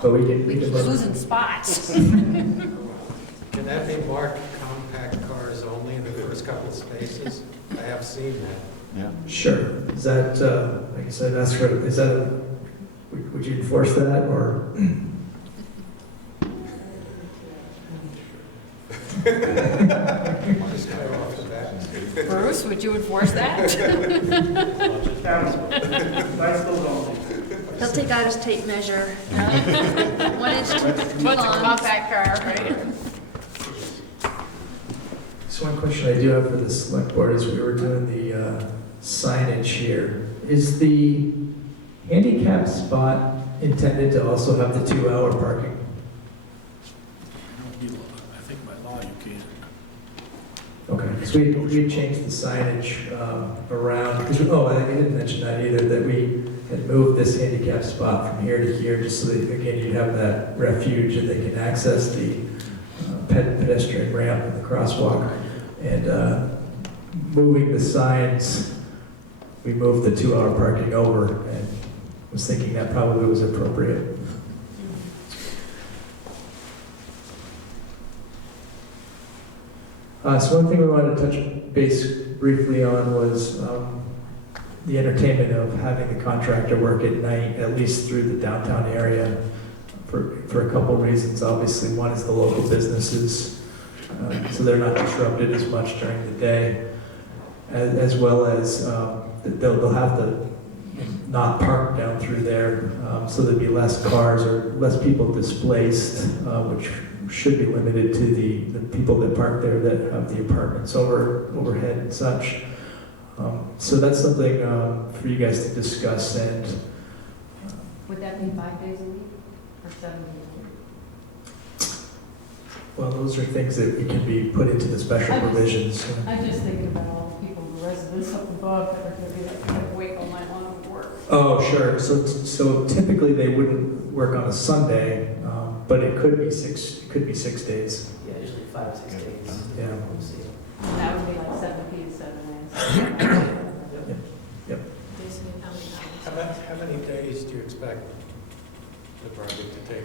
but we can Keep look. losing spots. Can that be marked compact cars only in the first couple of spaces? I have seen that. Yeah. Sure. Is that, like I said, that's for, is that, would you enforce that, or? Bruce, would you enforce that? I still don't. He'll take out his tape measure. 1 inch, 2 What's a lawns. compact car, right? So one question I do have for the select board is we were doing the signage here. Is the handicap spot intended to also have the 2-hour parking? I think by law you can. Okay, because we changed the signage around, because, I didn't mention that either, that we had moved this handicap spot from here to here, just so that, again, you'd have that refuge and they can access the pedestrian ramp and the crosswalk. And moving the signs, we moved the 2-hour parking over, and was thinking that probably was appropriate. So one thing we wanted to touch base briefly on was the entertainment of having the contractor work at night, at least through the downtown area, for a couple reasons. Obviously, one is the local businesses, so they're not disrupted as much during the day, as well as they'll have to not park down through there, so there'd be less cars or less people displaced, which should be limited to the people that park there that have the apartments overhead and such. So that's something for you guys to discuss. And Would that be 5 days a week or 7 days a week? well, those are things that can be put into the special provisions. I'm just thinking about all the people, the residents up above that are going to be like wait all night long to work. Oh, sure. So typically they wouldn't work on a Sunday, but it could be 6 days. Yeah, usually 5 or 6 days. Yeah. We'll see. And that would be like 7 p to 7 a.m. Yep. How many days do you expect the project to take?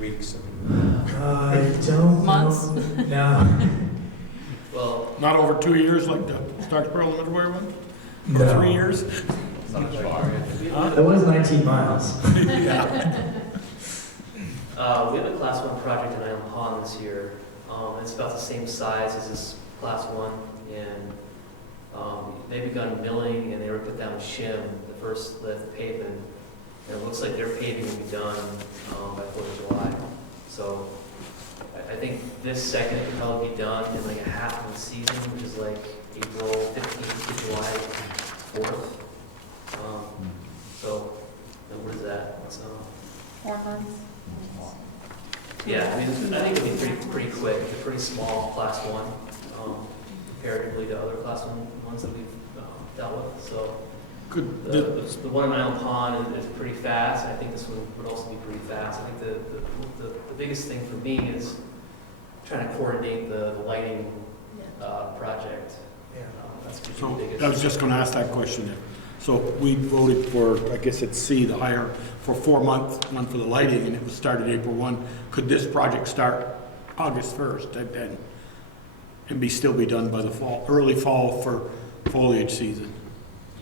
Weeks? I don't Months? know. No. Well, Not over 2 years like the Starksboro Midway one? No. Or 3 years? That was 19 miles. Yeah. we have a class 1 project in Island Pond this year. It's about the same size as this class 1, and they've begun milling, and they were put down shim, the first lift pavement. And it looks like their paving will be done by 4th of July. So I think this second could probably be done in like a half of the season, which is like April 15th to July 4th. So what is that? It's, 4 months. yeah, I mean, I think it'll be pretty quick. It's a pretty small class 1 comparatively to other class 1 ones that we've dealt with. So Good. the one in Island Pond is pretty fast. I think this one would also be pretty fast. I think the biggest thing for me is trying to coordinate the lighting project. That's the So biggest. I was just going to ask that question there. So we voted for, I guess it's C, the hire for 4 months, one for the lighting, and it was started April 1. Could this project start August 1st and still be done by the fall, early fall for foliage season?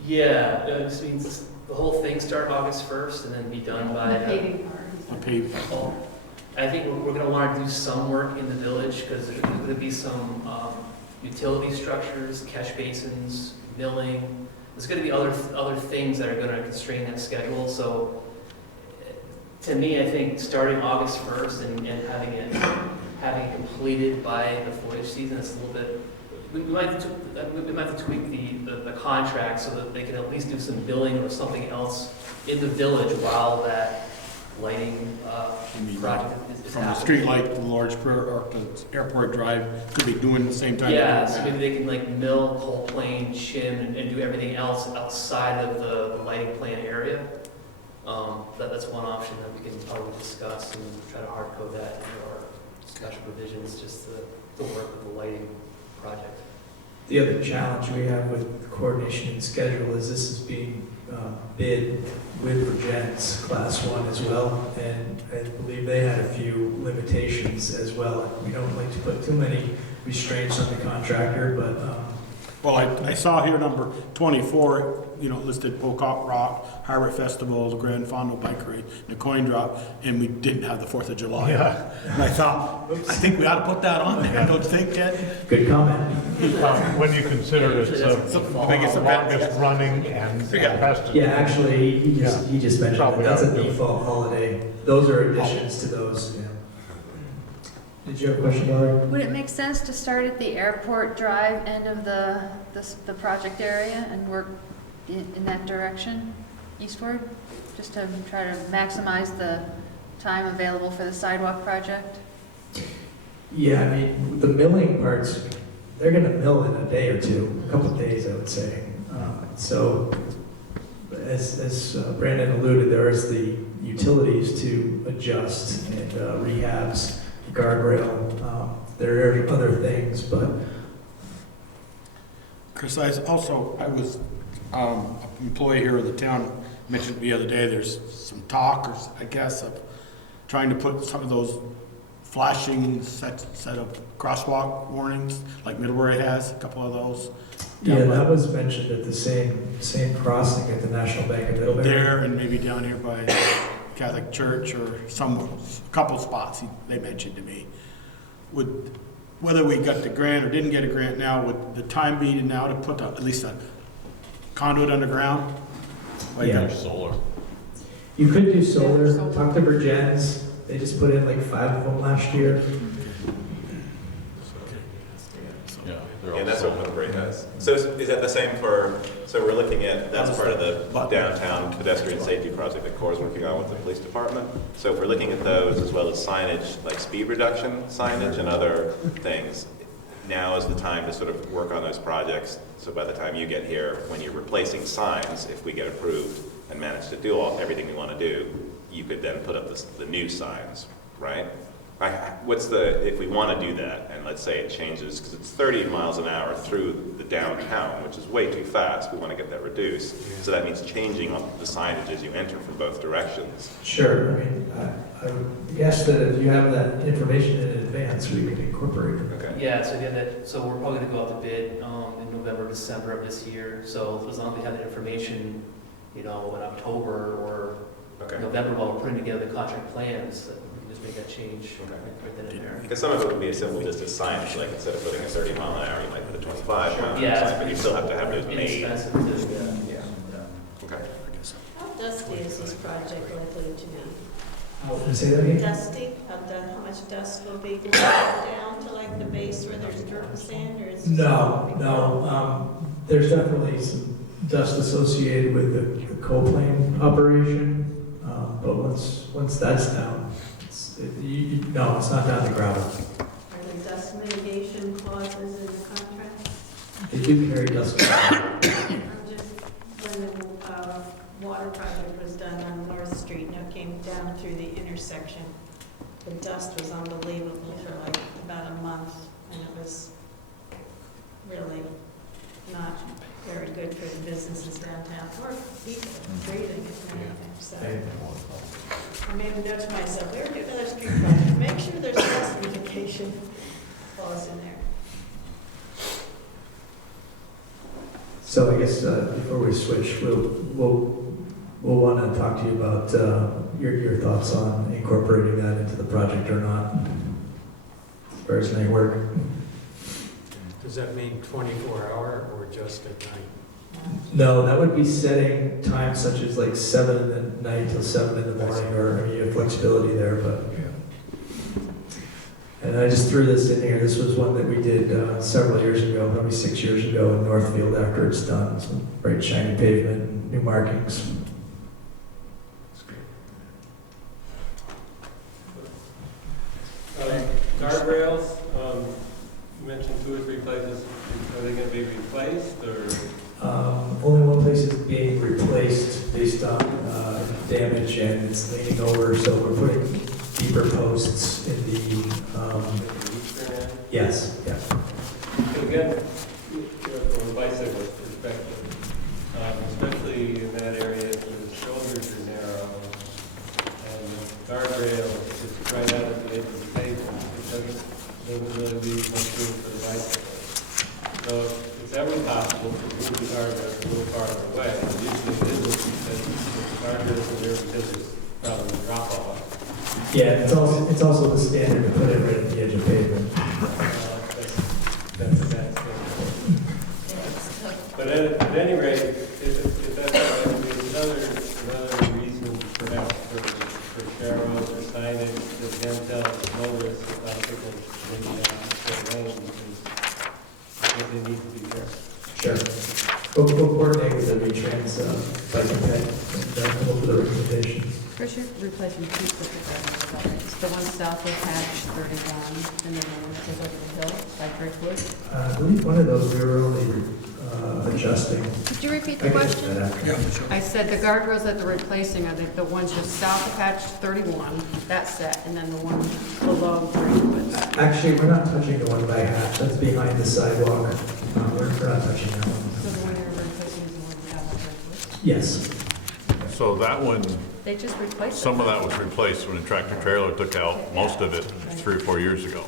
Yeah, this means the whole thing start August 1st and then be done by. The paving part. The paving. I think we're going to want to do some work in the village because there's going to be some utility structures, catch basins, milling. There's gonna be other things that are gonna constrain that schedule, so to me, I think starting August 1st and having it completed by the foliage season is a little bit, we might have to tweak the contract so that they can at least do some billing or something else in the village while that lighting project is From the happening. street light to the large or to Airport Drive, could be doing the same time? Yeah, so maybe they can like mill, coal plane, shim, and do everything else outside of the lighting plan area. That's one option that we can probably discuss and try to hard code that into our special provisions just to work with the lighting project. The other challenge we have with coordination and schedule is this is being bid with Virgin's Class 1 as well, and I believe they had a few limitations as well. We don't like to put too many restraints on the contractor, but Well, I saw here number 24, listed Pocock Rock, Harbor Festival, the Grand Fondo Bike Race, the coin drop, and we didn't have the 4th of July. Yeah. And I thought, I think we ought to put that on there, don't you think, Ted? good comment. When you consider it's the longest running and best. Yeah, actually, he just mentioned that that's a default holiday. Those are additions to those, yeah. Did you have a question, Valerie? Would it make sense to start at the Airport Drive end of the project area and work in that direction, eastward? Just to try to maximize the time available for the sidewalk project? Yeah, I mean, the milling parts, they're gonna mill in a day or two, a couple of days, I would say. So, as Brandon alluded, there is the utilities to adjust and rehabs, guardrail. There are other things, but Chris, I was an employee here of the town, mentioned the other day, there's some talk, or I guess, of trying to put some of those flashing set of crosswalk warnings, like Middlebury has, a couple of those. yeah, that was mentioned at the same crossing at the National Bank of Middlebury. There, and maybe down here by Catholic Church, or a couple spots they mentioned to me. Whether we got the grant or didn't get a grant now, would the time be now to put at least a conduit underground? Yeah. Solar. You could do solar, talk to Virgin's, they just put in like 5 of them last year. Yeah, that's what Middlebury has. So is that the same so we're looking at, that's part of the downtown pedestrian safety project that Core's working on with the police department. So if we're looking at those as well as signage, like speed reduction signage and other things, now is the time to sort of work on those projects. So by the time you get here, when you're replacing signs, if we get approved and manage to do everything we want to do, you could then put up the new signs, right? If we want to do that, and let's say it changes, because it's 30 miles an hour through the downtown, which is way too fast, we want to get that reduced. So that means changing the signage as you enter from both directions. Sure, I mean, I would guess that if you have that information in advance, we can incorporate it. Okay. Yeah, so we're probably gonna go out to bid in November, December of this year. So as long as we have that information, in October or November while we're putting together the contract plans, we can just make that change right then and there. Because some of it would be as simple just as signage, like instead of putting a 30 mile an hour, you might put a 25 mile an hour Yeah, sign, but you still have to have those made. Inexpensive to, Yeah. Okay. How dusty is this project likely to be? Say that again? Dusty? How much dust will be down to like the base where there's dirt and sand, or is it? No, there's definitely some dust associated with the coal plane operation, but once that's down, it's not down to gravel. Are there dust mitigation clauses in the contract? They do carry dust. I'm just, when the water project was done on North Street, and it came down through the intersection, the dust was unbelievable for like about a month, and it was really not very good for the businesses downtown, or people breathing and everything, so. I made a note to myself, we're doing another street project, make sure there's dust mitigation clause in there. So I guess before we switch, we'll want to talk to you about your thoughts on incorporating that into the project or not, as far as may work. Does that mean 24-hour or just at night? No, that would be setting times such as like 7 in the night till 7 in the morning, or I mean, you have flexibility there, but. And I just threw this in here. This was one that we did several years ago, probably 6 years ago in Northfield after it's done. Some bright shiny pavement, new markings. Guardrails, you mentioned 2 or 3 places. Are they going to be replaced or? Only one place is being replaced based on damage, and it's leaning over, so we're putting deeper posts in the, yes, yeah. Again, from a bicyclist perspective, especially in that area, the shoulders are narrow, and the guardrail is right out at the edge of the pavement. It doesn't really leave much room for the bicyclist. So it's ever possible to move the guardrail a little farther away. Usually it isn't, because the guardrail is there because it's probably a drop off. Yeah, it's also the standard to put it right at the edge of pavement. But at any rate, if that's another reason perhaps for sharrows or signage to then tell motorists if bicycles maybe not their lane because they need to be there. Sure. We'll coordinate with the V-Trans biking ped and come up with a recommendation. Chris, you're replacing 2 separate guardrails. The one south of Hatch 31, and then the one that goes over the hill by Driftwood. I believe one of those we were only adjusting. Could you repeat the question? I said the guardrails that they're replacing are the ones just south of Hatch 31, that set, and then the one below Driftwood. Actually, we're not touching the one by Hatch. That's behind the sidewalk. We're not touching that one. So the one you're replacing is the one we have on Driftwood? Yes. So that one, They just replaced it. some of that was replaced when the tractor trailer took out most of it 3 or 4 years ago.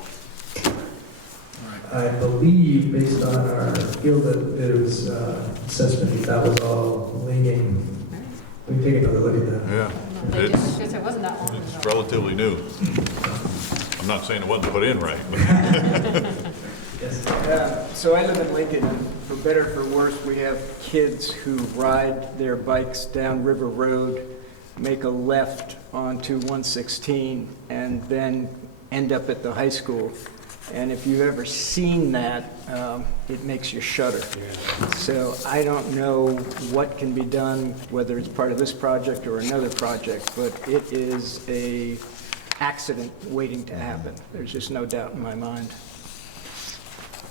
I believe, based on our field assessment, that was all leaning. We can take another look at that. Yeah. They just, because it wasn't that long ago. It's relatively new. I'm not saying it wasn't put in right, but So I live in Lincoln, and for better or for worse, we have kids who ride their bikes down River Road, make a left onto 116, and then end up at the high school. And if you've ever seen that, it makes you shudder. So I don't know what can be done, whether it's part of this project or another project, but it is a accident waiting to happen. There's just no doubt in my mind.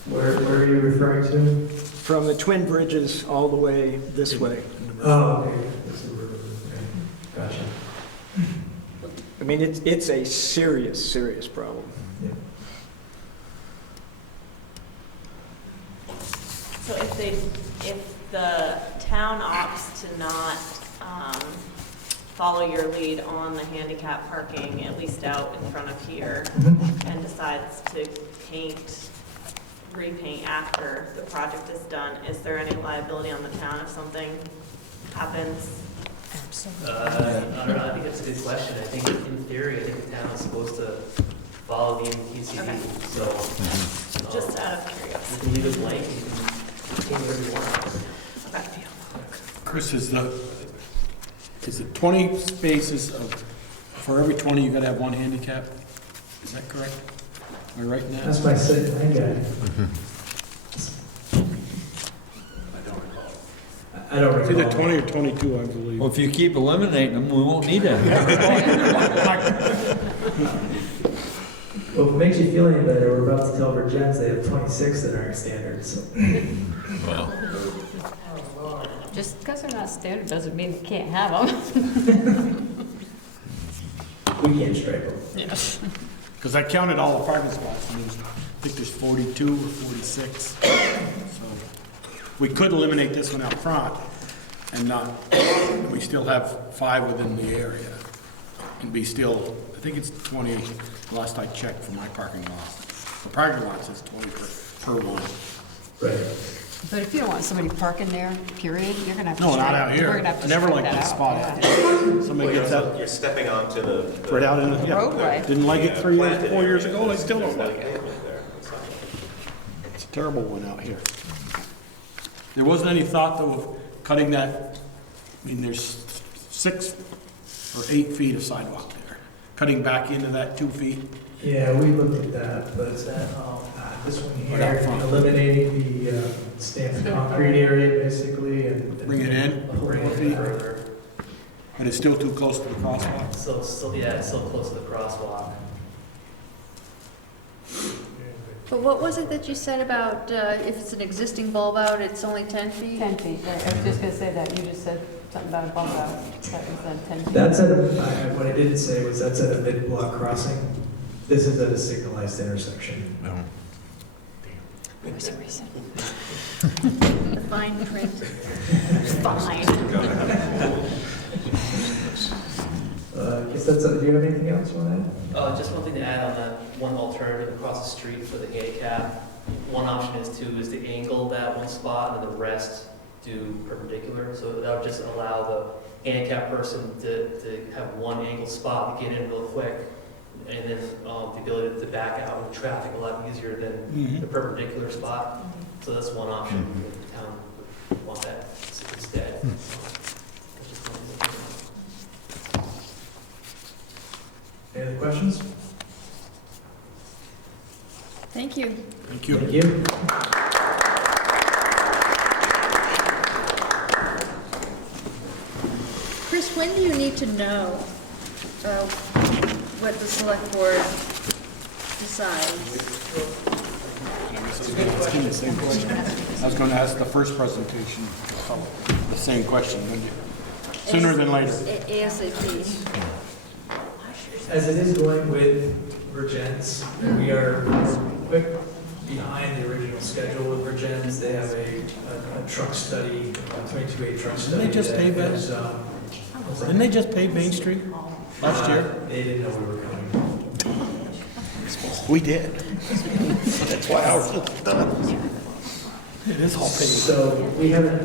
Where are you referring to? From the Twin Bridges all the way this way. Oh, okay. Gotcha. I mean, it's a serious, serious problem. So if the town opts to not follow your lead on the handicap parking, at least out in front of here, and decides to repaint after the project is done, is there any liability on the town if something happens? I don't know, I think that's a good question. I think in theory, I think the town is supposed to follow the MPCD, Okay. so. Just out of curiosity. You can leave it blank, you can change whatever you want. Okay. Chris, is it 20 spaces for every 20, you gotta have one handicap? Is that correct? Am I right in that? That's my second line guy. I don't It's recall. either 20 or 22, I believe. Well, if you keep eliminating them, we won't need that. Well, if it makes you feel any better, we're about to tell Virgins they have 26 that aren't standard, so. well, Just because they're not standard doesn't mean you can't have them. We can't stripe them. Yes. Because I counted all the parking spots, and I think there's 42 or 46. So we could eliminate this one out front and not, we still have 5 within the area. And be still, I think it's 20, last I checked for my parking lot. The parking lot says 20 per one. Right. But if you don't want somebody parking there, period, you're gonna have to. No, not stripe- out here. we're gonna have to I never stripe liked that that out. spot. Yeah. Somebody gets out. You're stepping onto the Right out in the, Roadway. yeah. Didn't like it 3 years, 4 years ago, and I still don't like it. Terrible one out here. There wasn't any thought though of cutting that, I mean, there's 6 or 8 feet of sidewalk there. Cutting back into that 2 feet. Yeah, we looked at that, but this one here, eliminating the stamped concrete area basically and. Bring it in, Bring it in further. But it's still too close to the crosswalk. So, still, yeah, it's still close to the crosswalk. But what was it that you said about if it's an existing bulb out, it's only 10 feet? 10 feet, right, I was just gonna say that, you just said something about a bump out, that was then 10 feet. That's at what I didn't say was that's at a mid-block crossing. This is at a signalized intersection. There's a reason. The fine print. Fine. Guess that's, do you have anything else you want to add? Just one thing to add on that one alternative across the street for the handicap. One option is to angle that one spot and then the rest do perpendicular. So that would just allow the handicap person to have one angled spot to get in real quick. And then the ability to back out with traffic a lot easier than the perpendicular spot. So that's one option if the town would want that instead. Any other questions? Thank you. Thank you. Thank you. Chris, when do you need to know what the select board decides? I was going to ask the first presentation, the same question, wouldn't you? Sooner than later. ASAP. As it is going with Virgins, we are quick behind the original schedule with Virgins. They have a truck study, a 22A truck study. Didn't they just pave that? Didn't they just pave Main Street last year? They didn't know we were coming. We did. That's why ours is done. It is all paved. So we haven't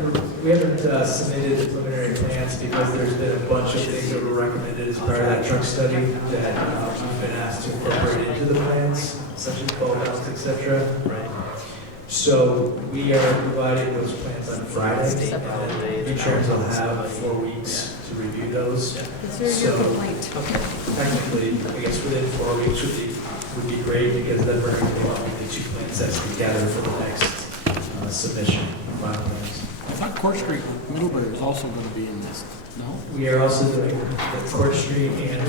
submitted the preliminary plans because there's been a bunch of things that were recommended as part of that truck study that we've been asked to incorporate into the plans, such as bulb outs, et cetera. Right. So we are providing those plans on Friday, and then returns will have 4 weeks to review those. Consider your complaint. Technically, I guess within 4 weeks would be great because then we're going to be able to get the 2 plan sets together for the next submission of final plans. I thought Court Street, Middlebury was also going to be in this, no? We are also doing the Court Street and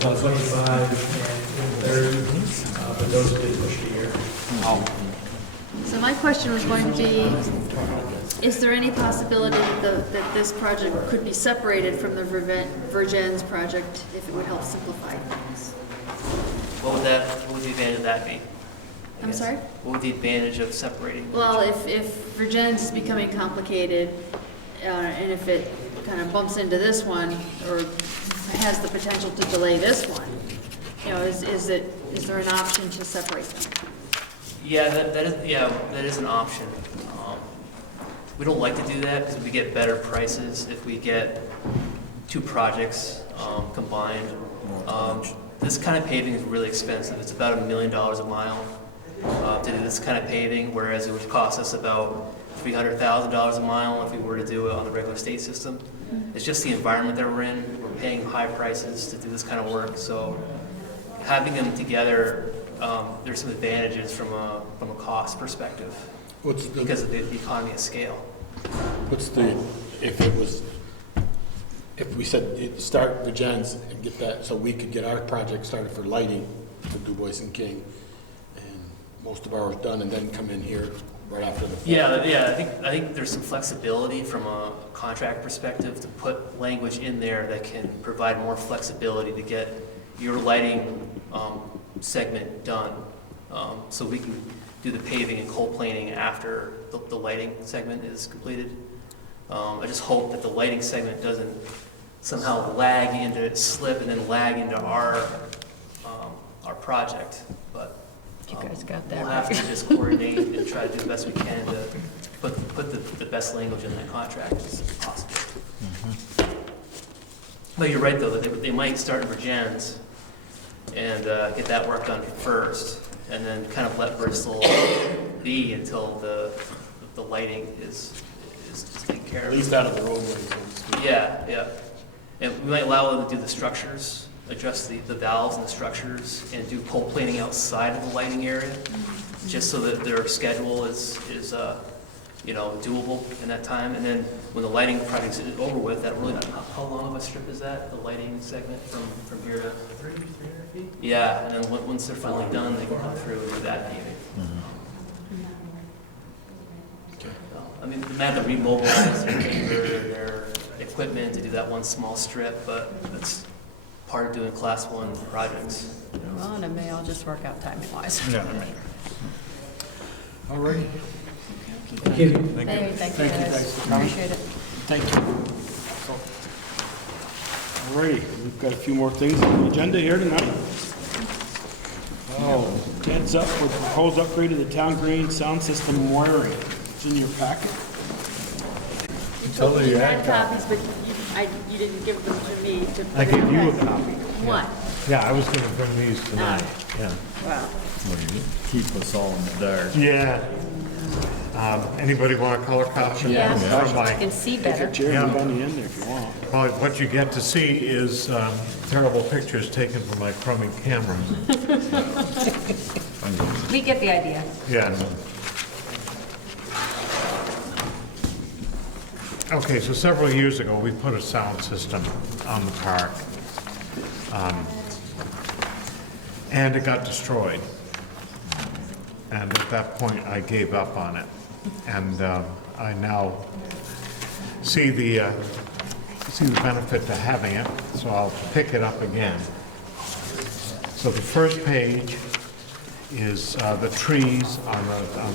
25 and 30, but those have been pushed a year. So my question was going to be, is there any possibility that this project could be separated from the Virgins project if it would help simplify things? What would the advantage of that be? I'm sorry? What would the advantage of separating? Well, if Virgins is becoming complicated, and if it kind of bumps into this one, or has the potential to delay this one, you know, is there an option to separate them? Yeah, that is an option. We don't like to do that because we get better prices if we get 2 projects combined. This kind of paving is really expensive. It's about $1 million a mile to do this kind of paving, whereas it would cost us about $300,000 a mile if we were to do it on the regular state system. It's just the environment that we're in. We're paying high prices to do this kind of work, so having them together, there's some advantages from a cost perspective because of the economy of scale. What's if we said start the gens and get that, so we could get our project started for lighting for Du Bois and King, and most of ours done, and then come in here right after the. Yeah. I think there's some flexibility from a contract perspective to put language in there that can provide more flexibility to get your lighting segment done, so we can do the paving and cold planing after the lighting segment is completed. I just hope that the lighting segment doesn't somehow slip and then lag into our project, but You guys got that we'll have to just coordinate and try to do the best we can to put the best language in that contract as possible. But you're right, though, that they might start in Virgins and get that work done first, and then kind of let Bristol be until the lighting is taken care of. At least out of the roadway, so to speak. Yeah, yeah. And we might allow them to do the structures, adjust the valves and the structures, and do pole planing outside of the lighting area, just so that their schedule is doable in that time. And then when the lighting project's over with, that really, how long of a strip is that, the lighting segment from here to? 300 feet? Yeah, and then once they're finally done, they can come through and do that paving. I mean, they have to remobilize their equipment to do that one small strip, but that's part of doing class 1 projects. Well, and it may all just work out timing-wise. Yeah, I mean. All right. Thank you. Thank you. Thank you, Thank you guys. guys for coming. Appreciate it. Thank you. All righty, we've got a few more things on the agenda here tonight. Oh, heads up with proposed upgrade of the town green sound system wiring. It's in your packet. Totally, You you had had copies, but you didn't give them to me to put I in gave the you a packet. copy. What? Yeah, I was gonna bring these tonight, yeah. Wow. Keep us all in the dark. Yeah. Anybody want a color copy? Yeah. From my- You can see better. Yeah. Move on the end there if you want. Well, what you get to see is terrible pictures taken from my crummy camera. We get the idea. Yeah. Okay, so several years ago, we put a sound system on the park. And it got destroyed. And at that point, I gave up on it. And I now see the benefit to having it, so I'll pick it up again. So the first page is the trees on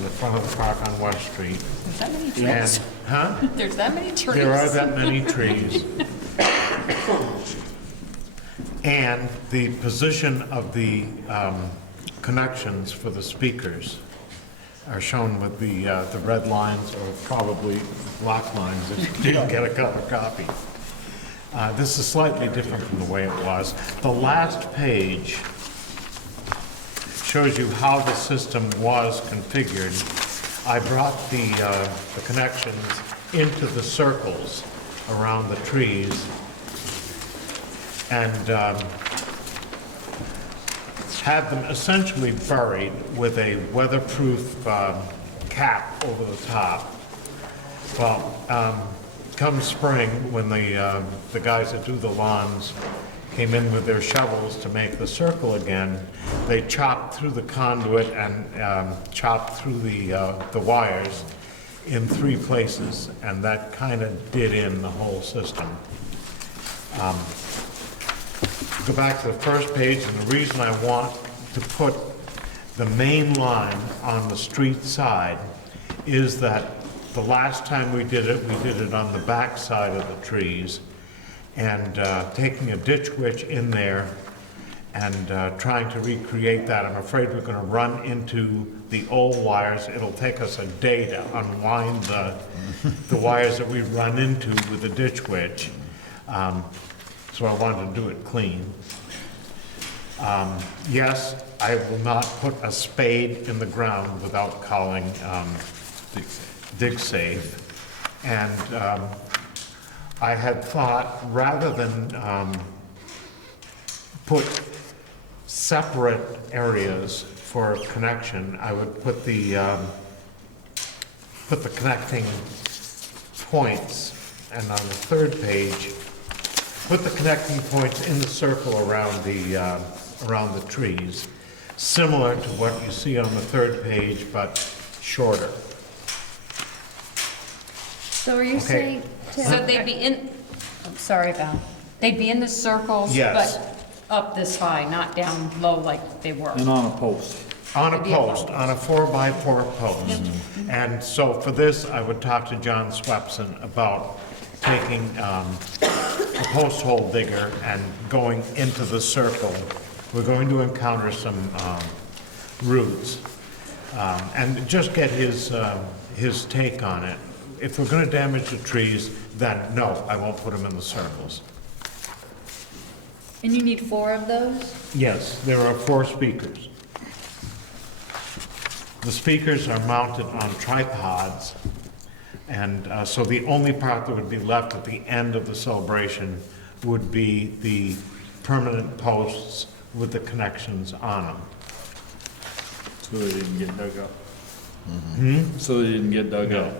the front of the park on West Street. There's that many trees? And, huh? There's that many trees? There are that many trees. And the position of the connections for the speakers are shown with the red lines or probably black lines if you didn't get a color copy. This is slightly different from the way it was. The last page shows you how the system was configured. I brought the connections into the circles around the trees and had them essentially buried with a weatherproof cap over the top. Well, come spring, when the guys that do the lawns came in with their shovels to make the circle again, they chopped through the conduit and chopped through the wires in 3 places, and that kind of did in the whole system. Go back to the first page, and the reason I want to put the main line on the street side is that the last time we did it on the back side of the trees, and taking a ditch witch in there and trying to recreate that. I'm afraid we're going to run into the old wires. It'll take us a day to unwind the wires that we run into with the ditch witch. So I wanted to do it clean. Yes, I will not put a spade in the ground without calling dig safe. And I had thought, rather than put separate areas for connection, I would put the connecting points, and on the third page, put the connecting points in the circle around the trees, similar to what you see on the third page, but shorter. So are you saying, so they'd be in, I'm sorry, Val, they'd be in the circles, Yes. but up this high, not down low like they were? And on a post. On a Maybe a post, post. on a 4x4 post. And so for this, I would talk to John Swepson about taking a post hole digger and going into the circle. We're going to encounter some roots, and just get his take on it. If we're going to damage the trees, then no, I won't put them in the circles. And you need 4 of those? Yes, there are 4 speakers. The speakers are mounted on tripods, and so the only part that would be left at the end of the celebration would be the permanent posts with the connections on them. So they didn't get dug up. Hmm? So they didn't get dug up.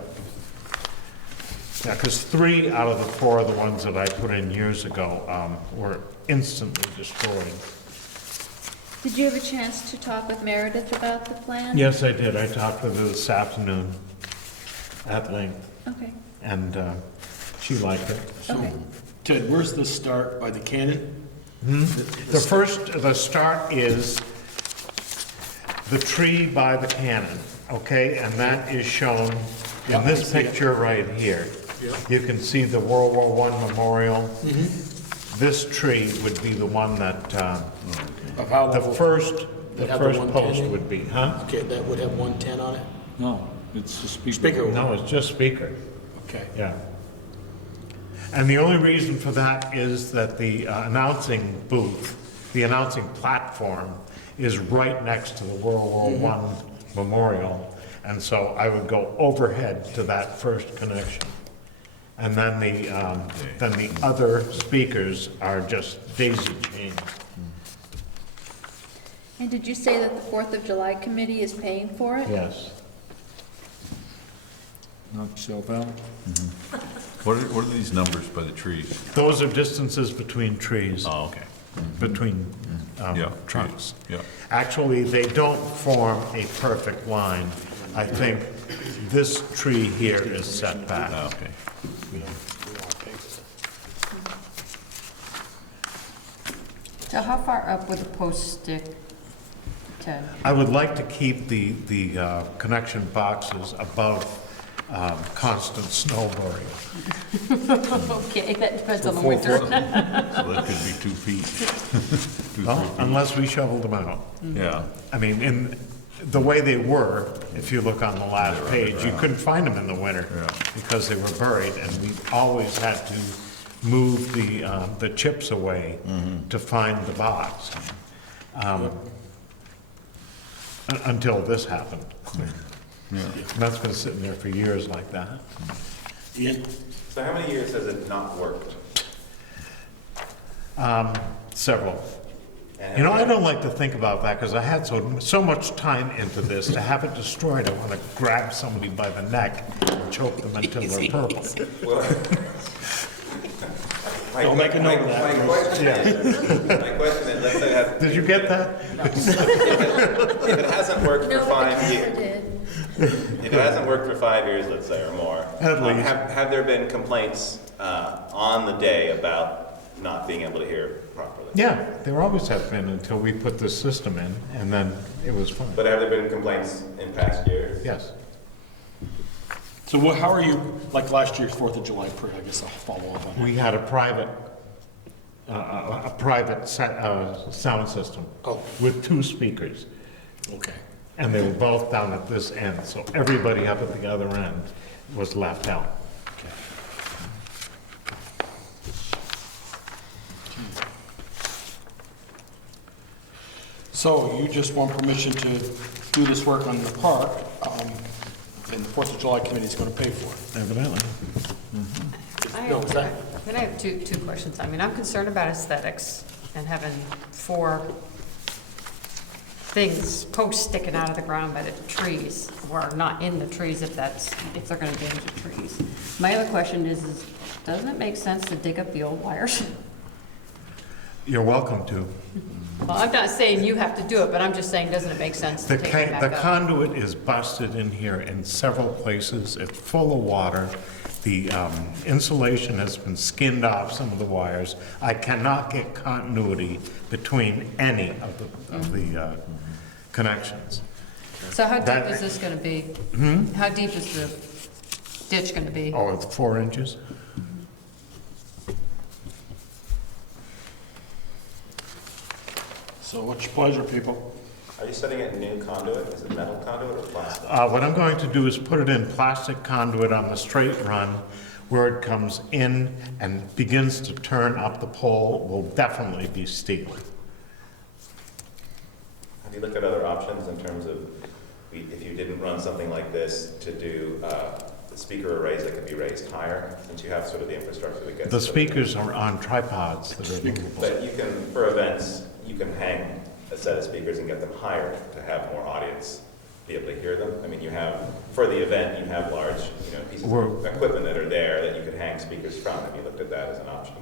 Yeah, because 3 out of the 4 of the ones that I put in years ago were instantly destroyed. Did you have a chance to talk with Meredith about the plan? Yes, I did. I talked with her this afternoon at length, Okay. and she liked it. Okay. Ted, where's the start, by the cannon? The start is the tree by the cannon, okay? And that is shown Yeah, in I this see it. picture right here. Yeah. You can see the World War I memorial. This tree would be the one that, Of how the level? first That have the post 110 in? would be, huh? Okay, that would have 110 on it? No, it's the speaker. Speaker. No, it's just speaker. Okay. Yeah. And the only reason for that is that the announcing booth, the announcing platform, is right next to the World War I memorial. And so I would go overhead to that first connection. And then the other speakers are just daisy chains. And did you say that the 4th of July committee is paying for it? Yes. Not Shelval? What are these numbers by the trees? Those are distances between trees. Oh, okay. Between Yeah, trunks. Yeah. Actually, they don't form a perfect line. I think this tree here is set back. Okay. So how far up would the post stick, Ted? I would like to keep the connection boxes above constant snowboarding. Okay, that depends on the So winter. that could be 2 feet. 2, Well, 3 feet. unless we shoveled them out. Yeah. I mean, in the way they were, if you look on the last page, you couldn't find them in the winter because they were buried, and we always had to move the chips away to find the box. Until this happened. Yeah. And that's been sitting there for years like that. Ian? So how many years has it not worked? Several. You know, I don't like to think about that because I had so much time into this. To have it destroyed, I want to grab somebody by the neck and choke them until they're purple. I'll make a note of that. My question is, let's say that. Did you get that? If it hasn't worked for No, 5 I years, did. if it hasn't worked for 5 years, let's say, or more, At least. have there been complaints on the day about not being able to hear properly? Yeah, there always have been until we put this system in, and then it was fine. But have there been complaints in past years? Yes. So how are you, like last year's 4th of July parade, I guess I'll follow up on that. We had a private sound system with 2 speakers. Okay. And they were both down at this end, so everybody up at the other end was left out. So you just want permission to do this work on the park, and the 4th of July committee is going to pay for it. Evidently. No, is that? Then I have two questions. I mean, I'm concerned about aesthetics and having 4 things, posts sticking out of the ground by the trees, or not in the trees if they're gonna damage the trees. My other question is doesn't it make sense to dig up the old wires? You're welcome to. Well, I'm not saying you have to do it, but I'm just saying, doesn't it make sense to take it back The up? conduit is busted in here in several places. It's full of water. The insulation has been skinned off some of the wires. I cannot get continuity between any of the connections. So how deep That- is this gonna be? How deep is the ditch gonna be? Oh, it's 4 inches? So what's your pleasure, people? Are you setting it in new conduit? Is it metal conduit or plastic? What I'm going to do is put it in plastic conduit on the straight run where it comes in and begins to turn up the pole will definitely be steel. Have you looked at other options in terms of if you didn't run something like this, to do the speaker arrays that could be raised higher, since you have sort of the infrastructure that gets. The speakers are on tripods that are movable. But you can, for events, you can hang a set of speakers and get them higher to have more audience be able to hear them. I mean, you have, for the event, you have large, pieces of equipment that are there that you could hang speakers from, if you looked at that as an option.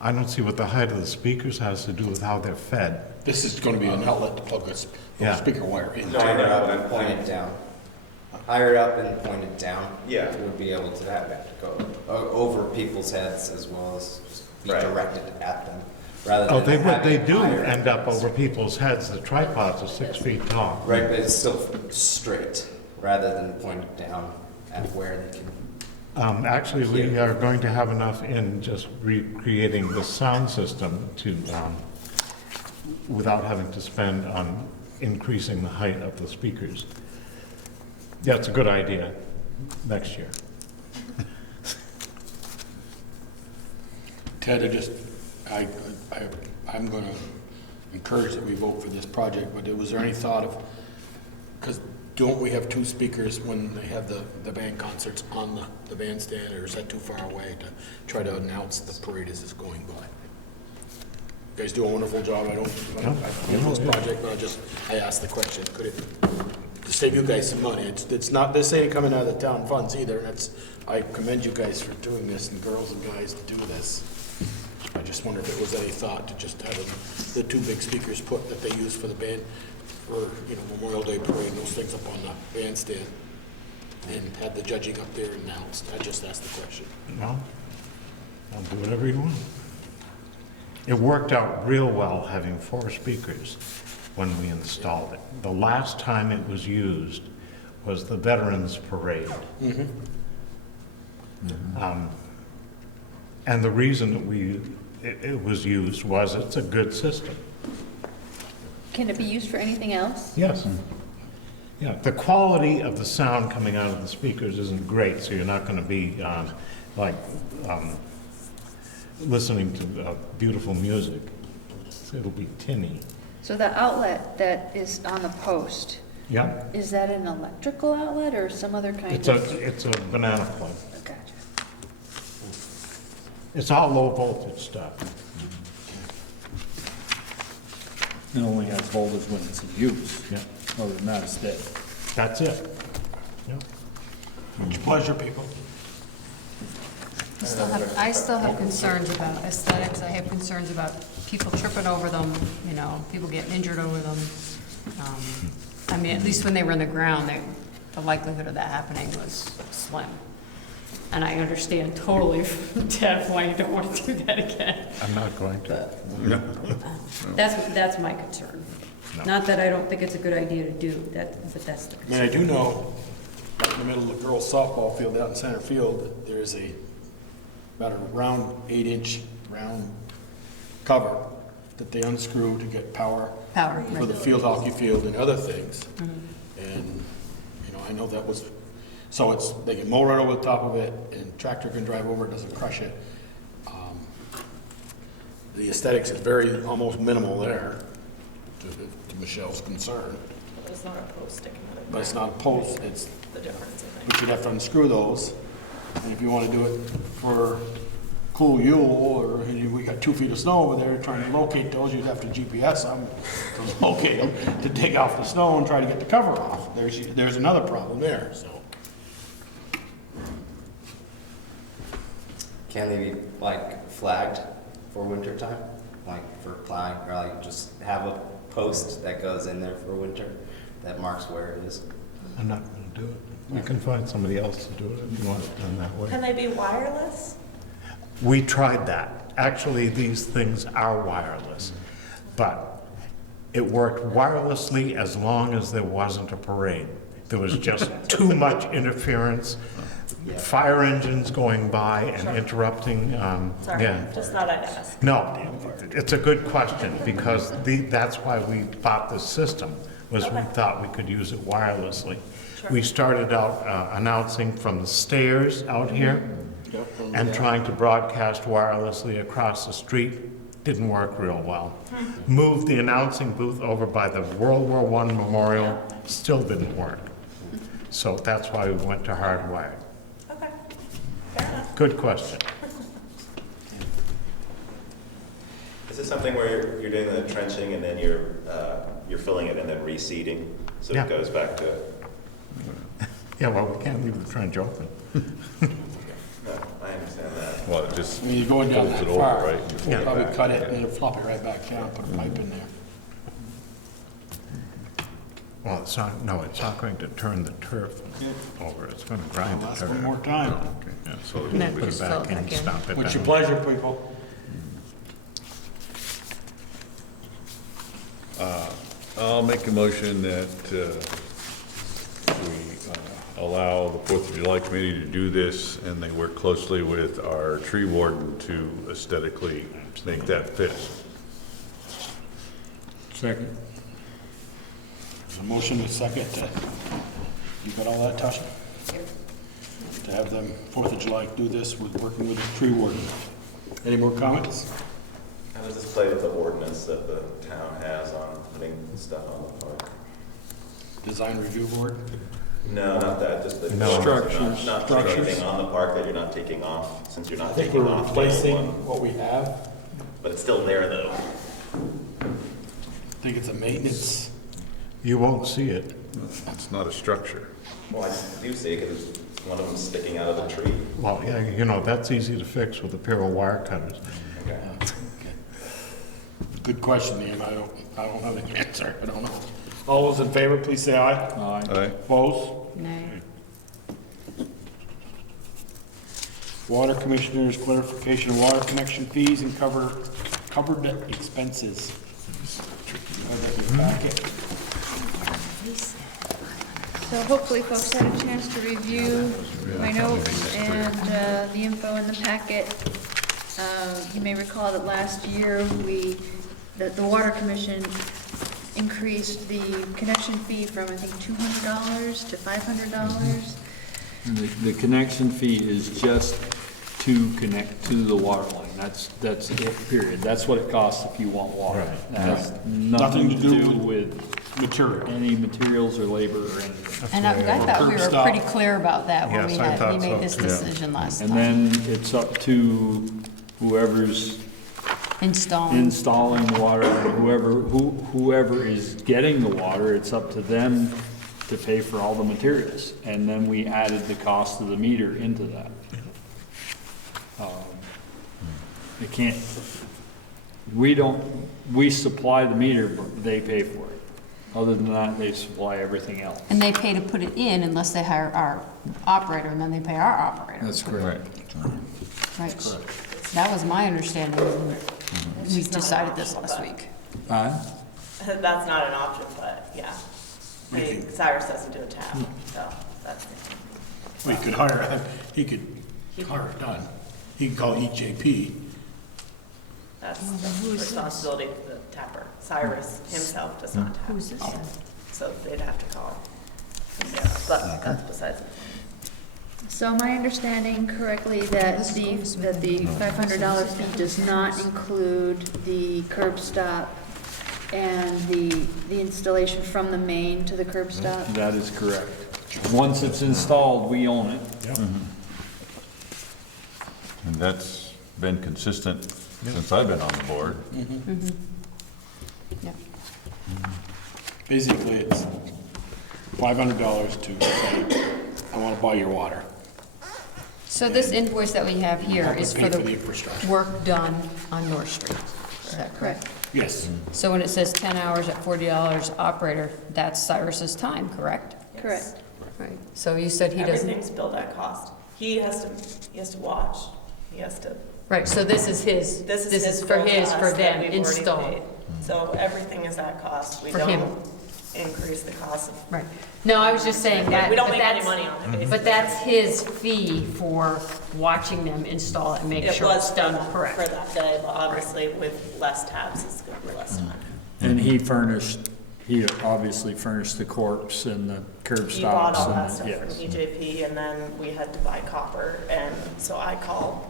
I don't see what the height of the speakers has to do with how they're fed. This is going to be an outlet to plug a speaker wire in. No, I know, but I'm point it down. Higher up and point it down. Yeah. Would be able to have it go over people's heads as well as just be directed at them. Rather than they do end up over people's heads. The tripods are 6 feet tall. Right, but it's still straight rather than pointed down at where they can. Actually, we are going to have enough in just recreating the sound system to, without having to spend on increasing the height of the speakers. Yeah, it's a good idea next year. Ted, I'm going to encourage that we vote for this project, but was there any thought of, because don't we have 2 speakers when they have the band concerts on the bandstand, or is that too far away to try to announce the parade as it's going by? You guys do a wonderful job. I don't this project, but I asked the question, could it, to save you guys some money? It's not, this ain't coming out of the town funds either, and I commend you guys for doing this, and girls and guys to do this. I just wonder if there was any thought to just have the 2 big speakers put that they use for the band, for, Memorial Day parade, those things up on the bandstand, and had the judging up there announced. I just asked the question. No, I'll do whatever you want. It worked out real well having 4 speakers when we installed it. The last time it was used was the Veterans Parade. Mm-hmm. And the reason that it was used was it's a good system. Can it be used for anything else? Yes. Yeah, the quality of the sound coming out of the speakers isn't great, so you're not going to be listening to beautiful music. It'll be tinny. So the outlet that is on the post, Yeah, is that an electrical outlet or some other kind it's a banana plug. Gotcha. It's all low voltage stuff. It only has voltage when it's in use. Yeah. Other than that, it's dead. That's it. Yeah. It's your pleasure, people. I still have concerns about aesthetics. I have concerns about people tripping over them, people getting injured over them. I mean, at least when they were in the ground, the likelihood of that happening was slim. And I understand totally from Ted why you don't want to do that again. I'm not going to. That's my concern. No. Not that I don't think it's a good idea to do that, but that's the I concern. mean, I do know, right in the middle of the girls' softball field out in center field, there is about a round 8-inch round cover that they unscrew to get power for the field hockey field and other things. And, I know that was, so they can mow right over the top of it, and tractor can drive over it, doesn't crush it. The aesthetics is almost minimal there, to Michelle's concern. But it's not a post sticking out of the But it's ground. not a post, it's, The difference, I think. but you'd have to unscrew those. And if you want to do it for cool Yule, or we got 2 feet of snow over there, trying to locate those, you'd have to GPS them to locate them, to dig off the snow and try to get the cover off. There's another problem there, so. Can they be flagged for winter time? For plowing, or just have a post that goes in there for winter that marks where it is? I'm not going to do it. You can find somebody else to do it if you want it done that way. Can they be wireless? We tried that. Actually, these things are wireless, but it worked wirelessly as long as there wasn't a parade. There was just too much interference, fire engines going by and interrupting. Sorry, just thought I'd ask. No, it's a good question, because that's why we bought this system, was we thought we could use it wirelessly. Sure. We started out announcing from the stairs out here and trying to broadcast wirelessly across the street, didn't work real well. Moved the announcing booth over by the World War I Memorial, still didn't work. So that's why we went to hardwired. Okay, fair enough. Good question. Is this something where you're doing the trenching and then you're filling it and then reseeding? So Yeah. it goes back to, Yeah, well, we can't leave the trench open. no, I understand that. Well, it just I mean, you're going down folds that it over, far. right? You You'll fold it probably back. cut it and it'll flop it right back down, put a pipe in there. Well, it's not going to turn the turf over, it's going to grind the Last turf. one more time. Okay, yeah, so And then Put it just back fill it in, back in. stomp it What's your down. pleasure, people? I'll make a motion that we allow the Fourth of July Committee to do this, and they work closely with our tree warden to aesthetically make that fit. Second. A motion and a second. You got all that, Tasha? To have them 4th of July do this with working with the tree warden. Any more comments? How does this play with the ordinance that the town has on putting stuff on the park? Design review board? No, not that, just the. No. Structures. Not putting anything on the park that you're not taking off, since you're not I think taking we're off. replacing one. what we have. But it's still there, though. I think it's a maintenance. You won't see it. It's not a structure. Well, I do see it, because one of them's sticking out of the tree. Well, yeah, you know, that's easy to fix with a pair of wire cutters. Okay. Good question, Ian. I don't know the answer. I don't know. All those in favor, please say aye. Aye. Aye. Opposed? Nay. Water Commissioners, clarification of water connection fees and covered expenses. Have that in your packet. So hopefully folks had a chance to review my notes and the info in the packet. You may recall that last year that the Water Commission increased the connection fee from, I think, $200 to $500. The connection fee is just to connect to the water line. That's it, period. That's what it costs if you want water. Right. That has nothing to do with material. any materials or labor or anything. And I thought we Curb were stop. pretty clear about that when Yes, I we thought made so, this too. decision last And time. then it's up to whoever's installing the water, and whoever is getting the water, it's up to them to pay for all the materials. And then we added the cost of the meter into that. It can't, we supply the meter, but they pay for it. Other than that, they supply everything else. And they pay to put it in unless they hire our operator, and then they pay our operator. That's correct. Right. That was my understanding when we decided this last week. That's not an option, but yeah. I mean, Cyrus doesn't do a tap, so that's. Well, he could hire it done. He can call EJP. That's the responsibility of the tapper. Cyrus himself does not tap. Who's this then? So they'd have to call. Yeah, but that's besides. So my understanding correctly that the $500 fee does not include the curb stop and the installation from the main to the curb stop? That is correct. Once it's installed, we own it. And that's been consistent since I've been on the board. Yeah. Basically, it's $500 to say, I want to buy your water. So this invoice that we have here Have to is pay for for the the infrastructure. work done on North Street. Is that correct? Yes. So when it says 10 hours at $40 operator, that's Cyrus's time, correct? Correct. Right. So you said he doesn't. Everything's billed at cost. He has to watch. He has to. Right, so this is his. This is for bill to his, us for that them, we've already installed. paid. So everything is at cost. We For don't him. increase the cost of. Right. No, I was just saying that. We don't but make any that's- money on it, basically. But that's his fee for watching them install it and make sure it's done correct. For that day, but obviously with less tabs, it's going to be less time. And he obviously furnished the corpse and the curb You bought stops all that and, stuff from yes. EJP, and then we had to buy copper, and so I called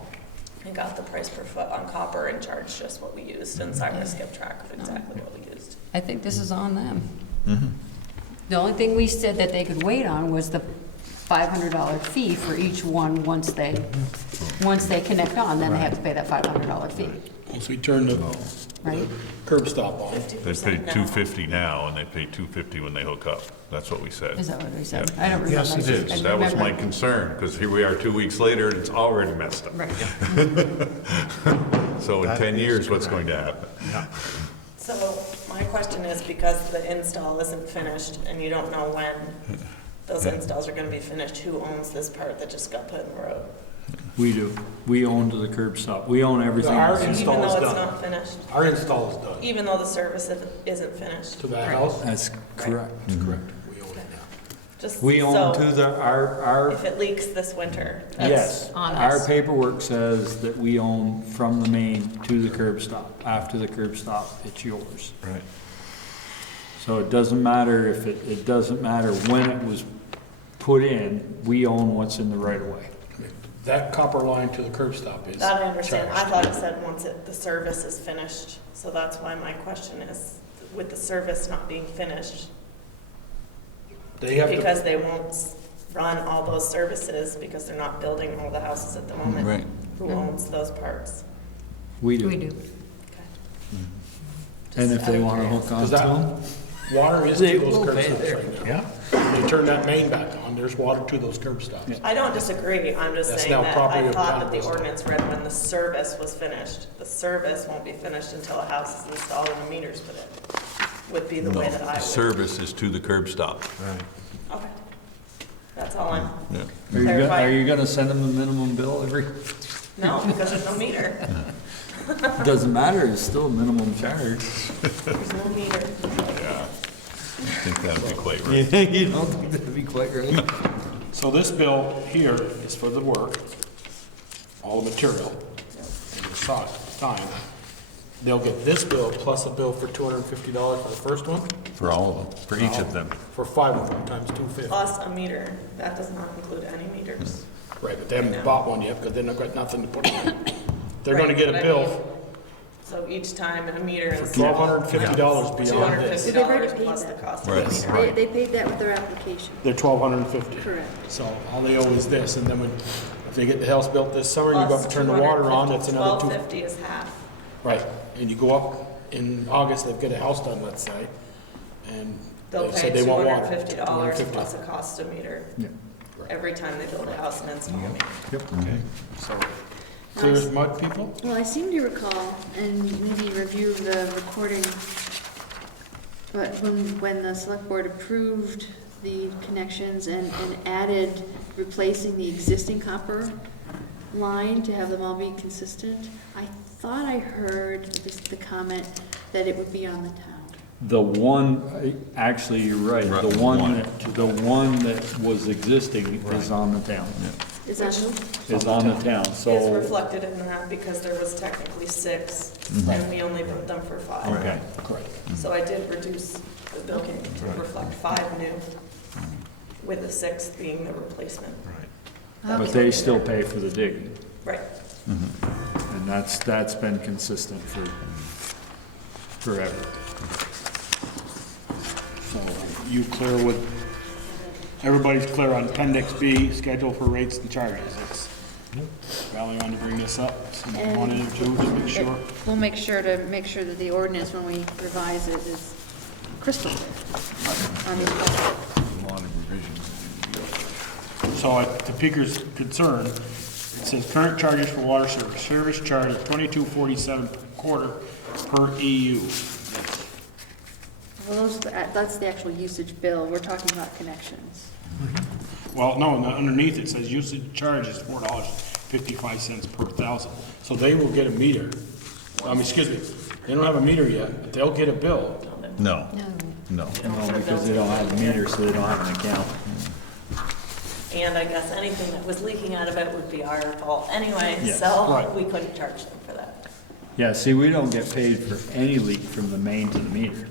and got the price per foot on copper and charged just what we used, and Cyrus kept track of exactly what we used. I think this is on them. Mm-hmm. The only thing we said that they could wait on was the $500 fee for each one once they connect on, then they have to pay that $500 fee. Once we turn the curb stop on. They pay $250 now, and they pay $250 when they hook up. That's what we said. Is that what we said? Yeah. I don't remember. Yes, it is. I That was my remember- concern, because here we are 2 weeks later, and it's already messed up. Right. So in 10 years, what's going to happen? So my question is, because the install isn't finished and you don't know when those installs are gonna be finished, who owns this part that just got put in the road? We do. We own to the curb stop. We own everything. Our that's in- install Even is though it's done. not finished? Our install is done. Even though the service isn't finished? To the house? That's correct. Correct. We own it now. Just We own so to the, if it leaks this winter, that's yes, on our us. paperwork says that we own from the main to the curb stop. After the curb stop, it's yours. Right. So it doesn't matter if it doesn't matter when it was put in, we own what's in the right of way. That copper line to the curb stop is That I understand. I charged. thought it said once the service is finished, so that's why my question is, with the service not being finished, They have to, because they won't run all those services because they're not building all the houses at the moment. Right. Who owns those parts? We do. We do. And if they want to hook on Does to that- them, water is They to those will curb pay stops there. right now. Yeah. They turn that main back on, there's water to those curb stops. I don't disagree, I'm just That's saying now that property I of thought town that the Bristol. ordinance read when the service was finished. The service won't be finished until a house is installed and the meters put in, would be the No, way that I the would. service is to the curb stop. Okay. That's all I'm, Yeah. are you gonna send them a minimum bill every, no, because there's no meter. doesn't matter, it's still a minimum charge. There's no meter. Yeah. I think that would be quite You right. think, you don't think that'd be quite right? So this bill here is for the work, all the material, and the time. They'll get this bill plus a bill for $250 for the first one, For all of them, for each of them. for 5 of them, times 250. Plus a meter, that does not include any meters. Right, but they haven't bought one yet, because they've not got nothing to put in. They're gonna get a Right, but I bill mean, so each time a meter is. for $1,250 beyond this. They've already $250 paid plus the that. cost of Right. the meter. Right. They paid that with their application. They're $1,250. Correct. So all they owe is this, and then if they get the house built this summer, and you go up and turn the water on, that's another two. $1,250 is half. Right, and you go up in August, they've got a house done, let's say, and They'll they pay said they want water. $250 plus a cost of meter. Yeah. Every time they build a house and install a meter. Okay, so, clear as mud, people? Well, I seem to recall, and maybe review the recording, but when the select board approved the connections and added replacing the existing copper line to have them all be consistent, I thought I heard just the comment that it would be on the town. The one, actually, you're right, the one that was existing is on the town. Is that who? Is on the town, It's so, reflected in that because there was technically 6, and we only put them for 5. okay. Correct. So I did reduce the bill to reflect 5 new, with the 6th being the replacement. But they still pay for the digging, Right. and that's been consistent for forever. So you clear with, everybody's clear on Appendix B, schedule for rates and charges. It's Valerie wanted to bring this up, someone wanted it too, to make sure. We'll make sure that the ordinance, when we revise it, is crystal clear on the A lot of revisions. So at the Peaker's concern, it says current charges for water service. Service charge is $22.47 per quarter per EU. Well, that's the actual usage bill. We're talking about connections. Well, no, underneath it says usage charge is $4.55 per thousand. So they will get a meter. Excuse me, they don't have a meter yet, but they'll get a bill. No, no. No, because they don't have a meter, so they don't have an account. And I guess anything that was leaking out of it would be our fault anyway, Yes. so Right. we couldn't charge them for that. Yeah, see, we don't get paid for any leak from the main to the meter.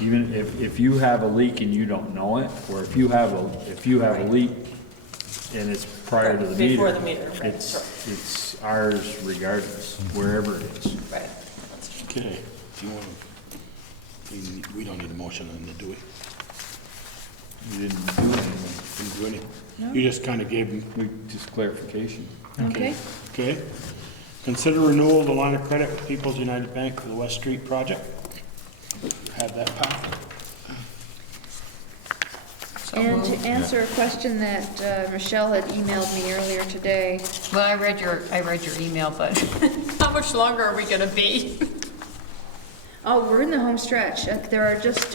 Even if you have a leak and you don't know it, or if you have a leak and it's prior to the meter. Before the meter, right, It's ours regardless, wherever it is. Right. Okay, do you want, we don't need a motion on it, do we? You didn't do anything. Didn't do anything? No. You just kind of gave them. Just clarification. Okay. Okay. Consider renewal of the line of credit with People's United Bank for the West Street project. Have that path. And to answer a question that Michelle had emailed me earlier today. Well, I read your email, but how much longer are we gonna be? Oh, we're in the home stretch. There are just,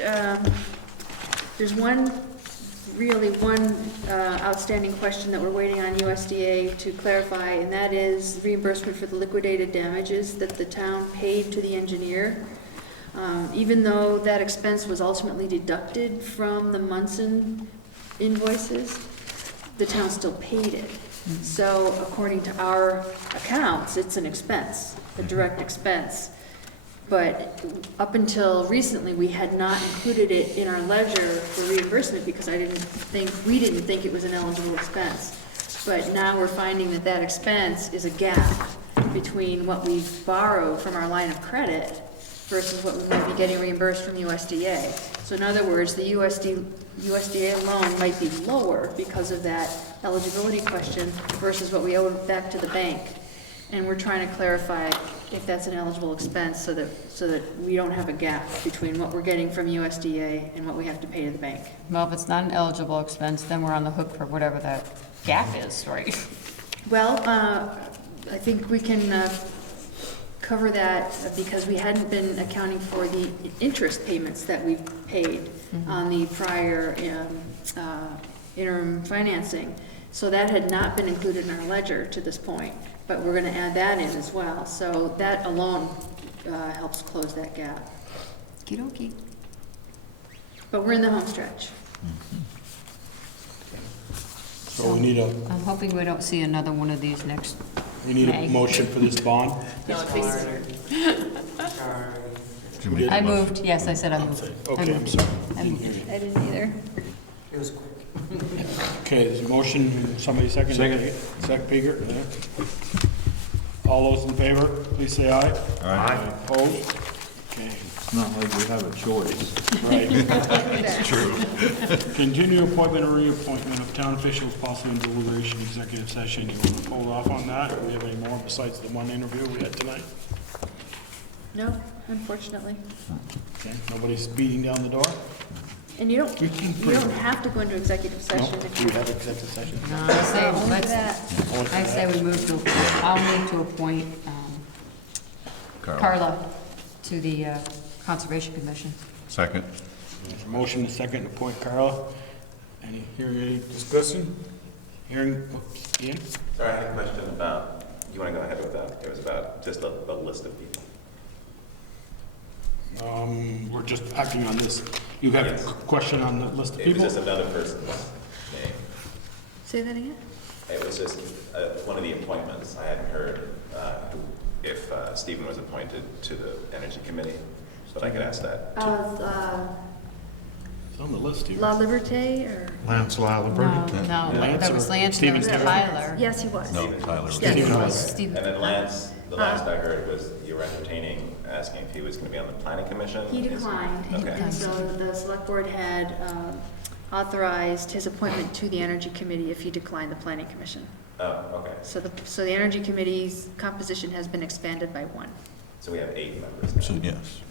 there's one outstanding question that we're waiting on USDA to clarify, and that is reimbursement for the liquidated damages that the town paid to the engineer. Even though that expense was ultimately deducted from the Munson invoices, the town still paid it. So according to our accounts, it's an expense, a direct expense. But up until recently, we had not included it in our ledger for reimbursement because we didn't think it was an eligible expense. But now we're finding that that expense is a gap between what we borrow from our line of credit versus what we might be getting reimbursed from USDA. So in other words, the USDA loan might be lower because of that eligibility question versus what we owe back to the bank. And we're trying to clarify if that's an eligible expense so that we don't have a gap between what we're getting from USDA and what we have to pay to the bank. Well, if it's not an eligible expense, then we're on the hook for whatever that gap is, right? Well, I think we can cover that because we hadn't been accounting for the interest payments that we paid on the prior interim financing. So that had not been included in our ledger to this point, but we're going to add that in as well. So that alone helps close that gap. Okey-dokey. But we're in the home stretch. So we need I'm hoping we don't see another one of these next a May. motion for this bond. No, it takes sooner. I moved, yes, I said I moved. Okay, I'm sorry. I didn't either. It was quick. Okay, there's a motion, somebody second? Second, Peter, yeah. All those in favor, please say aye. Aye. Opposed? Okay, It's not like we have a choice. right. It's true. Continue appointment or reappointment of town officials, possibly in deliberation executive session. You want to hold off on that? Do we have any more besides the one interview we had tonight? No, unfortunately. Okay, nobody's beating down the door? And you don't have to go into executive session No, if we you. have executive session. No, I say, Only for that. I say we move to, I'll move to appoint Carla to the Conservation Commission. Second. There's a motion, a second, to appoint Carla. Any discussion? Hearing, Ian? Sorry, I had a question about, you want to go ahead with that? It was about just a list of people. We're just acting on this. You got a question on the list of It people? was just another person's name. Say that again? It was just one of the appointments. I hadn't heard if Stephen was appointed to the Energy Committee, but I could ask that. It's on the list here. La Liberté or? Lance Lalibert. No, Lance that was or Lance, Stephen that was Stewart? Tyler. Yes, he was. No, Tyler. Yes, he Stephen was. was. Stephen. And then Lance, the last I heard was you were entertaining, asking if he was going to be on the Planning Commission? He declined. Okay. And so the select board had authorized his appointment to the Energy Committee if he declined the Planning Commission. Oh, okay. So the Energy Committee's composition has been expanded by one. So we have 8 members now. So, yes.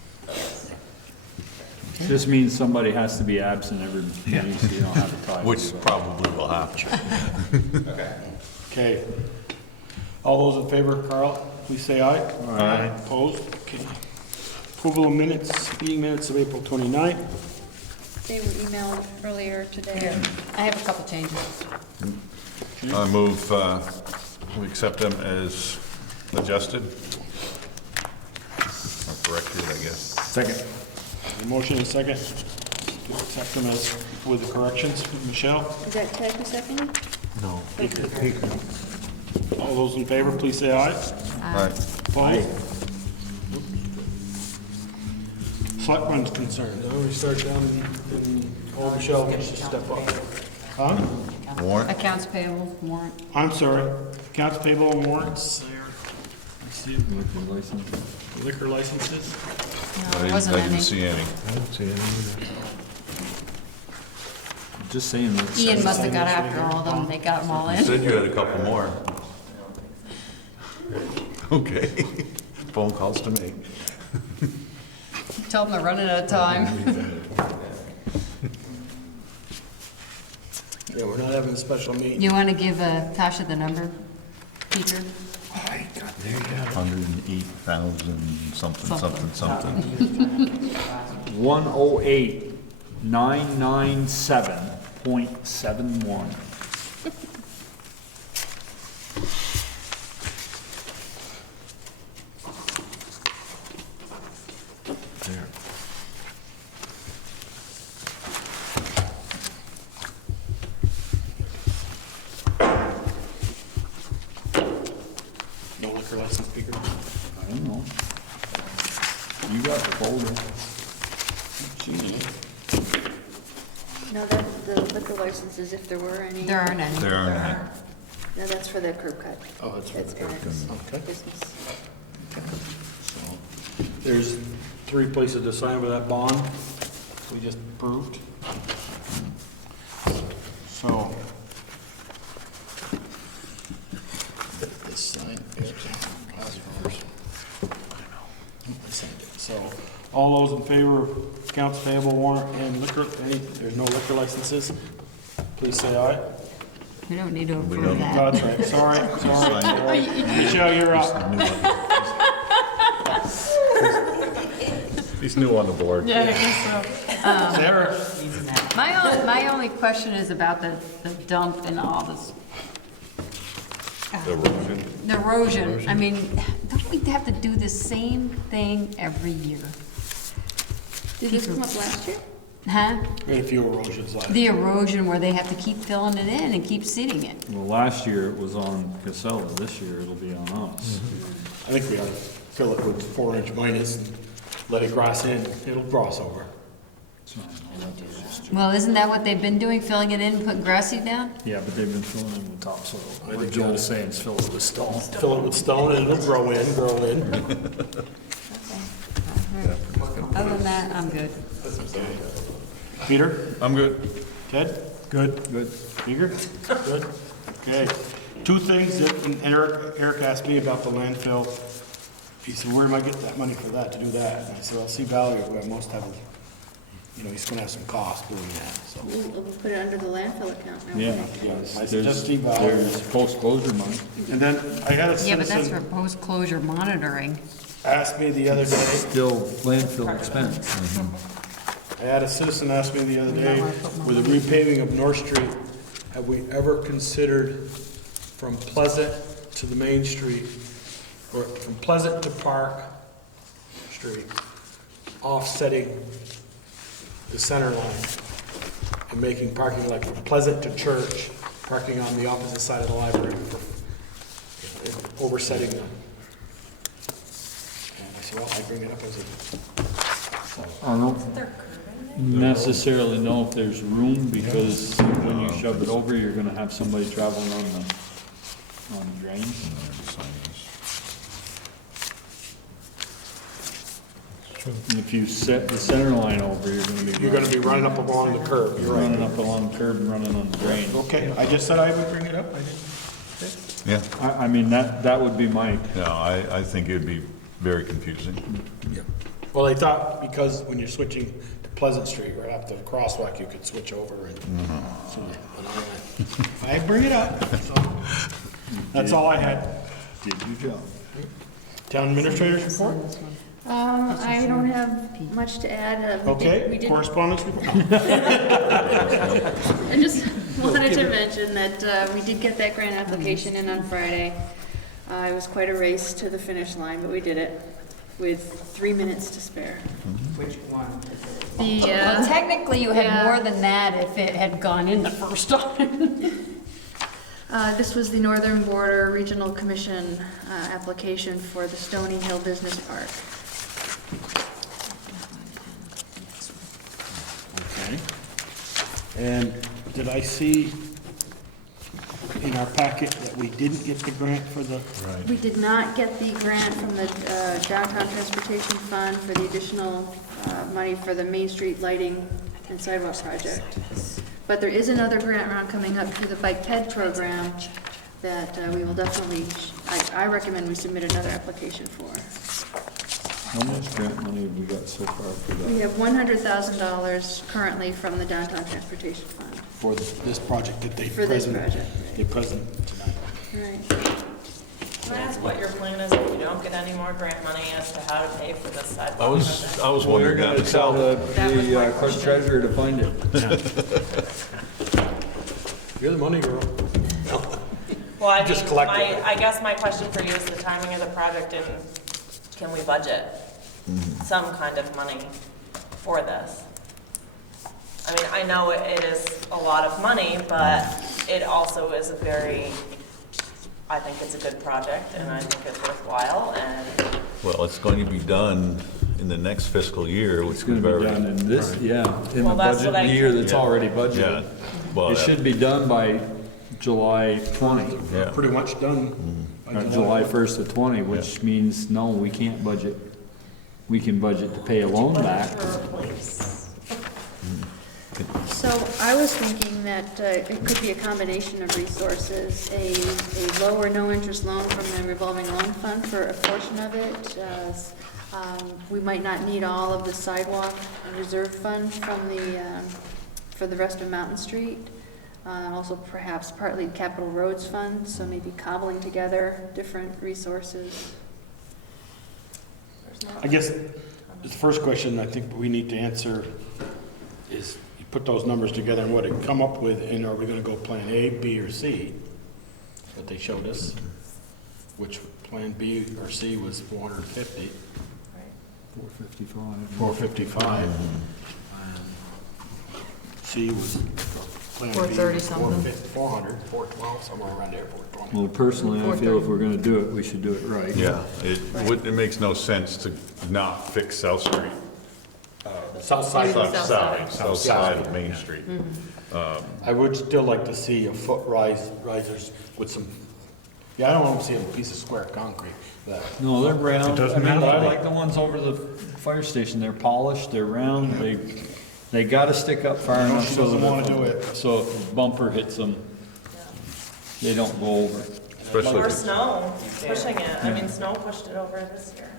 Okay. This means somebody has to be absent every meeting, so you don't have a tie. Which probably will happen. Okay. Okay. All those in favor, Carl, please say aye. Aye. Opposed? Okay. Approval of minutes, meeting minutes of April 29th. They were emailed earlier today. I have a couple changes. I move, we accept them as adjusted. Or corrected, I guess. Second. A motion and a second to accept them as with the corrections. Michelle? Is that Ted who seconded? No. All those in favor, please say aye. Aye. Opposed? Selectmen's concerns. We start down and Michelle gets to step up. Huh? Warrant? Accounts payable, warrant. I'm sorry, accounts payable and warrants there. I see liquor licenses. No, there wasn't I didn't any. see any. I don't see any. Just saying that. Ian must have got after all of them, they got them all You in. said you had a couple more. Okay. Phone calls to me. Tell them they're running out of time. Yeah, we're not having a special meeting. You want to give Tasha the number, Peter? 108,000 something. 108,997.71. No liquor license speaker? I don't know. You got the folder. No, the liquor licenses, if there were any. There aren't any. There aren't any. No, that's for the curb cut. Oh, that's for the curb cut. Eric's Okay. business. So, there's 3 places to sign with that bond we just approved. So. This sign, so, all those in favor of accounts payable warrant and liquor, there's no liquor licenses, please say aye. We don't need to don't. approve that. That's right, sorry. Michelle, you're up. He's new on the board. Yeah, I guess so. Sarah? My only question is about the dump and all this. The erosion. The erosion, I mean, don't we have to do the same thing every year? Did this come up last year? Huh? We had a few erosions last. The erosion where they have to keep filling it in and keep seeding it. Well, last year it was on Casella, this year it'll be on us. I think we ought to fill it with 4-inch minus and let it grass in, it'll cross over. Well, isn't that what they've been doing, filling it in and putting grass seed down? Yeah, but they've been filling it with topsoil. I What think Joel's saying is fill it with stone. Fill it with stone and it'll grow in. Other than that, I'm good. Peter? I'm good. Ted? Good. Good. Eager? Good. Okay. 2 things that Eric asked me about the landfill. He said, where am I getting that money for that, to do that? And I said, well, see Valerie, we most have, he's gonna have some cost doing that, so. We'll put it under the landfill account now. Yeah. I suggest Steve Valerie. There's post-closure money. And then I had a Yeah, but that's for citizen post-closure monitoring. ask me the other day, Still landfill expense. I had a citizen ask me the other day, with the repaving of North Street, have we ever considered from Pleasant to the main street, or from Pleasant to Park Street, offsetting the center line and making parking like from Pleasant to Church, parking on the opposite side of the library, oversetting them. And I said, well, I bring it up as a, I don't necessarily know if there's room, because when you shove it over, you're gonna have somebody traveling on the drain. And if you set the center line over, you're gonna be running up along the curb, you're right. running up along the curb and running on the drain. Okay, I just said I would bring it up, I didn't. Yeah. I mean, that would be my, No, I think it'd be very confusing. Well, I thought because when you're switching to Pleasant Street, right after the crosswalk, you could switch over and. So, and I went, I bring it up, so, that's all I had. did your job. Town administrator's report? I don't have much to add. We Okay, did- correspondence report? I just wanted to mention that we did get that grant application in on Friday. It was quite a race to the finish line, but we did it with 3 minutes to spare. Which one? Well, technically, you had yeah. more than that if it had gone in the first time. This was the Northern Border Regional Commission application for the Stony Hill Business Park. Okay. And did I see in our packet that we didn't get the grant for the, We did not get the grant from the Downtown Transportation Fund for the additional money for the Main Street lighting and sidewalk project. But there is another grant round coming up through the Bike TED program that we will definitely, I recommend we submit another application for. How much grant money have we got so far for that? We have $100,000 currently from the Downtown Transportation Fund. for this project that they For this present. project. They present tonight. Right. Can I ask what your plan is if you don't get any more grant money as to how to pay for this sidewalk? I was wondering that We're gonna tell myself. the clerk treasurer to find it. You're the money girl. Well, I Just mean, collect it. I guess my question for you is the timing of the project, and can we budget some kind of money for this? I mean, I know it is a lot of money, but it also is a very, I think it's a good project, and I think it's worthwhile, and Well, it's going to be done in the next fiscal year, which It's gonna we've be already. done in this, yeah, in the Well, that's budget what I- year that's Yeah. already Yeah, budgeted. well, It should be done by July 20, yeah. Pretty much done. by or July 1st of 20, which means, no, we can't budget. We can budget to pay a loan back. for a place. So I was thinking that it could be a combination of resources, a lower no-interest loan from the revolving loan fund for a portion of it. We might not need all of the sidewalk and reserve fund from for the rest of Mountain Street. Also perhaps partly capital roads fund, so maybe cobbling together different resources. I guess the first question I think we need to answer is, you put those numbers together and what it come up with, and are we gonna go plan A, B, or C? That's what they showed us, which plan B or C was 450. 455. 455. C was, plan B 430 was something. 450, 400, 412, somewhere around there, 420. Well, personally, I feel if we're gonna do it, we should do it right. Yeah, it makes no sense to not fix South Street. South side. South side of Main Street. I would still like to see a foot risers with some, I don't want to see a piece of square concrete. No, they're round. doesn't I mean, matter. I like the ones over the fire station. They're polished, they're round, they gotta stick up far No, enough she so doesn't that, wanna do it. so if a bumper hits them, they don't go over. Especially Or if snow, pushing it, I mean, snow pushed it over this year.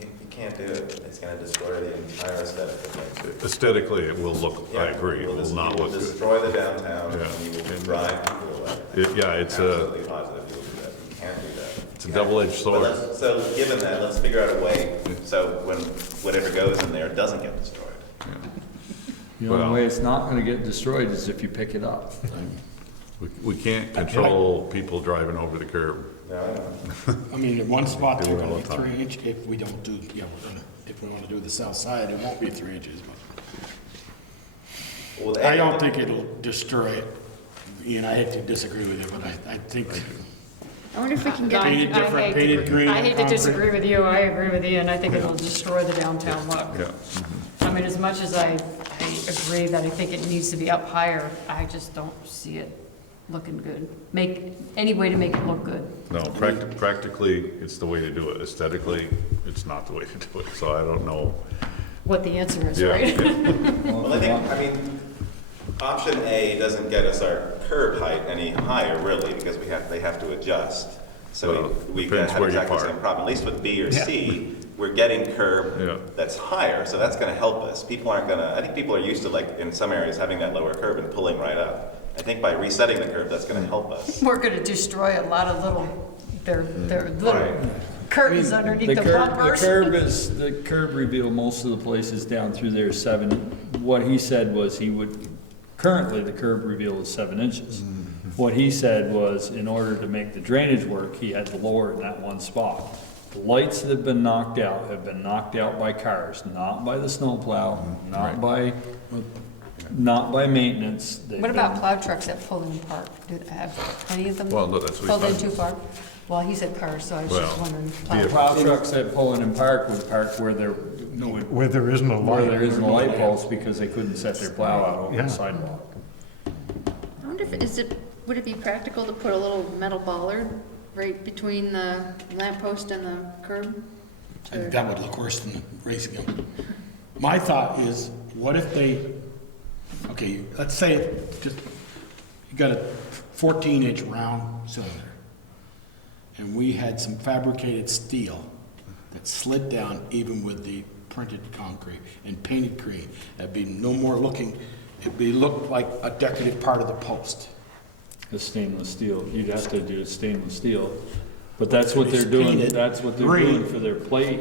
You can't do it, it's gonna destroy the entire aesthetic of it. aesthetically, it will look, I agree, it will not look good. Destroy the downtown, Yeah. and you will drive people away. Yeah, it's Absolutely positive you'll do that, you can't do that. It's a double-edged But sword. so given that, let's figure out a way, so when whatever goes in there doesn't get destroyed. The only Well- way it's not gonna get destroyed is if you pick it up. We can't control people driving over the curb. No, I know. I mean, in one spot, Do they're it all gonna be the time. 3 inch, if we don't do, if we wanna do the south side, it won't be 3 inches, Well, but I don't think it'll destroy it. Ian, I hate to disagree with you, but I think, I wonder if we can get, Painted different, painted green I hate to concrete. disagree with you, I agree with you, and I think it'll destroy the downtown look. Yeah. I mean, as much as I agree that I think it needs to be up higher, I just don't see it looking good. Make, any way to make it look good. No, practically, it's the way to do it. Aesthetically, it's not the way to do it, so I don't know. What the answer is, Yeah, right? yeah. Well, I mean, option A doesn't get us our curb height any higher, really, because they have to adjust. So Well, we depends have where you exactly the park. same problem, at least with B or C, we're getting curb that's higher, so that's gonna help us. People aren't gonna, I think people are used to, like, in some areas, having that lower curb and pulling right up. I think by resetting the curb, that's gonna help us. We're gonna destroy a lot of their little curtains underneath the bumpers. The curb reveal, most of the places down through there is 7. What he said was currently the curb reveal is 7 inches. What he said was, in order to make the drainage work, he had to lower it in that one spot. The lights that have been knocked out by cars, not by the snowplow, not by maintenance. They've What about been- plow trucks that pull in park? Do they have any of them Well, no, that's what pulled he in said. too far? Well, he said cars, so I was just Well, wondering. The plow trucks that pull in park would park where Where there isn't a where light. there isn't a light post because they couldn't set their plow out over Yeah. the sidewalk. I wonder if, is it would it be practical to put a little metal bollard right between the lamppost and the curb? And that would look worse than the racing gun. My thought is, what if they, okay, let's say just, you got a 14-inch round cylinder, and we had some fabricated steel that slid down even with the printed concrete and painted green. That'd be no more looking, it'd be looked like a decorative part of the post. The stainless steel, you'd have to do stainless steel, but that's what It's they're doing, painted that's what they're green doing for their plate.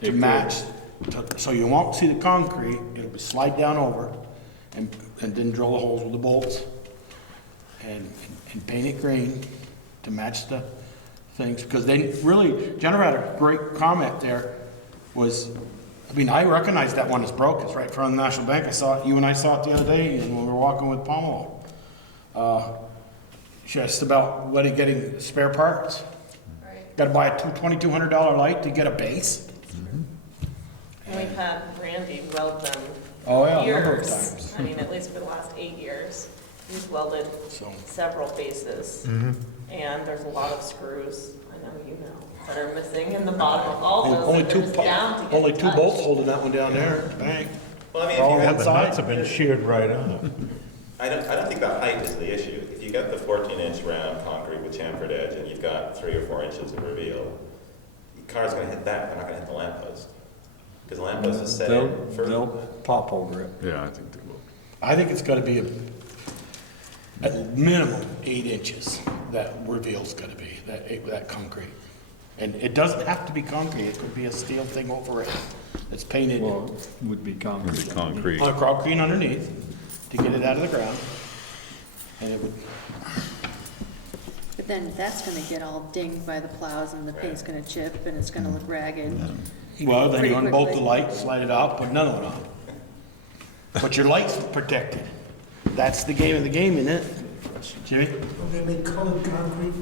to match, so you won't see the concrete, it'll be slide down over, and then drill the holes with the bolts, and paint it green to match the things, because they really, Jennifer had a great comment there, was, I mean, I recognize that one is broke, it's right in front of the National Bank, I saw it, you and I saw it the other day, and when we were walking with Pomelo. She asked about getting spare parts. Gotta buy a $2,200 light to get a base. And we've had Randy weld them Oh, yeah, a number of years. times. I mean, at least for the last 8 years. He's welded several bases. And there's a lot of screws, I know you know, that are missing in the bottom of all those. Only that they're just down to get only two touched. bolts holding that one down there at the bank. Well, I mean, All if you on have one The nuts side. have been sheared right off. I don't think the height is the issue. If you got the 14-inch round concrete with chamfered edge and you've got 3 or 4 inches of reveal, the car's gonna hit that, they're not gonna hit the lamppost. Because the lamppost is set in further. They'll pop over it. Yeah, I think they will. I think it's gotta be at minimum 8 inches, that reveal's gotta be, that concrete. And it doesn't have to be concrete, it could be a steel thing over it that's painted Well, it would be concrete. Concrete. on a concrete underneath to get it out of the ground. And it would, But then that's gonna get all dinged by the plows and the paint's gonna chip and it's gonna look ragged. well, then you Pretty unbolt the quickly. light, slide it out, put another one on. But your light's protected. That's the game of the game, isn't it? Jimmy? They make colored concrete.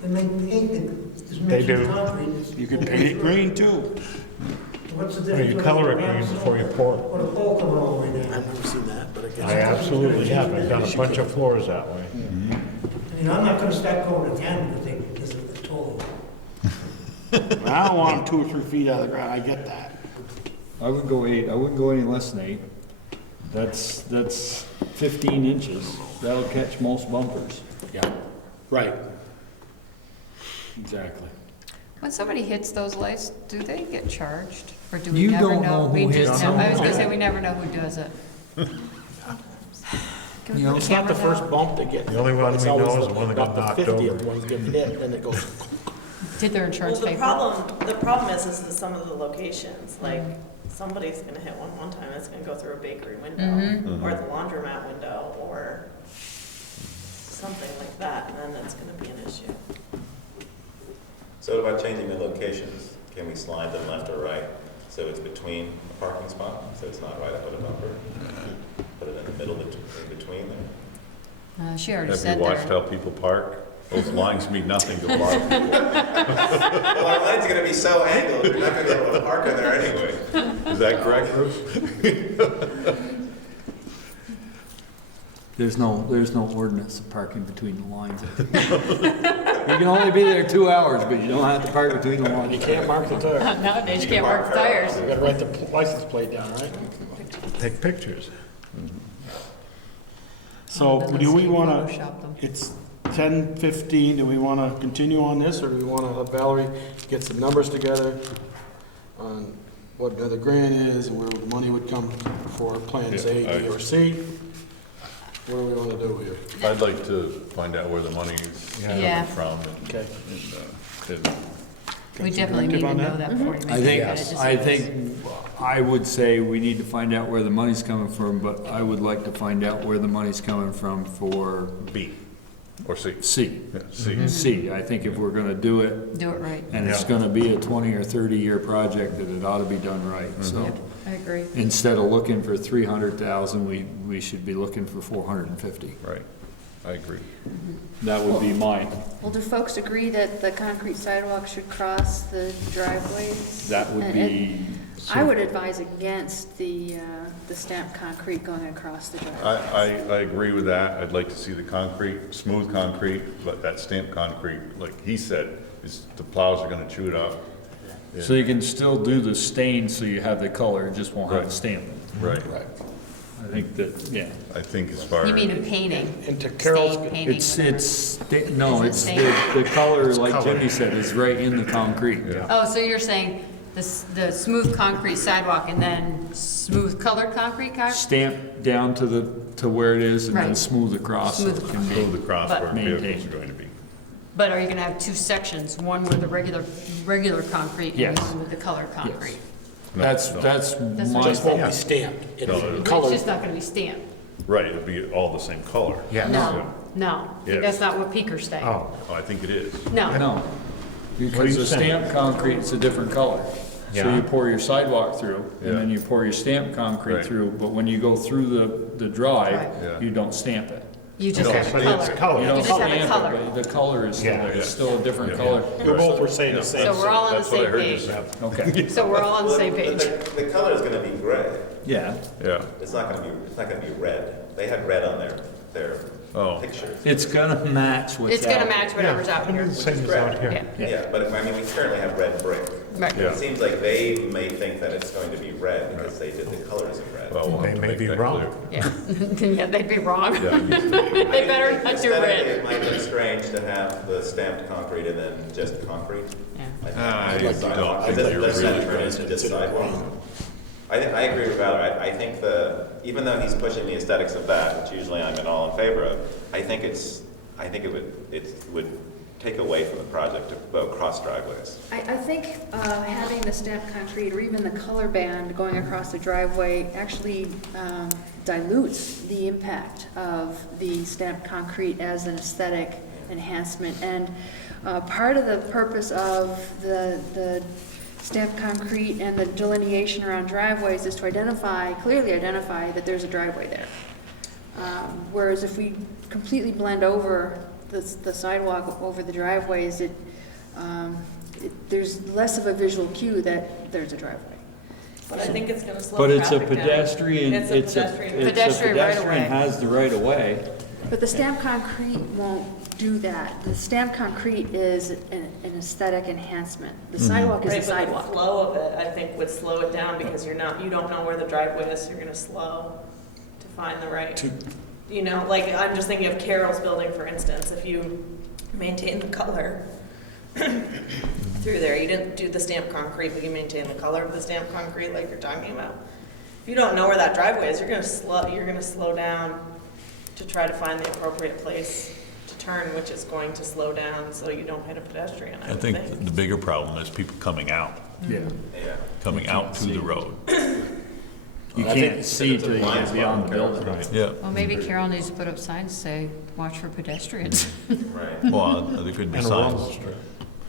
They make painted, it's They mixed do. with concrete. You can paint it green too. What's the Or difference? you color it green before you pour it. Or the pole coming all the way down. I've never seen that, but I guess. I absolutely have, I've done a bunch of floors that way. I mean, I'm not gonna start going to 10 because this is the total. I don't want them 2 or 3 feet out of the ground, I get that. I would go 8, I wouldn't go any less than 8. That's 15 inches, that'll catch most bumpers. Yeah, right. Exactly. When somebody hits those lights, do they get charged? Or do we You never don't know We who just hits know- I them. was gonna say, we never know who does it. Can we You know, put a It's not the camera first down? bump they get. The only one It's we always know is the one that got about knocked the 50th over. ones get hit, then it goes. Did their insurance Well, pay for it? the problem is that some of the locations, like, somebody's gonna hit one time, it's gonna go through a bakery window, or the laundromat window, or something like that, and then it's gonna be an issue. So what about changing the locations? Can we slide them left or right? So it's between a parking spot, so it's not right up at a bumper? Put it in the middle, in between there? She already Have said you watched there. how people park? Those lines mean nothing to a lot of people. Well, our line's gonna be so angled, you're not gonna be able to park in there anyway. Is that correct, Bruce? There's no ordinance of parking between the lines. You can only be there 2 hours, but you don't have to park between the You lines. can't mark the tire. Nowadays, you can't mark the tires. You gotta write the license plate down, right? Take pictures. So Then do we let's wanna, Photoshop them. it's 10:15, do we wanna continue on this, or do we wanna have Valerie get some numbers together on what the grant is, and where the money would come for plans A, B, or C? What do we wanna do here? I'd like to find out where the money's Yeah. coming from Okay. and We definitely need to know that before you I make think, any kind of I decisions. think, I would say we need to find out where the money's coming from, but I would like to find out where the money's coming from for B or C. C. Yeah, C. C, I think if we're gonna do it, Do it right. and it's gonna be a 20 or 30-year project, that it ought to be done right, so. Yep, I agree. Instead of looking for 300,000, we should be looking for 450. Right, I agree. That would be mine. Well, do folks agree that the concrete sidewalk should cross the driveways? That would And- be. I would advise against the the stamped concrete going across the driveway. I agree with that. I'd like to see the concrete, smooth concrete, but that stamped concrete, like he said, is the plows are gonna chew it up. So you can still do the stain, so you have the color, it just won't have the stamp. Right. I think that, yeah. I think as far as. You mean in painting? And to Carol's, Stain painting? No, Is it it's the color, It's like color. Jimmy said, is right in the concrete. Oh, so you're saying the smooth concrete sidewalk and then smooth colored concrete? Stamp down to where it is and then Right. smooth across. so Smooth it can across. go- Go the cross where Maintain. vehicles are going to be. But are you gonna have two sections, one with the regular concrete and Yes. one with the colored concrete? That's what my, just won't be stamped. It'll be It's colored. just not gonna be stamped. Right, it'll be all the same color. No, Yes. that's not what Peaker's saying. Oh, I think it is. No. no. What are Because you the saying? stamped concrete is a different color. So Yeah. you pour your sidewalk through, Yeah. and then you pour your stamped concrete Right. through, but when you go through the drive, Yeah. you don't stamp it. You just No, have a but it's color. color. You You don't just have a stamp color. it, but the color is still Yeah. there, it's still a different Yeah. color. We both were saying the same. So we're all on the That's what I same heard you page. say. Okay, So we're all on the same page. The color is gonna be gray. yeah. Yeah. It's not gonna be red. They had red on their Oh. pictures. It's gonna match what's It's gonna out. match whatever's out here. The same as out here. Yeah. Yeah, but I mean, we currently have red brick. Right. Yeah. It seems like they may think that it's going to be red because they did the colors in red. Well, we'll have They to may make be that wrong. clear. Yeah, yeah, they'd be wrong. Yeah. They better not do Aesthetically, red. it might look strange to have the stamped concrete and then just concrete. I Does don't think that you're turn really into just sidewalk? I agree with Valerie. I think even though he's pushing the aesthetics of that, which usually I'm all in favor of, I think it would take away from the project to go across driveways. I think having the stamped concrete or even the color band going across the driveway actually dilutes the impact of the stamped concrete as an aesthetic enhancement. And part of the purpose of the stamped concrete and the delineation around driveways is to clearly identify that there's a driveway there. Whereas if we completely blend over the sidewalk over the driveways, there's less of a visual cue that there's a driveway. But I think it's gonna slow But it's a traffic down. pedestrian, It's a pedestrian. Pedestrian right of way. has the right of way. But the stamped concrete won't do that. The stamped concrete is an aesthetic enhancement. The sidewalk is Right, the but the sidewalk. flow of it, I think, would slow it down because you don't know where the driveway is, so you're gonna slow to find the right. You know, like, I'm just thinking of Carol's building, for instance, if you maintain the color through there, you didn't do the stamped concrete, but you maintain the color of the stamped concrete like you're talking about. If you don't know where that driveway is, you're gonna slow down to try to find the appropriate place to turn, which is going to slow down so you don't hit a pedestrian, I I I would think think. the bigger problem is people coming out, Yeah. Yeah. coming out to the road. You I can't think see it's a till you blind get spot beyond the in Carol's building. mind. Yeah. Well, maybe Carol needs to put up signs say, watch for pedestrians. Right. Well, there could be And a signs. rumble strip.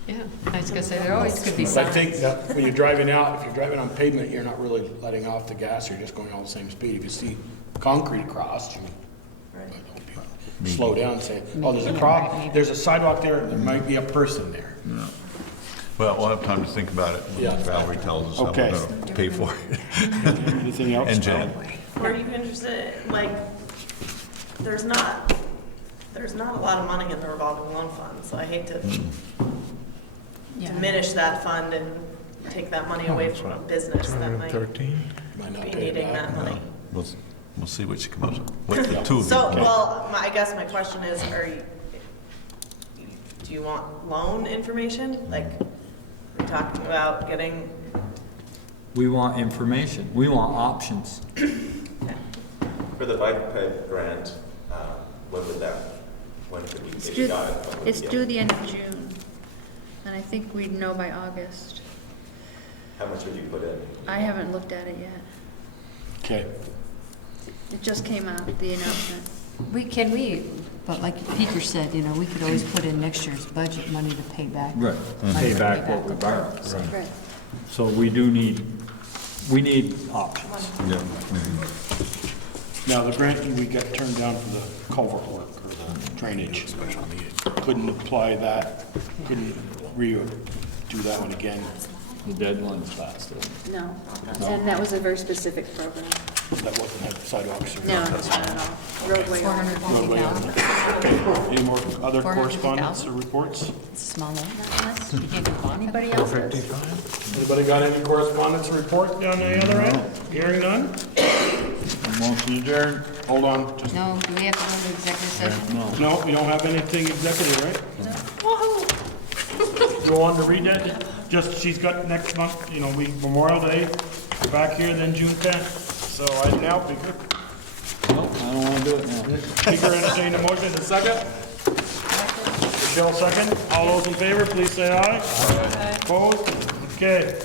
Yeah, I was gonna say, there always could be I signs. think that when you're driving out, if you're driving on pavement, you're not really letting off the gas, you're just going all the same speed. If you see concrete across, you slow down and say, oh, there's a sidewalk there, there might be a person there. Yeah. Well, we'll have time to think about it Yeah. when Valerie tells us how Okay. we're gonna pay for it. Anything else? And Jan. Were you interested, like, there's not a lot of money in the revolving loan fund, so I hate to diminish that fund and take that money away from a business that might 13? be needing that money. We'll see what she comes up with. What the two of you So, can. well, I guess my question is, do you want loan information? Like, we're talking about getting, We want information, we want options. For the bike ped grant, when could we, if you got it? when would It's we get due it? the end of June, and I think we'd know by August. How much would you put in? I haven't looked at it yet. Okay. It just came out, the announcement. But like Peter said, we could always put in next year's budget money to pay back. Right. Pay back what we borrowed. Right. So we need options. Yeah. Now, the grant we got turned down for the culvert work or the drainage. Couldn't apply that, couldn't redo that one again. The deadline's fast, isn't it? No, and that was a very specific program. That wasn't have sidewalks or. No, not at all. Roadway. Roadway on it. Okay, any more other correspondence or reports? Small one. Anybody else? Anybody got any correspondence or report down the other end? Hearing none? Motion adjourned. Hold on, just. No, do we have to go into executive session? No. No, we don't have anything executive, right? Go on to read that, just, she's got next month, we, Memorial Day, back here, then June 10th. So I now figure, Nope, I don't wanna do it now. Speaker entertain a motion, a second? Michelle, second. All those in favor, please say aye. Aye. Opposed? Okay.